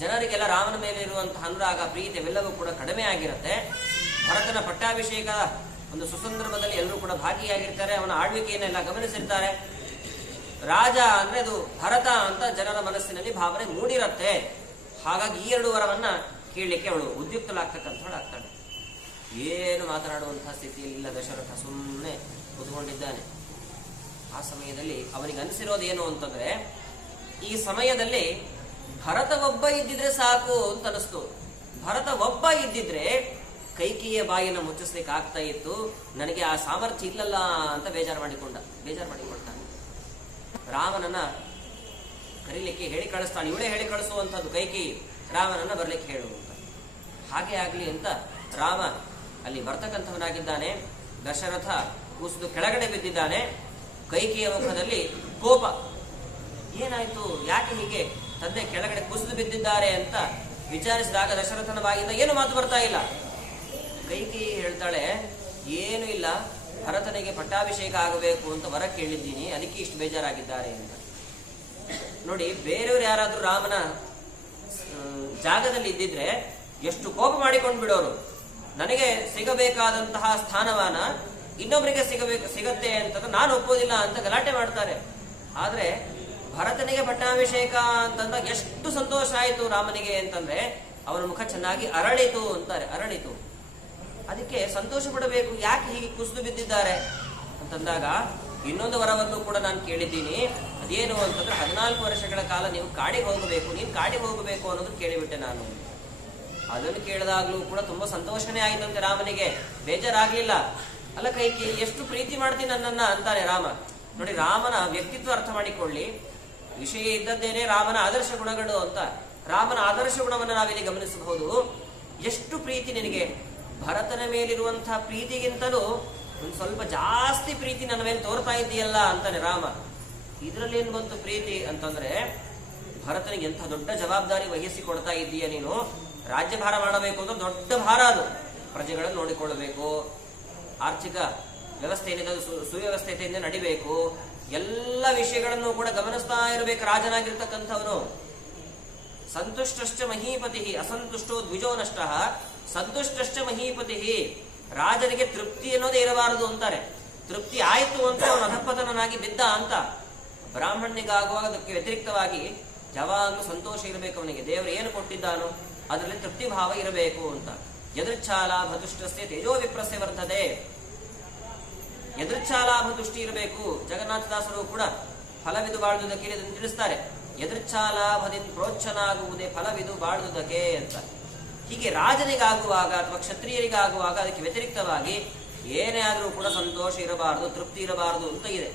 ಜನರಿಗೆಲ್ಲ ರಾಮನ ಮೇಲೆ ಇರುವಂತಹ ಅನುರಾಗ, ಪ್ರೀತಿ ಇವೆಲ್ಲವೂ ಕೂಡ ಕಡಿಮೆ ಆಗಿರುತ್ತೆ. ಭರತನ ಪಟ್ಟಾಭಿಷೇಕ ಒಂದು ಸುಸಂದರ್ಭದಲ್ಲಿ ಎಲ್ಲರೂ ಕೂಡ ಭಾಗಿಯಾಗಿರ್ತಾರೆ, ಅವನ ಆಳ್ವಿಕೆಯನ್ನೆಲ್ಲ ಗಮನಿಸಿರ್ತಾರೆ. ರಾಜ ಅಂದ್ರೆ ಅದು ಭರತ ಅಂತ ಜನರ ಮನಸ್ಸಿನಲ್ಲಿ ಭಾವನೆ ಮೂಡಿರತ್ತೆ. ಹಾಗಾಗಿ ಈ 2 ವರವನ್ನ ಕೇಳಲಿಕ್ಕೆ ಅವಳು ಉದ್ಯುಕ್ತಳಾಗ್ತಕ್ಕಂಥವಳಾಗ್ತಾಳೆ. ಏನು ಮಾತನಾಡುವಂತಹ ಸ್ಥಿತಿಯಲ್ಲಿ ಇಲ್ಲ ದಶರಥ, ಸುಮ್ಮನೆ ಕೂತ್ಕೊಂಡಿದ್ದಾನೆ. ಆ ಸಮಯದಲ್ಲಿ ಅವನಿಗೆ ಅನಿಸಿರೋದು ಏನು ಅಂತಂದ್ರೆ, ಈ ಸಮಯದಲ್ಲಿ ಭರತ ಒಬ್ಬ ಇದ್ದಿದ್ರೆ ಸಾಕು ಅಂತ ಅನಿಸ್ತು. ಭರತ ಒಬ್ಬ ಇದ್ದಿದ್ರೆ ಕೈಕೇಯಿಯ ಬಾಯಿನ ಮುಚ್ಚಿಸ್ಲಿಕ್ಕೆ ಆಗ್ತಾ ಇತ್ತು, ನನಗೆ ಆ ಸಾಮರ್ಥ್ಯ ಇಲ್ಲಲ್ಲ ಅಂತ ಬೇಜಾರು ಮಾಡಿಕೊಳ್ತಾನೆ. ರಾಮನನ್ನ ಕರೀಲಿಕ್ಕೆ ಹೇಳಿ ಕಳಿಸ್ತಾನೆ. ಇವಳೇ ಹೇಳಿ ಕಳಿಸುವಂಥದ್ದು ಕೈಕೇಯಿ, ರಾಮನನ್ನ ಬರ್ಲಿಕ್ಕೆ ಹೇಳುವಂತ. ಹಾಗೆ ಆಗ್ಲಿ ಅಂತ ರಾಮ ಅಲ್ಲಿ ಬರ್ತಕ್ಕಂಥವನಾಗಿದ್ದಾನೆ. ದಶರಥ ಕೂಸಿದು ಕೆಳಗಡೆ ಬಿದ್ದಿದ್ದಾನೆ. ಕೈಕೇಯಿಯ ಮುಖದಲ್ಲಿ ಕೋಪ. ಏನಾಯ್ತು, ಯಾಕೆ ಹೀಗೆ ತಂದೆ ಕೆಳಗಡೆ ಕುಸಿದು ಬಿದ್ದಿದ್ದಾರೆ ಅಂತ ವಿಚಾರಿಸಿದಾಗ ದಶರಥನ ಬಾಯಿಂದ ಏನು ಮಾತು ಬರ್ತಾ ಇಲ್ಲ. ಕೈಕೇಯಿ ಹೇಳ್ತಾಳೆ, ಏನು ಇಲ್ಲ, ಭರತನಿಗೆ ಪಟ್ಟಾಭಿಷೇಕ ಆಗಬೇಕು ಅಂತ ವರ ಕೇಳಿದ್ದೀನಿ, ಅದಕ್ಕೆ ಇಷ್ಟು ಬೇಜಾರಾಗಿದ್ದಾರೆ ಅಂತ. ನೋಡಿ, ಬೇರೆಯವರು ಯಾರಾದ್ರೂ ರಾಮನ ಜಾಗದಲ್ಲಿ ಇದ್ದಿದ್ರೆ ಎಷ್ಟು ಕೋಪ ಮಾಡಿಕೊಂಡು ಬಿಡೋರು. ನನಗೆ ಸಿಗಬೇಕಾದಂತಹ ಸ್ಥಾನಮಾನ ಇನ್ನೊಬ್ಬರಿಗೆ ಸಿಗತ್ತೆ ಅಂತಂದ್ರೆ ನಾನು ಒಪ್ಪೋದಿಲ್ಲ ಅಂತ ಗಲಾಟೆ ಮಾಡ್ತಾರೆ. ಆದ್ರೆ ಭರತನಿಗೆ ಪಟ್ಟಾಭಿಷೇಕ ಅಂತಂದಾಗ ಎಷ್ಟು ಸಂತೋಷ ಆಯಿತು ರಾಮನಿಗೆ ಅಂತಂದ್ರೆ ಅವನ ಮುಖ ಚೆನ್ನಾಗಿ ಅರಳಿತು ಅಂತಾರೆ, ಅರಳಿತು. ಅದಕ್ಕೆ ಸಂತೋಷ ಪಡಬೇಕು. ಯಾಕೆ ಹೀಗೆ ಕುಸಿದು ಬಿದ್ದಿದ್ದಾರೆ ಅಂತಂದಾಗ ಇನ್ನೊಂದು ವರವನ್ನು ಕೂಡ ನಾನು ಕೇಳಿದ್ದೀನಿ. ಅದೇನು ಅಂತಂದ್ರೆ 14 ವರ್ಷಗಳ ಕಾಲ ನೀವು ಕಾಡಿಗೆ ಹೋಗಬೇಕು, ನೀನು ಕಾಡಿಗೆ ಹೋಗಬೇಕು ಅನ್ನೋದು ಕೇಳಿಬಿಟ್ಟೆ ನಾನು. ಅದನ್ನು ಕೇಳಿದಾಗ್ಲೂ ಕೂಡ ತುಂಬಾ ಸಂತೋಷನೇ ಆಯ್ತಂತೆ ರಾಮನಿಗೆ, ಬೇಜಾರಾಗ್ಲಿಲ್ಲ. ಅಲ್ಲ ಕೈಕಿ ಎಷ್ಟು ಪ್ರೀತಿ ಮಾಡ್ತೀನಿ ನನ್ನನ್ನ ಅಂತಾನೆ ರಾಮ. ನೋಡಿ, ರಾಮನ ವ್ಯಕ್ತಿತ್ವ ಅರ್ಥ ಮಾಡಿಕೊಳ್ಳಿ. ವಿಷಯ ಇದ್ದದ್ದೇನೆ ರಾಮನ ಆದರ್ಶ ಗುಣಗಳು ಅಂತ. ರಾಮನ ಆದರ್ಶ ಗುಣವನ್ನು ನಾವಿಲ್ಲಿ ಗಮನಿಸಬಹುದು. ಎಷ್ಟು ಪ್ರೀತಿ ನಿನಗೆ, ಭರತನ ಮೇಲಿರುವಂತಹ ಪ್ರೀತಿಗಿಂತಲೂ ಒಂದು ಸ್ವಲ್ಪ ಜಾಸ್ತಿ ಪ್ರೀತಿ ನನ್ನ ಮೇಲೆ ತೋರ್ತಾ ಇದ್ದೀಯಲ್ಲ ಅಂತಾನೆ ರಾಮ. ಇದರಲ್ಲಿ ಏನು ಬಂತು ಪ್ರೀತಿ ಅಂತಂದ್ರೆ, ಭರತನಿಗೆ ಎಂಥ ದೊಡ್ಡ ಜವಾಬ್ದಾರಿ ವಹಿಸಿ ಕೊಡ್ತಾ ಇದ್ದೀಯ ನೀನು. ರಾಜ್ಯಭಾರ ಮಾಡಬೇಕು ಅಂದ್ರೆ ದೊಡ್ಡ ಭಾರ ಅದು. ಪ್ರಜೆಗಳನ್ನು ನೋಡಿಕೊಳ್ಳಬೇಕು, ಆರ್ಥಿಕ ವ್ಯವಸ್ಥೆ ಏನಿದೆ ಸುವ್ಯವಸ್ಥೆಯಿಂದ ನಡಿಬೇಕು, ಎಲ್ಲ ವಿಷಯಗಳನ್ನು ಕೂಡ ಗಮನಿಸ್ತಾ ಇರಬೇಕು ರಾಜನಾಗಿರ್ತಕ್ಕಂಥವನು. ಸಂತುಷ್ಟಶ್ಚ ಮಹೀಪತಿ ಅಸಂತುಷ್ಟೋ ದ್ವಿಜೋ ನಷ್ಟ, ಸಂತುಷ್ಟಶ್ಚ ಮಹೀಪತಿ. ರಾಜನಿಗೆ ತೃಪ್ತಿ ಅನ್ನೋದೇ ಇರಬಾರದು ಅಂತಾರೆ. ತೃಪ್ತಿ ಆಯ್ತು ಅಂತ ಅವನು ಅಧಪತನಾಗಿ ಬಿದ್ದ ಅಂತ. ಬ್ರಾಹ್ಮಣನಿಗಾಗುವಾಗ ಅದಕ್ಕೆ ವ್ಯತಿರಿಕ್ತವಾಗಿ ಯಾವಾಗಲೂ ಸಂತೋಷ ಇರಬೇಕು ಅವನಿಗೆ. ದೇವರು ಏನು ಕೊಟ್ಟಿದ್ದಾನೋ ಅದರಲ್ಲಿ ತೃಪ್ತಿ ಭಾವ ಇರಬೇಕು ಅಂತ. ಯದೃಚ್ಛಾಲಾಭದುಷ್ಟಸ್ಯ ತೇಜೋ ವಿಪ್ರಸ್ಯ ವರ್ತದೆ. ಯದೃಚ್ಛಾಲಾಭದುಷ್ಟಿ ಇರಬೇಕು. ಜಗನ್ನಾಥದಾಸರು ಕೂಡ ಫಲವಿದು ಬಾಳುವುದಕ್ಕೆ ಇದನ್ನು ತಿಳಿಸ್ತಾರೆ. ಯದೃಚ್ಛಾಲಾಭದಿಂದ ಪ್ರೋಚ್ಛನಾಗುವುದೇ ಫಲವಿದು ಬಾಳುವುದಕ್ಕೆ ಅಂತ. ಹೀಗೆ ರಾಜನಿಗಾಗುವಾಗ ಅಥವಾ ಕ್ಷತ್ರಿಯರಿಗಾಗುವಾಗ ಅದಕ್ಕೆ ವ್ಯತಿರಿಕ್ತವಾಗಿ ಏನೇ ಆದರೂ ಕೂಡ ಸಂತೋಷ ಇರಬಾರದು, ತೃಪ್ತಿ ಇರಬಾರದು ಅಂತ ಇದೆ.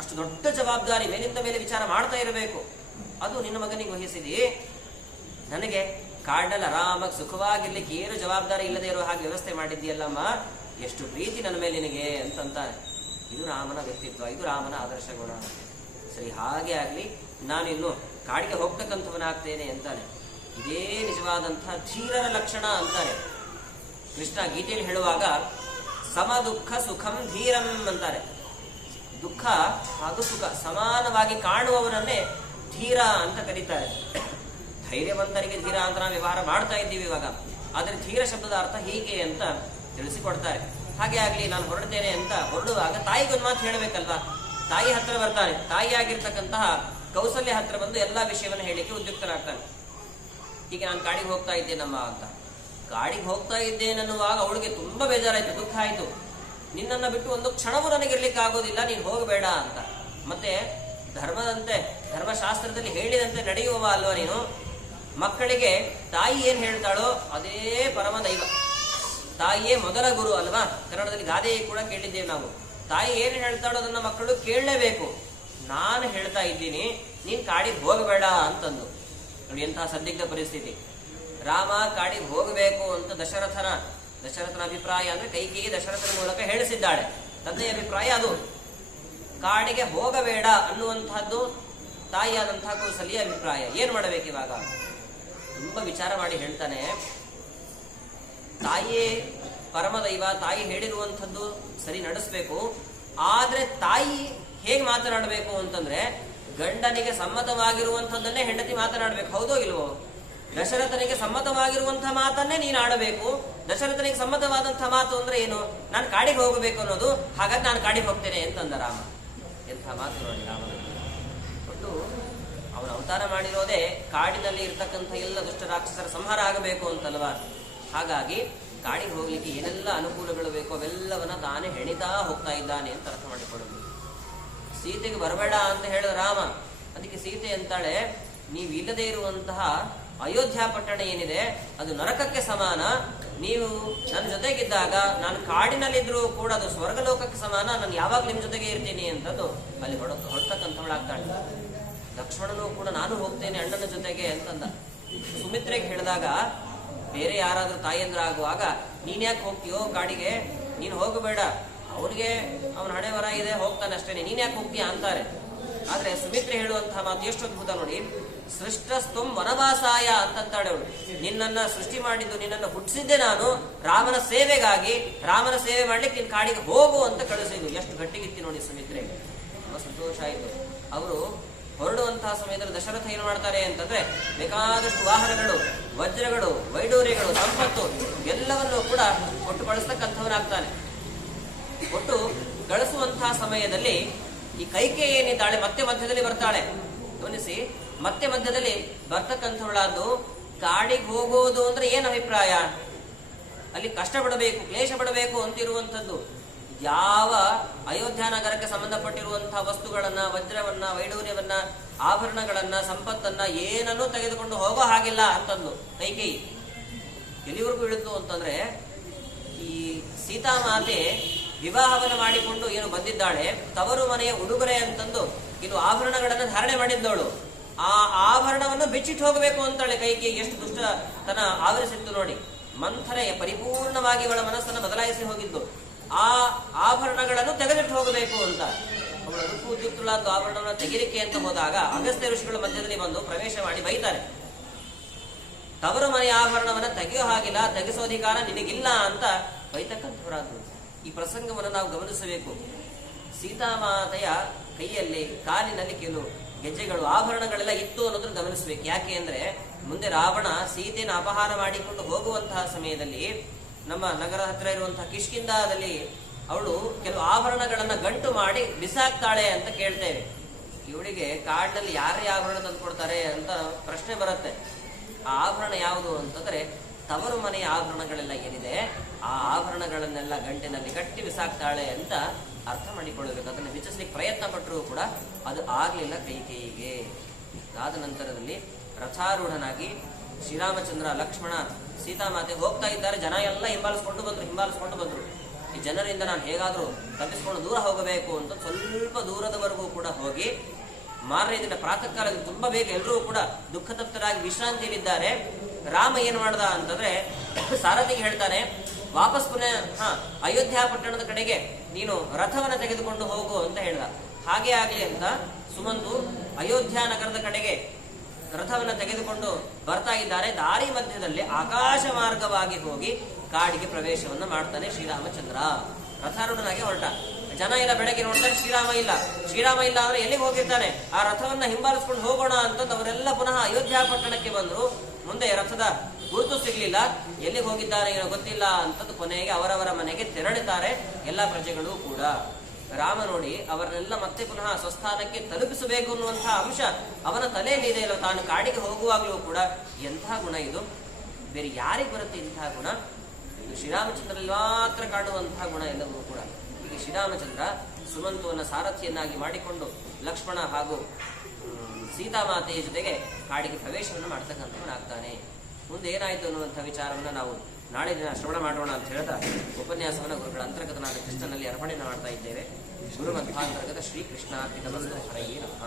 ಅಷ್ಟು ದೊಡ್ಡ ಜವಾಬ್ದಾರಿ ಮೇಲಿಂದ ಮೇಲೆ ವಿಚಾರ ಮಾಡ್ತಾ ಇರಬೇಕು. ಅದು ನಿನ್ನ ಮಗನಿಗೆ ವಹಿಸಿದಿ. ನನಗೆ ಕಾಡಿನಲ್ಲಿ ಆರಾಮಾಗಿ ಸುಖವಾಗಿರ್ಲಿಕ್ಕೆ ಏನು ಜವಾಬ್ದಾರಿ ಇಲ್ಲದೆ ಇರೋ ಹಾಗೆ ವ್ಯವಸ್ಥೆ ಮಾಡಿದ್ದೀಯಲ್ಲಮ್ಮ, ಎಷ್ಟು ಪ್ರೀತಿ ನನ್ನ ಮೇಲೆ ನಿನಗೆ ಅಂತಂತಾನೆ. ಇದು ರಾಮನ ವ್ಯಕ್ತಿತ್ವ, ಇದು ರಾಮನ ಆದರ್ಶ ಗುಣ. ಸರಿ, ಹಾಗೆ ಆಗ್ಲಿ, ನಾನಿನ್ನು ಕಾಡಿಗೆ ಹೋಗ್ತಕ್ಕಂಥವನಾಗ್ತೇನೆ ಅಂತಾನೆ. ಇದೇ ನಿಜವಾದಂತಹ ಧೀರರ ಲಕ್ಷಣ ಅಂತಾರೆ ಕೃಷ್ಣ ಗೀತೆಯಲ್ಲಿ ಹೇಳುವಾಗ. ಸಮ ದುಃಖ ಸುಖಂ ಧೀರಂ ಅಂತಾರೆ. ದುಃಖ ಹಾಗೂ ಸುಖ ಸಮಾನವಾಗಿ ಕಾಣುವವರನ್ನೇ ಧೀರ ಅಂತ ಕರೀತಾರೆ. ಧೈರ್ಯವಂತರಿಗೆ ಧೀರ ಅಂತ ನಾವು ವ್ಯವಹಾರ ಮಾಡ್ತಾ ಇದ್ದೀವಿ ಇವಾಗ. ಆದ್ರೆ ಧೀರ ಶಬ್ದದ ಅರ್ಥ ಹೀಗೆ ಅಂತ ತಿಳಿಸಿಕೊಡ್ತಾರೆ. ಹಾಗೆ ಆಗ್ಲಿ, ನಾನು ಹೊರಡ್ತೇನೆ ಅಂತ ಹೊರಡುವಾಗ ತಾಯಿಗೊಂದು ಮಾತು ಹೇಳಬೇಕಲ್ವಾ. ತಾಯಿ ಹತ್ರ ಬರ್ತಾನೆ. ತಾಯಿಯಾಗಿರ್ತಕ್ಕಂತಹ ಕೌಸಲ್ಯ ಹತ್ರ ಬಂದು ಎಲ್ಲಾ ವಿಷಯವನ್ನು ಹೇಳಿಕ್ಕೆ ಉದ್ಯುಕ್ತನಾಗ್ತಾನೆ. ಹೀಗೆ ನಾನು ಕಾಡಿಗೆ ಹೋಗ್ತಾ ಇದ್ದೇನಮ್ಮ ಅಂತ. ಕಾಡಿಗೆ ಹೋಗ್ತಾ ಇದ್ದೇನನ್ನುವಾಗ ಅವಳಿಗೆ ತುಂಬಾ ಬೇಜಾರಾಯ್ತು, ದುಃಖ ಆಯ್ತು. ನಿನ್ನನ್ನು ಬಿಟ್ಟು ಒಂದು ಕ್ಷಣವೂ ನನಗಿರ್ಲಿಕ್ಕೆ ಆಗೋದಿಲ್ಲ, ನೀನು ಹೋಗಬೇಡ ಅಂತ. ಮತ್ತೆ ಧರ್ಮದಂತೆ, ಧರ್ಮಶಾಸ್ತ್ರದಲ್ಲಿ ಹೇಳಿದಂತೆ ನಡೆಯುವ ಅಲ್ವಾ ನೀನು. ಮಕ್ಕಳಿಗೆ ತಾಯಿ ಏನ್ ಹೇಳ್ತಾಳೋ ಅದೇ ಪರಮ ದೈವ. ತಾಯಿಯೇ ಮೊದಲ ಗುರು ಅಲ್ವಾ. ಕನ್ನಡದಲ್ಲಿ ಗಾದೆ ಕೂಡ ಕೇಳಿದ್ದೇವೆ ನಾವು. ತಾಯಿ ಏನ್ ಹೇಳ್ತಾಳೋ ಅದನ್ನ ಮಕ್ಕಳು ಕೇಳಲೇಬೇಕು. ನಾನು ಹೇಳ್ತಾ ಇದ್ದೀನಿ, ನೀನ್ ಕಾಡಿಗೆ ಹೋಗಬೇಡ ಅಂತಂದು. ನೋಡಿ ಎಂತಹ ಸಂದಿಗ್ಧ ಪರಿಸ್ಥಿತಿ. ರಾಮ ಕಾಡಿಗೆ ಹೋಗಬೇಕು ಅಂತ ದಶರಥನ ಅಭಿಪ್ರಾಯ ಅಂದ್ರೆ ಕೈಕೇಯಿ ದಶರಥನ ಮೂಲಕ ಹೇಳಿಸಿದ್ದಾಳೆ. ತಂದೆಯ ಅಭಿಪ್ರಾಯ ಅದು. ಕಾಡಿಗೆ ಹೋಗಬೇಡ ಅನ್ನುವಂತಹದ್ದು ತಾಯಿಯಾದಂತಹ ಕೌಸಲ್ಯ ಅಭಿಪ್ರಾಯ. ಏನ್ ಮಾಡಬೇಕು ಇವಾಗ? ತುಂಬಾ ವಿಚಾರ ಮಾಡಿ ಹೇಳ್ತಾನೆ. ತಾಯಿಯೇ ಪರಮದೈವ, ತಾಯಿ ಹೇಳಿರುವಂಥದ್ದು ಸರಿ ನಡೆಸಬೇಕು. ಆದ್ರೆ ತಾಯಿ ಹೇಗೆ ಮಾತನಾಡಬೇಕು ಅಂತಂದ್ರೆ, ಗಂಡನಿಗೆ ಸಮ್ಮತವಾಗಿರುವಂಥದ್ದನ್ನೇ ಹೆಂಡತಿ ಮಾತನಾಡಬೇಕು. ಹೌದೋ ಇಲ್ವೋ? ದಶರಥನಿಗೆ ಸಮ್ಮತವಾಗಿರುವಂತಹ ಮಾತನ್ನೇ ನೀನು ಆಡಬೇಕು. ದಶರಥನಿಗೆ ಸಮ್ಮತವಾದಂತಹ ಮಾತು ಅಂದ್ರೆ ಏನು? ನಾನು ಕಾಡಿಗೆ ಹೋಗಬೇಕು ಅನ್ನೋದು. ಹಾಗಾಗಿ ನಾನು ಕಾಡಿಗೆ ಹೋಗ್ತೇನೆ ಅಂತಂದ ರಾಮ. ಎಂಥ ಮಾತು ನೋಡಿ ರಾಮನ. ಒಟ್ಟು ಅವನು ಅವತಾರ ಮಾಡಿರೋದೇ ಕಾಡಿನಲ್ಲಿ ಇರ್ತಕ್ಕಂಥ ಎಲ್ಲ ದುಷ್ಟ ರಾಕ್ಷಸರ ಸಂಹಾರ ಆಗಬೇಕು ಅಂತಲ್ವಾ. ಹಾಗಾಗಿ ಕಾಡಿಗೆ ಹೋಗ್ಲಿಕ್ಕೆ ಏನೆಲ್ಲ ಅನುಕೂಲಗಳು ಬೇಕೋ ಅವೆಲ್ಲವನ್ನ ತಾನೇ ಹೆಣಿತಾ ಹೋಗ್ತಾ ಇದ್ದಾನೆ ಅಂತ ಅರ್ಥ ಮಾಡಿಕೊಳ್ಳಬೇಕು. ಸೀತೆಗೆ ಬರಬೇಡ ಅಂತ ಹೇಳಿದ ರಾಮ. ಅದಕ್ಕೆ ಸೀತೆ ಅಂತಾಳೆ, ನೀವಿಲ್ಲದೆ ಇರುವಂತಹ ಅಯೋಧ್ಯ ಪಟ್ಟಣ ಏನಿದೆ ಅದು ನರಕಕ್ಕೆ ಸಮಾನ. ನೀವು ನನ್ನ ಜೊತೆಗಿದ್ದಾಗ ನಾನು ಕಾಡಿನಲ್ಲಿದ್ರು ಕೂಡ ಅದು ಸ್ವರ್ಗಲೋಕಕ್ಕೆ ಸಮಾನ. ನಾನು ಯಾವಾಗ ನಿಮ್ ಜೊತೆಗೆ ಇರ್ತೀನಿ ಅಂತದ್ದು ಅಲ್ಲಿ ಹೊರತಕ್ಕಂಥವಳಾಗ್ತಾಳೆ. ಲಕ್ಷ್ಮಣನು ಕೂಡ ನಾನು ಹೋಗ್ತೇನೆ ಅಣ್ಣನ ಜೊತೆಗೆ ಅಂತಂದ. ಸುಮಿತ್ರೆಗೆ ಹೇಳಿದಾಗ, ಬೇರೆ ಯಾರಾದ್ರೂ ತಾಯಿಯಂದ್ರ ಆಗುವಾಗ, ನೀನ್ ಯಾಕೆ ಹೋಗ್ತೀಯೋ ಕಾಡಿಗೆ, ನೀನು ಹೋಗಬೇಡ, ಅವನಿಗೆ ಅವನ ಹಣೆ ವರ ಇದೆ, ಹೋಗ್ತಾನೆ ಅಷ್ಟೇನೆ, ನೀನ್ ಯಾಕೆ ಹೋಗ್ತೀಯ ಅಂತಾರೆ. ಆದ್ರೆ ಸುಮಿತ್ರೆ ಹೇಳುವಂತಹ ಮಾತು ಎಷ್ಟು ಅದ್ಭುತ ನೋಡಿ. ಸೃಷ್ಟಸ್ತುಂ ವನವಾಸಾಯ ಅಂತಂತಾಳೆ ಅವಳು. ನಿನ್ನನ್ನ ಸೃಷ್ಟಿ ಮಾಡಿದ್ದು, ನಿನ್ನನ್ನು ಹುಟ್ಟಿಸಿದ್ದೆ ನಾನು ರಾಮನ ಸೇವೆಗಾಗಿ. ರಾಮನ ಸೇವೆ ಮಾಡ್ಲಿಕ್ಕೆ ನೀನ್ ಕಾಡಿಗೆ ಹೋಗು ಅಂತ ಕಳಿಸಿದ್ದು. ಎಷ್ಟು ಗಟ್ಟಿಗಿತ್ತಿ ನೋಡಿ ಸುಮಿತ್ರೆ. ತುಂಬಾ ಸಂತೋಷ ಆಯ್ತು. ಅವರು ಹೊರಡುವಂತಹ ಸಮಯದಲ್ಲಿ ದಶರಥ ಏನು ಮಾಡ್ತಾರೆ ಅಂತಂದ್ರೆ, ಬೇಕಾದಷ್ಟು ವಾಹನಗಳು, ವಜ್ರಗಳು, ವೈಡೂರ್ಯಗಳು, ಸಂಪತ್ತು ಎಲ್ಲವನ್ನೂ ಕೂಡ ಕೊಟ್ಟು ಕಳಿಸ್ತಕ್ಕಂಥವನಾಗ್ತಾನೆ. ಕೊಟ್ಟು ಕಳಿಸುವಂತಹ ಸಮಯದಲ್ಲಿ ಈ ಕೈಕೆ ಏನಿದ್ದಾಳೆ ಮತ್ತೆ ಮಧ್ಯದಲ್ಲಿ ಬರ್ತಾಳೆ. ಗಮನಿಸಿ, ಮತ್ತೆ ಮಧ್ಯದಲ್ಲಿ ಬರ್ತಕ್ಕಂಥವಳಾದ್ದು ಕಾಡಿಗೆ ಹೋಗೋದು ಅಂದ್ರೆ ಏನ್ ಅಭಿಪ್ರಾಯ? ಅಲ್ಲಿ ಕಷ್ಟ ಪಡಬೇಕು, ಕ್ಲೇಶ ಪಡಬೇಕು ಅಂತಿರುವಂಥದ್ದು. ಯಾವ ಅಯೋಧ್ಯ ನಗರಕ್ಕೆ ಸಂಬಂಧಪಟ್ಟಿರುವಂತಹ ವಸ್ತುಗಳನ್ನ, ವಜ್ರವನ್ನ, ವೈಡೂರ್ಯವನ್ನ, ಆಭರಣಗಳನ್ನ, ಸಂಪತ್ತನ್ನ ಏನನ್ನೂ ತೆಗೆದುಕೊಂಡು ಹೋಗೋ ಹಾಗಿಲ್ಲ ಅಂತಂದು ಕೈಕೇಯಿ. ಎಲ್ಲಿವರೆಗೂ ಇಳಿತು ಅಂತಂದ್ರೆ, ಈ ಸೀತಾಮಾತೆ ವಿವಾಹವನ್ನು ಮಾಡಿಕೊಂಡು ಏನು ಬಂದಿದ್ದಾಳೆ, ತವರು ಮನೆಯ ಉಡುಗೊರೆ ಅಂತಂದು ಇದು ಆಭರಣಗಳನ್ನ ಧಾರಣೆ ಮಾಡಿದ್ದವಳು. ಆ ಆಭರಣವನ್ನು ಬಿಚ್ಚಿಟ್ಟು ಹೋಗಬೇಕು ಅಂತಾಳೆ ಕೈಕೇಯಿ. ಎಷ್ಟು ದುಷ್ಟತನ ಆವರಿಸಿತ್ತು ನೋಡಿ. ಮಂಥರೆಯ ಪರಿಪೂರ್ಣವಾಗಿ ಅವಳ ಮನಸ್ಸನ್ನು ಬದಲಾಯಿಸಿ ಹೋಗಿದ್ದು. ಆ ಆಭರಣಗಳನ್ನು ತೆಗೆದಿಟ್ಟು ಹೋಗಬೇಕು ಅಂತ ಅವಳ ಋತುಲಾದ ಆಭರಣವನ್ನು ತೆಗಿಲಿಕ್ಕೆ ಅಂತ ಹೋದಾಗ ಅಗಸ್ತ್ಯ ಋಷಿಗಳ ಮಧ್ಯದಲ್ಲಿ ಬಂದು ಪ್ರವೇಶ ಮಾಡಿ ಬೈತಾರೆ. ತವರು ಮನೆಯ ಆಭರಣವನ್ನ ತೆಗೆಯೋ ಹಾಗಿಲ್ಲ, ತೆಗೆಸೋಧಿಕಾರ ನಿನಗಿಲ್ಲ ಅಂತ ಬೈತಕ್ಕಂಥವರಾದ್ರು. ಈ ಪ್ರಸಂಗವನ್ನು ನಾವು ಗಮನಿಸಬೇಕು. ಸೀತಾಮಾತೆಯ ಕೈಯಲ್ಲಿ, ಕಾಲಿನಲ್ಲಿ ಕೆಲವು ಗೆಜ್ಜೆಗಳು, ಆಭರಣಗಳೆಲ್ಲ ಇತ್ತು ಅನ್ನೋದನ್ನು ಗಮನಿಸಬೇಕು. ಯಾಕೆ ಅಂದ್ರೆ ಮುಂದೆ ರಾವಣ ಸೀತೆಯನ್ನು ಅಪಹಾರ ಮಾಡಿಕೊಂಡು ಹೋಗುವಂತಹ ಸಮಯದಲ್ಲಿ ನಮ್ಮ ನಗರ ಹತ್ರ ಇರುವಂತಹ ಕಿಷ್ಕಿಂಧಾದಲ್ಲಿ ಅವಳು ಕೆಲವು ಆಭರಣಗಳನ್ನ ಗಂಟು ಮಾಡಿ ಬಿಸಾಕ್ತಾಳೆ ಅಂತ ಕೇಳ್ತೇವೆ. ಇವಳಿಗೆ ಕಾಡಿನಲ್ಲಿ ಯಾರೇ ಆಭರಣ ತಂದುಕೊಡ್ತಾರೆ ಅಂತ ಪ್ರಶ್ನೆ ಬರುತ್ತೆ. ಆ ಆಭರಣ ಯಾವುದು ಅಂತಂದ್ರೆ ತವರು ಮನೆಯ ಆಭರಣಗಳೆಲ್ಲ ಏನಿದೆ ಆ ಆಭರಣಗಳನ್ನೆಲ್ಲ ಗಂಟಿನಲ್ಲಿ ಕಟ್ಟಿ ಬಿಸಾಕ್ತಾಳೆ ಅಂತ ಅರ್ಥ ಮಾಡಿಕೊಳ್ಳಬೇಕು. ಅದನ್ನು ಬಿಚ್ಚಿಸ್ಲಿಕ್ಕೆ ಪ್ರಯತ್ನ ಪಟ್ಟರೂ ಕೂಡ ಅದು ಆಗ್ಲಿಲ್ಲ ಕೈಕೇಯಿಗೆ. ಅದಾದ ನಂತರದಲ್ಲಿ ರಥಾರೂಢನಾಗಿ ಶ್ರೀರಾಮಚಂದ್ರ, ಲಕ್ಷ್ಮಣ, ಸೀತಾಮಾತೆ ಹೋಗ್ತಾ ಇದ್ದಾರೆ. ಜನ ಎಲ್ಲ ಹಿಂಬಾಲಿಸ್ಕೊಂಡು ಬಂದ್ರು. ಈ ಜನರಿಂದ ನಾನು ಹೇಗಾದ್ರೂ ತಪ್ಪಿಸ್ಕೊಂಡು ದೂರ ಹೋಗಬೇಕು ಅಂತ ಸ್ವಲ್ಪ ದೂರದವರೆಗೂ ಕೂಡ ಹೋಗಿ ಮಾರನೇ ದಿನ ಪ್ರಾತಃ ಕಾಲದಲ್ಲಿ ತುಂಬಾ ಬೇಗ ಎಲ್ಲರೂ ಕೂಡ ದುಃಖ ತಪ್ತರಾಗಿ ವಿಶ್ರಾಂತಿಯಲ್ಲಿದ್ದಾರೆ. ರಾಮ ಏನ್ ಮಾಡ್ದ ಅಂತಂದ್ರೆ ಸಾರಥಿಗೆ ಹೇಳ್ತಾನೆ, ವಾಪಸ್ ಪುನಃ ಅಯೋಧ್ಯ ಪಟ್ಟಣದ ಕಡೆಗೆ ನೀನು ರಥವನ್ನ ತೆಗೆದುಕೊಂಡು ಹೋಗು ಅಂತ ಹೇಳ್ದ. ಹಾಗೆ ಆಗ್ಲಿ ಅಂತ ಸುಮಂತು ಅಯೋಧ್ಯ ನಗರದ ಕಡೆಗೆ ರಥವನ್ನ ತೆಗೆದುಕೊಂಡು ಬರ್ತಾ ಇದ್ದಾರೆ. ದಾರಿ ಮಧ್ಯದಲ್ಲಿ ಆಕಾಶ ಮಾರ್ಗವಾಗಿ ಹೋಗಿ ಕಾಡಿಗೆ ಪ್ರವೇಶವನ್ನ ಮಾಡ್ತಾನೆ ಶ್ರೀರಾಮಚಂದ್ರ. ರಥಾರೂಢನಾಗಿ ಹೊರಟ. ಜನ ಎಲ್ಲ ಬೆಳಗ್ಗೆ ನೋಡ್ತಾರೆ, ಶ್ರೀರಾಮ ಇಲ್ಲ ಅಂದ್ರೆ ಎಲ್ಲಿಗೆ ಹೋಗಿರ್ತಾನೆ? ಆ ರಥವನ್ನ ಹಿಂಬಾಲಿಸ್ಕೊಂಡು ಹೋಗೋಣ ಅಂತ ಅವರೆಲ್ಲ ಪುನಃ ಅಯೋಧ್ಯ ಪಟ್ಟಣಕ್ಕೆ ಬಂದ್ರು. ಮುಂದೆ ರಥದ ಗುರುತು ಸಿಗ್ಲಿಲ್ಲ, ಎಲ್ಲಿಗೆ ಹೋಗಿದ್ದಾರೆ ಏನೋ ಗೊತ್ತಿಲ್ಲ ಅಂತದ್ದು ಕೊನೆಗೆ ಅವರವರ ಮನೆಗೆ ತೆರಳುತ್ತಾರೆ ಎಲ್ಲ ಪ್ರಜೆಗಳು ಕೂಡ. ರಾಮ ನೋಡಿ ಅವರನ್ನೆಲ್ಲ ಮತ್ತೆ ಪುನಃ ಸ್ವಸ್ಥಾನಕ್ಕೆ ತಲುಪಿಸಬೇಕು ಅನ್ನುವಂತಹ ಅಂಶ ಅವನ ತಲೆಯಲ್ಲಿ ಇದೆ ಅಲ್ಲ. ತಾನು ಕಾಡಿಗೆ ಹೋಗುವಾಗಲೂ ಕೂಡ ಎಂತಹ ಗುಣ ಇದು, ಬೇರೆ ಯಾರಿಗೆ ಬರುತ್ತೆ ಇಂತಹ ಗುಣ? ಇದು ಶ್ರೀರಾಮಚಂದ್ರಲ್ಲಿ ಮಾತ್ರ ಕಾಣುವಂತಹ ಗುಣ ಎಲ್ಲವೂ ಕೂಡ. ಈಗ ಶ್ರೀರಾಮಚಂದ್ರ ಸುಮಂತುವನ್ನ ಸಾರಥಿಯನ್ನಾಗಿ ಮಾಡಿಕೊಂಡು ಲಕ್ಷ್ಮಣ ಹಾಗೂ ಸೀತಾಮಾತೆಯ ಜೊತೆಗೆ ಕಾಡಿಗೆ ಪ್ರವೇಶವನ್ನು ಮಾಡ್ತಕ್ಕಂಥವನಾಗ್ತಾನೆ. ಮುಂದೆ ಏನಾಯ್ತು ಅನ್ನುವಂಥ ವಿಚಾರವನ್ನ ನಾವು ನಾಳೆ ದಿನ ಶ್ರವಣ ಮಾಡೋಣ ಅಂತ ಹೇಳ್ತಾ ಉಪನ್ಯಾಸವನ್ನು ಗುರುಗಳ ಅಂತರ್ಗತನಾದ ಕೃಷ್ಣನಲ್ಲಿ ಅರ್ಪಣೆಯನ್ನು ಮಾಡ್ತಾ ಇದ್ದೇವೆ. ಗುರು ಮಧ್ವಾಂತರ್ಗತ ಶ್ರೀಕೃಷ್ಣ ಹರಯೇ ನಮಃ.